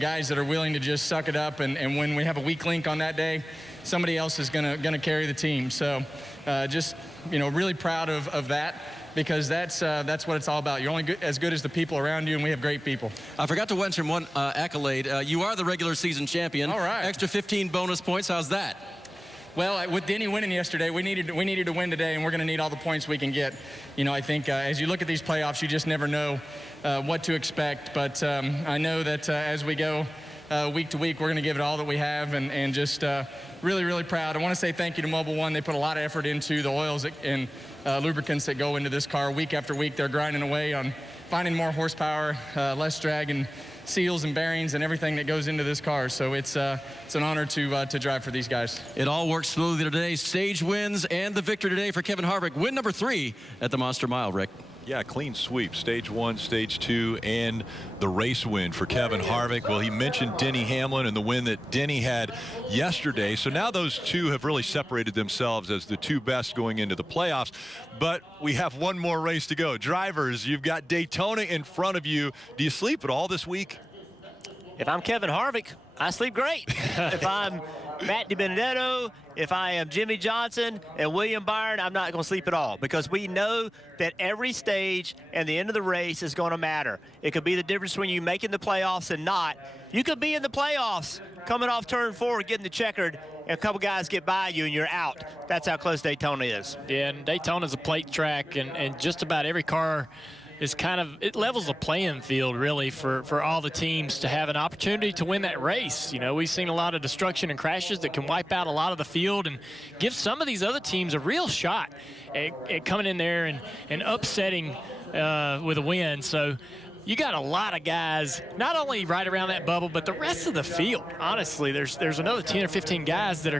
guys that are willing to just suck it up, and when we have a weak link on that day, somebody else is gonna carry the team. So just really proud of that, because that's what it's all about. You're only as good as the people around you, and we have great people. I forgot to mention one accolade. You are the regular season champion. All right. Extra 15 bonus points. How's that? Well, with Denny winning yesterday, we needed to win today, and we're going to need all the points we can get. I think as you look at these playoffs, you just never know what to expect. But I know that as we go week to week, we're going to give it all that we have, and just really, really proud. I want to say thank you to Mobil 1. They put a lot of effort into the oils and lubricants that go into this car. Week after week, they're grinding away on finding more horsepower, less drag, and seals and bearings and everything that goes into this car. So it's an honor to drive for these guys. It all works smoothly today. Stage wins and the victory today for Kevin Harvick. Win number 3 at the Monster Mile, Rick. Yeah, clean sweep. Stage 1, Stage 2, and the race win for Kevin Harvick. Well, he mentioned Denny Hamlin and the win that Denny had yesterday. So now those two have really separated themselves as the two best going into the playoffs. But we have one more race to go. Drivers, you've got Daytona in front of you. Do you sleep at all this week? If I'm Kevin Harvick, I sleep great. If I'm Matt DiBenedetto, if I am Jimmy Johnson and William Byron, I'm not going to sleep at all, because we know that every stage and the end of the race is going to matter. It could be the difference between you making the playoffs and not. You could be in the playoffs, coming off turn 4, getting the checkered, and a couple guys get by you and you're out. That's how close Daytona is. Yeah, and Daytona's a plate track, and just about every car is it levels the playing field really for all the teams to have an opportunity to win that race. We've seen a lot of destruction and crashes that can wipe out a lot of the field and give some of these other teams a real shot at coming in there and upsetting with a win. So you got a lot of guys, not only right around that bubble, but the rest of the field. Honestly, there's another 10 or 15 guys that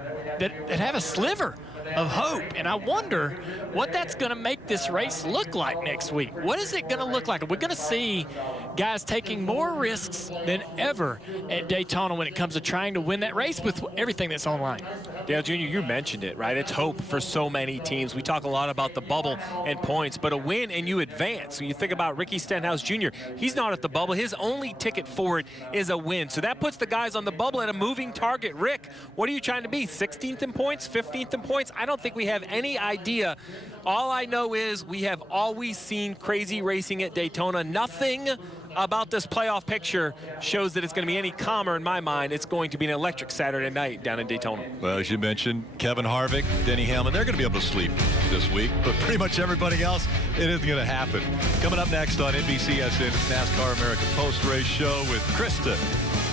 have a sliver of hope, and I wonder what that's going to make this race look like next week. What is it going to look like? We're going to see guys taking more risks than ever at Daytona when it comes to trying to win that race with everything that's online. Dale Jr., you mentioned it, right? It's hope for so many teams. We talk a lot about the bubble and points, but a win and you advance. When you think about Ricky Stenhouse Jr., he's not at the bubble. His only ticket for it is a win. So that puts the guys on the bubble at a moving target. Rick, what are you trying to be? 16th in points? 15th in points? I don't think we have any idea. All I know is we have always seen crazy racing at Daytona. Nothing about this playoff picture shows that it's going to be any calmer in my mind. It's going to be an electric Saturday night down in Daytona. Well, as you mentioned, Kevin Harvick, Denny Hamlin, they're going to be able to sleep this week, but pretty much everybody else, it isn't going to happen. Coming up next on NBCSN, it's NASCAR America Post-Race Show with Krista,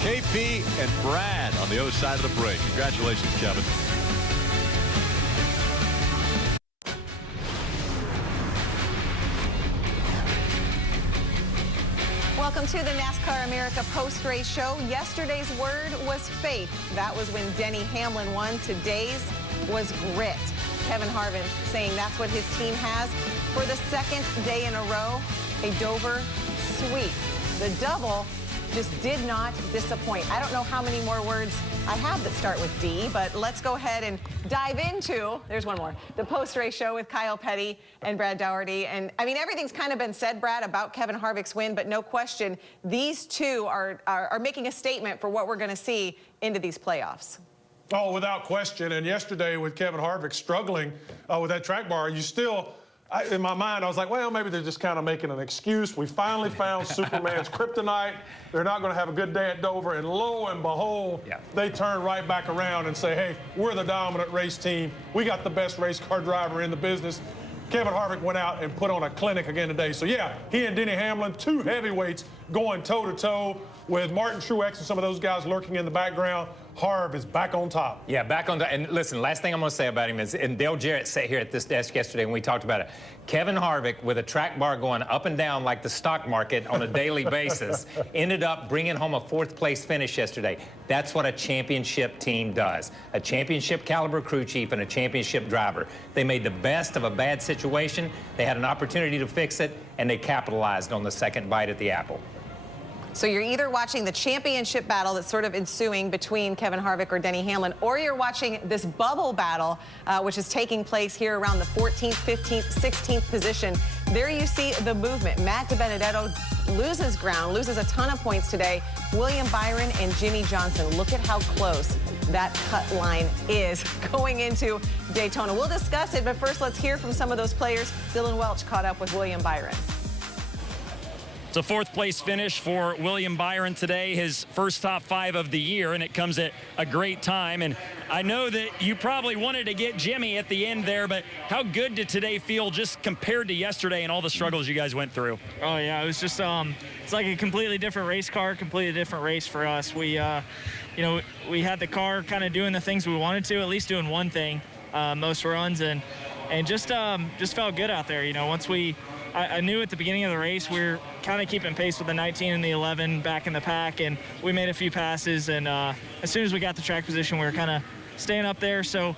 KP, and Brad on the other side of the break. Congratulations, Kevin. Welcome to the NASCAR America post-race show. Yesterday's word was faith. That was when Denny Hamlin won. Today's was grit. Kevin Harvick saying that's what his team has for the second day in a row. A Dover sweep. The double just did not disappoint. I don't know how many more words I have that start with D, but let's go ahead and dive into, there's one more, the post-race show with Kyle Petty and Brad Daugherty. And I mean, everything's kind of been said, Brad, about Kevin Harvick's win, but no question, these two are making a statement for what we're going to see into these playoffs. Oh, without question. And yesterday with Kevin Harvick struggling with that track bar, you still, in my mind, I was like, well, maybe they're just kind of making an excuse. We finally found Superman's kryptonite. They're not going to have a good day at Dover. And lo and behold, they turn right back around and say, hey, we're the dominant race team. We got the best race car driver in the business. Kevin Harvick went out and put on a clinic again today. So, yeah, he and Denny Hamlin, two heavyweights going toe-to-toe with Martin Truex and some of those guys lurking in the background. Harv is back on top. Yeah, back on top. And listen, last thing I'm going to say about him is, and Dale Jarrett sat here at this desk yesterday and we talked about it. Kevin Harvick, with a track bar going up and down like the stock market on a daily basis, ended up bringing home a fourth-place finish yesterday. That's what a championship team does. A championship caliber crew chief and a championship driver. They made the best of a bad situation. They had an opportunity to fix it, and they capitalized on the second bite at the apple. So you're either watching the championship battle that's sort of ensuing between Kevin Harvick or Denny Hamlin, or you're watching this bubble battle, which is taking place here around the 14th, 15th, 16th position. There you see the movement. Matt DiBenedetto loses ground, loses a ton of points today. William Byron and Jimmy Johnson. Look at how close that cut line is going into Daytona. We'll discuss it, but first let's hear from some of those players. Dylan Welch caught up with William Byron. It's a fourth-place finish for William Byron today, his first top five of the year, and it comes at a great time. And I know that you probably wanted to get Jimmy at the end there, but how good did today feel just compared to yesterday and all the struggles you guys went through? Oh, yeah, it was just it's like a completely different race car, completely different race for us. We, you know, we had the car kind of doing the things we wanted to, at least doing one thing, most runs, and just felt good out there. You know, once I knew at the beginning of the race we were kind of keeping pace with the 19 and the 11 back in the pack, and we made a few passes, and as soon as we got the track position, we were kind of staying up there. So,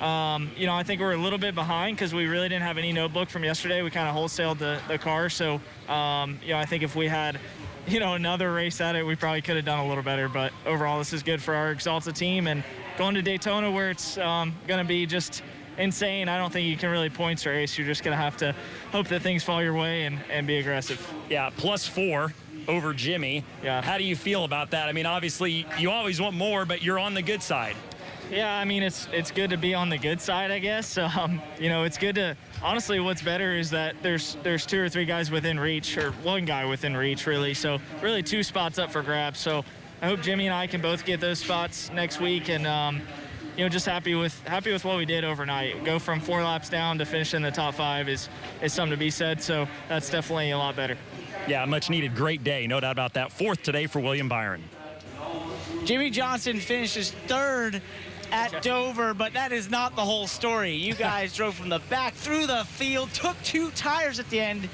you know, I think we're a little bit behind because we really didn't have any notebook from yesterday. We kind of wholesaled the car. So, you know, I think if we had, you know, another race at it, we probably could have done a little better. But overall, this is good for our Exalta team, and going to Daytona where it's going to be just insane. I don't think you can really points race. You're just going to have to hope that things fall your way and be aggressive. Yeah, +4 over Jimmy. Yeah. How do you feel about that? I mean, obviously, you always want more, but you're on the good side. Yeah, I mean, it's good to be on the good side, I guess. You know, it's good to, honestly, what's better is that there's 2 or 3 guys within reach, or one guy within reach, really. So really 2 spots up for grabs. So I hope Jimmy and I can both get those spots next week, and you know, just happy with what we did overnight. Go from 4 laps down to finish in the top 5 is something to be said. So that's definitely a lot better. Yeah, much needed. Great day, no doubt about that. 4th today for William Byron. Jimmy Johnson finishes 3rd at Dover, but that is not the whole story. You guys drove from the back through the field, took 2 tires at the end,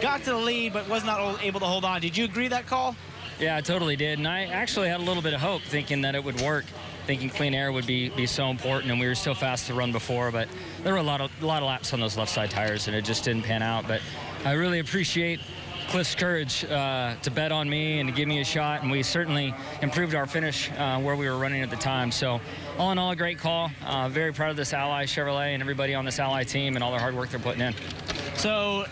got to the lead, but was not able to hold on. Did you agree that call? Yeah, I totally did, and I actually had a little bit of hope thinking that it would work, thinking clean air would be so important, and we were so fast to run before, but there were a lot of laps on those left side tires, and it just didn't pan out. But I really appreciate Cliff's courage to bet on me and to give me a shot, and we certainly improved our finish where we were running at the time. So all in all, a great call. Very proud of this Ally Chevrolet and everybody on this Ally team and all their hard work they're putting in. So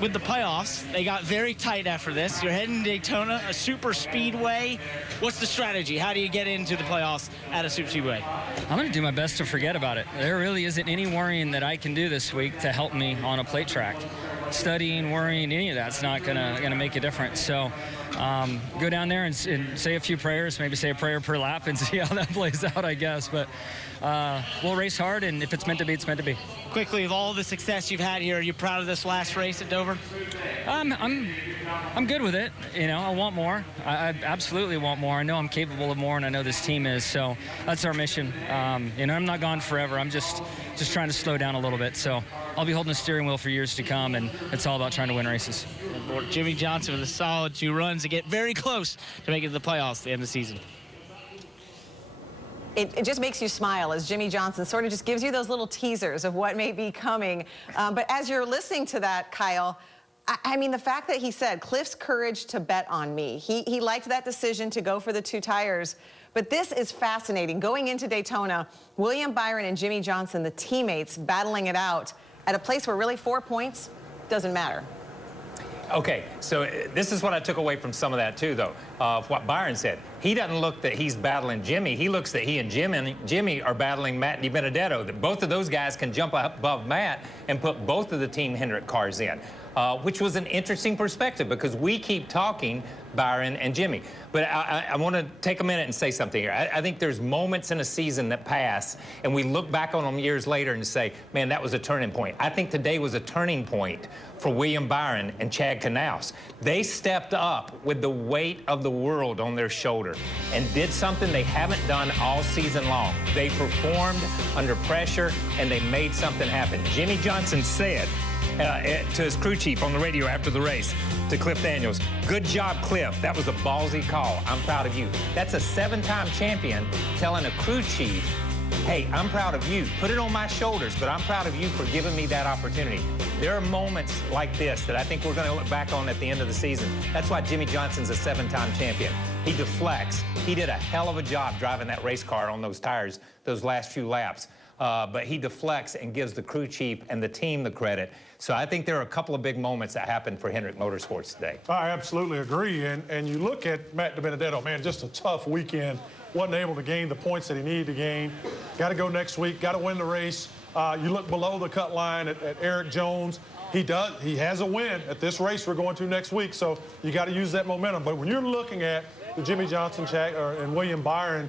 with the playoffs, they got very tight after this. You're heading to Daytona, a super speedway. What's the strategy? How do you get into the playoffs at a super speedway? I'm going to do my best to forget about it. There really isn't any worrying that I can do this week to help me on a plate track. studying, worrying, any of that's not gonna make a difference. So go down there and say a few prayers, maybe say a prayer per lap and see how that plays out, I guess. But we'll race hard, and if it's meant to be, it's meant to be. Quickly, of all the success you've had here, are you proud of this last race at Dover? I'm good with it. You know, I want more. I absolutely want more. I know I'm capable of more, and I know this team is. So that's our mission. You know, I'm not gone forever. I'm just trying to slow down a little bit. So I'll be holding the steering wheel for years to come, and it's all about trying to win races. Jimmie Johnson with a solid 2 runs to get very close to making it to the playoffs at the end of the season. It just makes you smile as Jimmie Johnson sort of just gives you those little teasers of what may be coming. But as you're listening to that, Kyle, I mean, the fact that he said, Cliff's courage to bet on me. He liked that decision to go for the 2 tires. But this is fascinating. Going into Daytona, William Byron and Jimmie Johnson, the teammates, battling it out at a place where really 4 points doesn't matter. Okay, so this is what I took away from some of that too, though, of what Byron said. He doesn't look that he's battling Jimmy. He looks that he and Jimmy are battling Matt DiBenedetto, that both of those guys can jump up above Matt and put both of the Team Hendrick cars in, which was an interesting perspective because we keep talking Byron and Jimmy. But I want to take a minute and say something here. I think there's moments in a season that pass, and we look back on them years later and say, man, that was a turning point. I think today was a turning point for William Byron and Chad Knaus. They stepped up with the weight of the world on their shoulder and did something they haven't done all season long. They performed under pressure, and they made something happen. Jimmie Johnson said to his crew chief on the radio after the race, to Cliff Daniels, good job, Cliff. That was a ballsy call. I'm proud of you. That's a 7-time champion telling a crew chief, hey, I'm proud of you. Put it on my shoulders, but I'm proud of you for giving me that opportunity. There are moments like this that I think we're going to look back on at the end of the season. That's why Jimmie Johnson's a 7-time champion. He deflects. He did a hell of a job driving that race car on those tires those last few laps. But he deflects and gives the crew chief and the team the credit. So I think there are a couple of big moments that happened for Hendrick Motorsports today. I absolutely agree. And you look at Matt DiBenedetto, man, just a tough weekend. Wasn't able to gain the points that he needed to gain. Got to go next week. Got to win the race. You look below the cut line at Eric Jones. He has a win at this race we're going to next week. So you got to use that momentum. But when you're looking at the Jimmie Johnson and William Byron,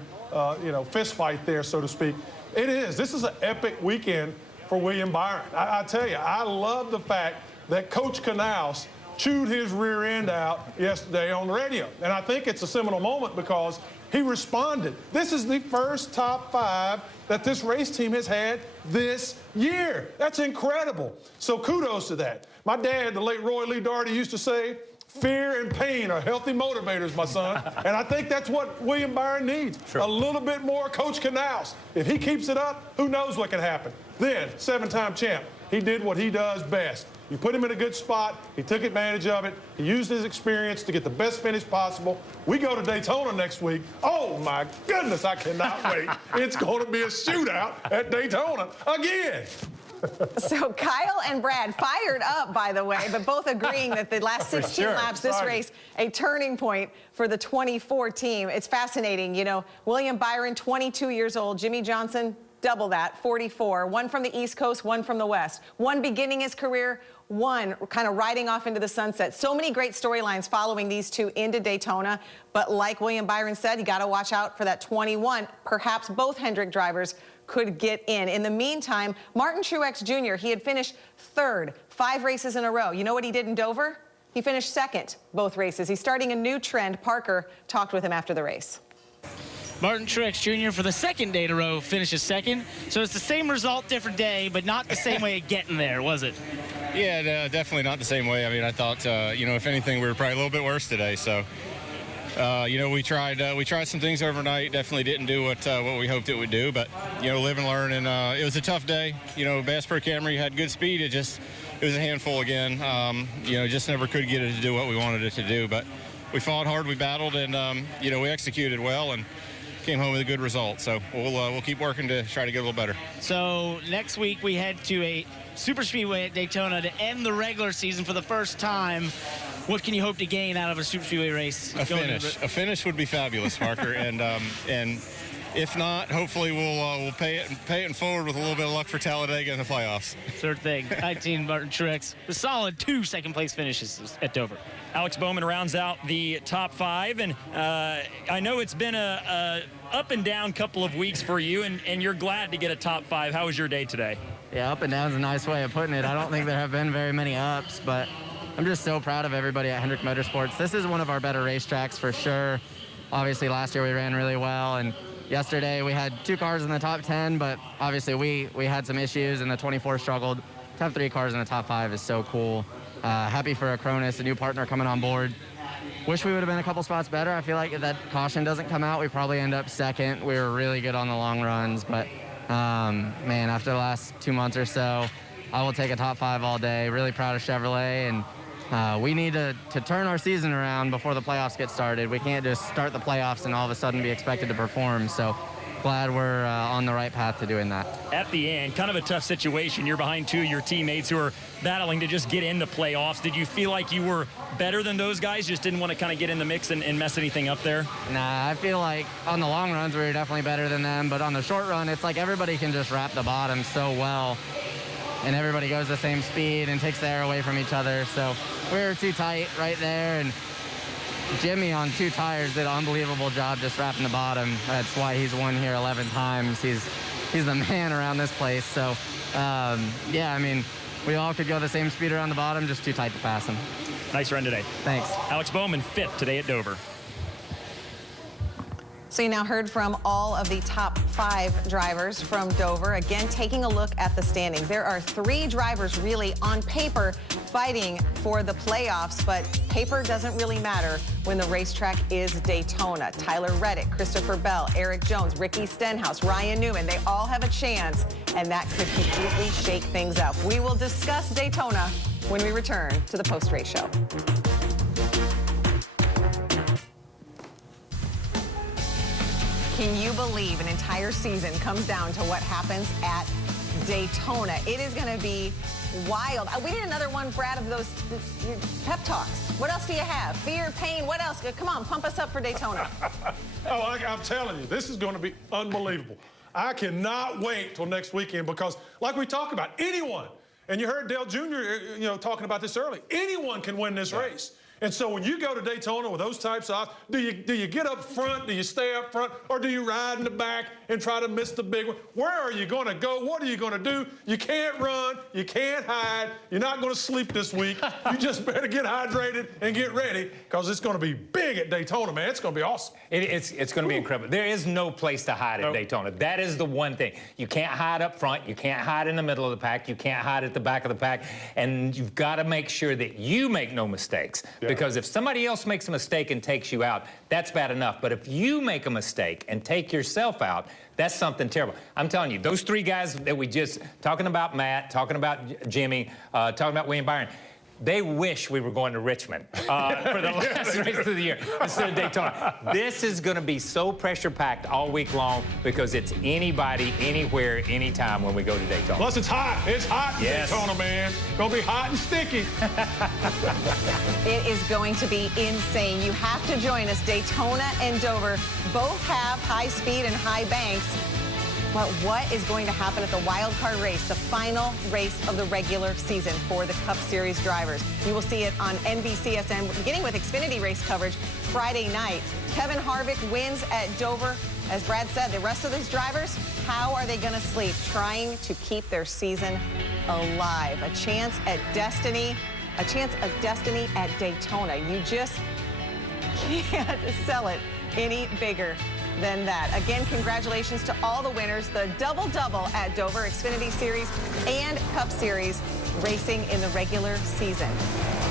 fist fight there, so to speak, this is an epic weekend for William Byron. I tell you, I love the fact that Coach Knaus chewed his rear end out yesterday on the radio. And I think it's a seminal moment because he responded. This is the first top 5 that this race team has had this year. That's incredible. So kudos to that. My dad, the late Roy Lee Darty, used to say, fear and pain are healthy motivators, my son. And I think that's what William Byron needs. Sure. A little bit more Coach Knaus. If he keeps it up, who knows what can happen. Then, 7-time champ. He did what he does best. You put him in a good spot. He took advantage of it. He used his experience to get the best finish possible. We go to Daytona next week. Oh, my goodness, I cannot wait. It's going to be a shootout at Daytona again. So Kyle and Brad fired up, by the way, but both agreeing that the last 16 laps, this race, a turning point for the 24 team. It's fascinating. You know, William Byron, 22 years old. Jimmie Johnson, double that, 44. One from the East Coast, one from the West. One beginning his career, one kind of riding off into the sunset. So many great storylines following these two into Daytona. But like William Byron said, you got to watch out for that 21. Perhaps both Hendrick drivers could get in. In the meantime, Martin Truex Jr., he had finished 3rd, 5 races in a row. You know what he did in Dover? He finished 2nd, both races. He's starting a new trend. Parker talked with him after the race. Martin Truex Jr. for the 2nd day in a row finishes 2nd. So it's the same result, different day, but not the same way of getting there, was it? Yeah, definitely not the same way. I mean, I thought, if anything, we were probably a little bit worse today. So, we tried some things overnight. Definitely didn't do what we hoped it would do. But, live and learn. And it was a tough day. Bass Pro Camry had good speed. It was a handful again. Just never could get it to do what we wanted it to do. But we fought hard, we battled, and, we executed well and came home with a good result. So we'll keep working to try to get a little better. So next week we head to a super speedway at Daytona to end the regular season for the first time. What can you hope to gain out of a super speedway race? A finish would be fabulous, Parker. and if not, hopefully we'll pay it forward with a little bit of luck for Talladega in the playoffs. Sure thing. 19 Martin Truex. The solid 2 second-place finishes at Dover. Alex Bowman rounds out the top 5, and I know it's been a up and down couple of weeks for you, and you're glad to get a top 5. How was your day today? Yeah, up and down is a nice way of putting it. I don't think there have been very many ups, but I'm just so proud of everybody at Hendrick Motorsports. This is one of our better racetracks for sure. Obviously, last year we ran really well, and yesterday we had 2 cars in the top 10, but obviously we had some issues, and the 24 struggled. To have 3 cars in the top 5 is so cool. Happy for Acronis, a new partner coming on board. Wish we would have been a couple spots better. I feel like if that caution doesn't come out, we probably end up second. We were really good on the long runs, but man, after the last 2 months or so, I will take a top 5 all day. Really proud of Chevrolet, and we need to turn our season around before the playoffs get started. We can't just start the playoffs and all of a sudden be expected to perform. So glad we're on the right path to doing that. At the end, kind of a tough situation. You're behind 2 of your teammates who are battling to just get into playoffs. Did you feel like you were better than those guys, just didn't want to kind of get in the mix and mess anything up there? Nah, I feel like on the long runs we were definitely better than them, but on the short run it's like everybody can just wrap the bottom so well, and everybody goes the same speed and takes the air away from each other. So we were too tight right there, and Jimmy on 2 tires did an unbelievable job just wrapping the bottom. That's why he's won here 11 times. He's the man around this place. So yeah, I mean, we all could go the same speed around the bottom, just too tight to pass him. Nice run today. Thanks. Alex Bowman, 5th today at Dover. So you now heard from all of the top 5 drivers from Dover. Again, taking a look at the standings. There are 3 drivers really on paper fighting for the playoffs, but paper doesn't really matter when the racetrack is Daytona. Tyler Reddick, Christopher Bell, Eric Jones, Ricky Stenhouse, Ryan Newman, they all have a chance, and that could completely shake things up. We will discuss Daytona when we return to the post-race show. Can you believe an entire season comes down to what happens at Daytona? It is going to be wild. We need another one, Brad, of those pep talks. What else do you have? Fear, pain, what else? Come on, pump us up for Daytona. I'm telling you, this is going to be unbelievable. I cannot wait till next weekend because, like we talked about, anyone, and you heard Dale Jr. Talking about this early, anyone can win this race. And so when you go to Daytona with those types of, do you get up front, do you stay up front, or do you ride in the back and try to miss the big one? Where are you going to go? What are you going to do? You can't run. You can't hide. You're not going to sleep this week. You just better get hydrated and get ready because it's going to be big at Daytona, man. It's going to be awesome. It's going to be incredible. There is no place to hide at Daytona. That is the one thing. You can't hide up front. You can't hide in the middle of the pack. You can't hide at the back of the pack. And you've got to make sure that you make no mistakes. Yeah. Because if somebody else makes a mistake and takes you out, that's bad enough. But if you make a mistake and take yourself out, that's something terrible. I'm telling you, those 3 guys that we just, talking about Matt, talking about Jimmy, talking about William Byron, they wish we were going to Richmond for the last race of the year instead of Daytona. This is going to be so pressure-packed all week long because it's anybody, anywhere, anytime when we go to Daytona. Plus, it's hot. It's hot in Daytona, man. Going to be hot and sticky. It is going to be insane. You have to join us. Daytona and Dover both have high speed and high banks. But what is going to happen at the wild card race, the final race of the regular season for the Cup Series drivers? You will see it on NBCSN, beginning with Xfinity race coverage Friday night. Kevin Harvick wins at Dover. As Brad said, the rest of these drivers, how are they going to sleep? Trying to keep their season alive. A chance at destiny at Daytona. You just can't sell it any bigger than that. Again, congratulations to all the winners. The double-double at Dover, Xfinity Series and Cup Series racing in the regular season.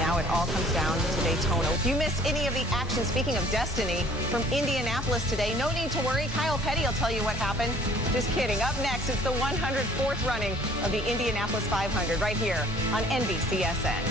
Now it all comes down to Daytona. If you missed any of the action, speaking of destiny, from Indianapolis today, no need to worry. Kyle Petty will tell you what happened. Just kidding. Up next, it's the 104th running of the Indianapolis 500 right here on NBCSN.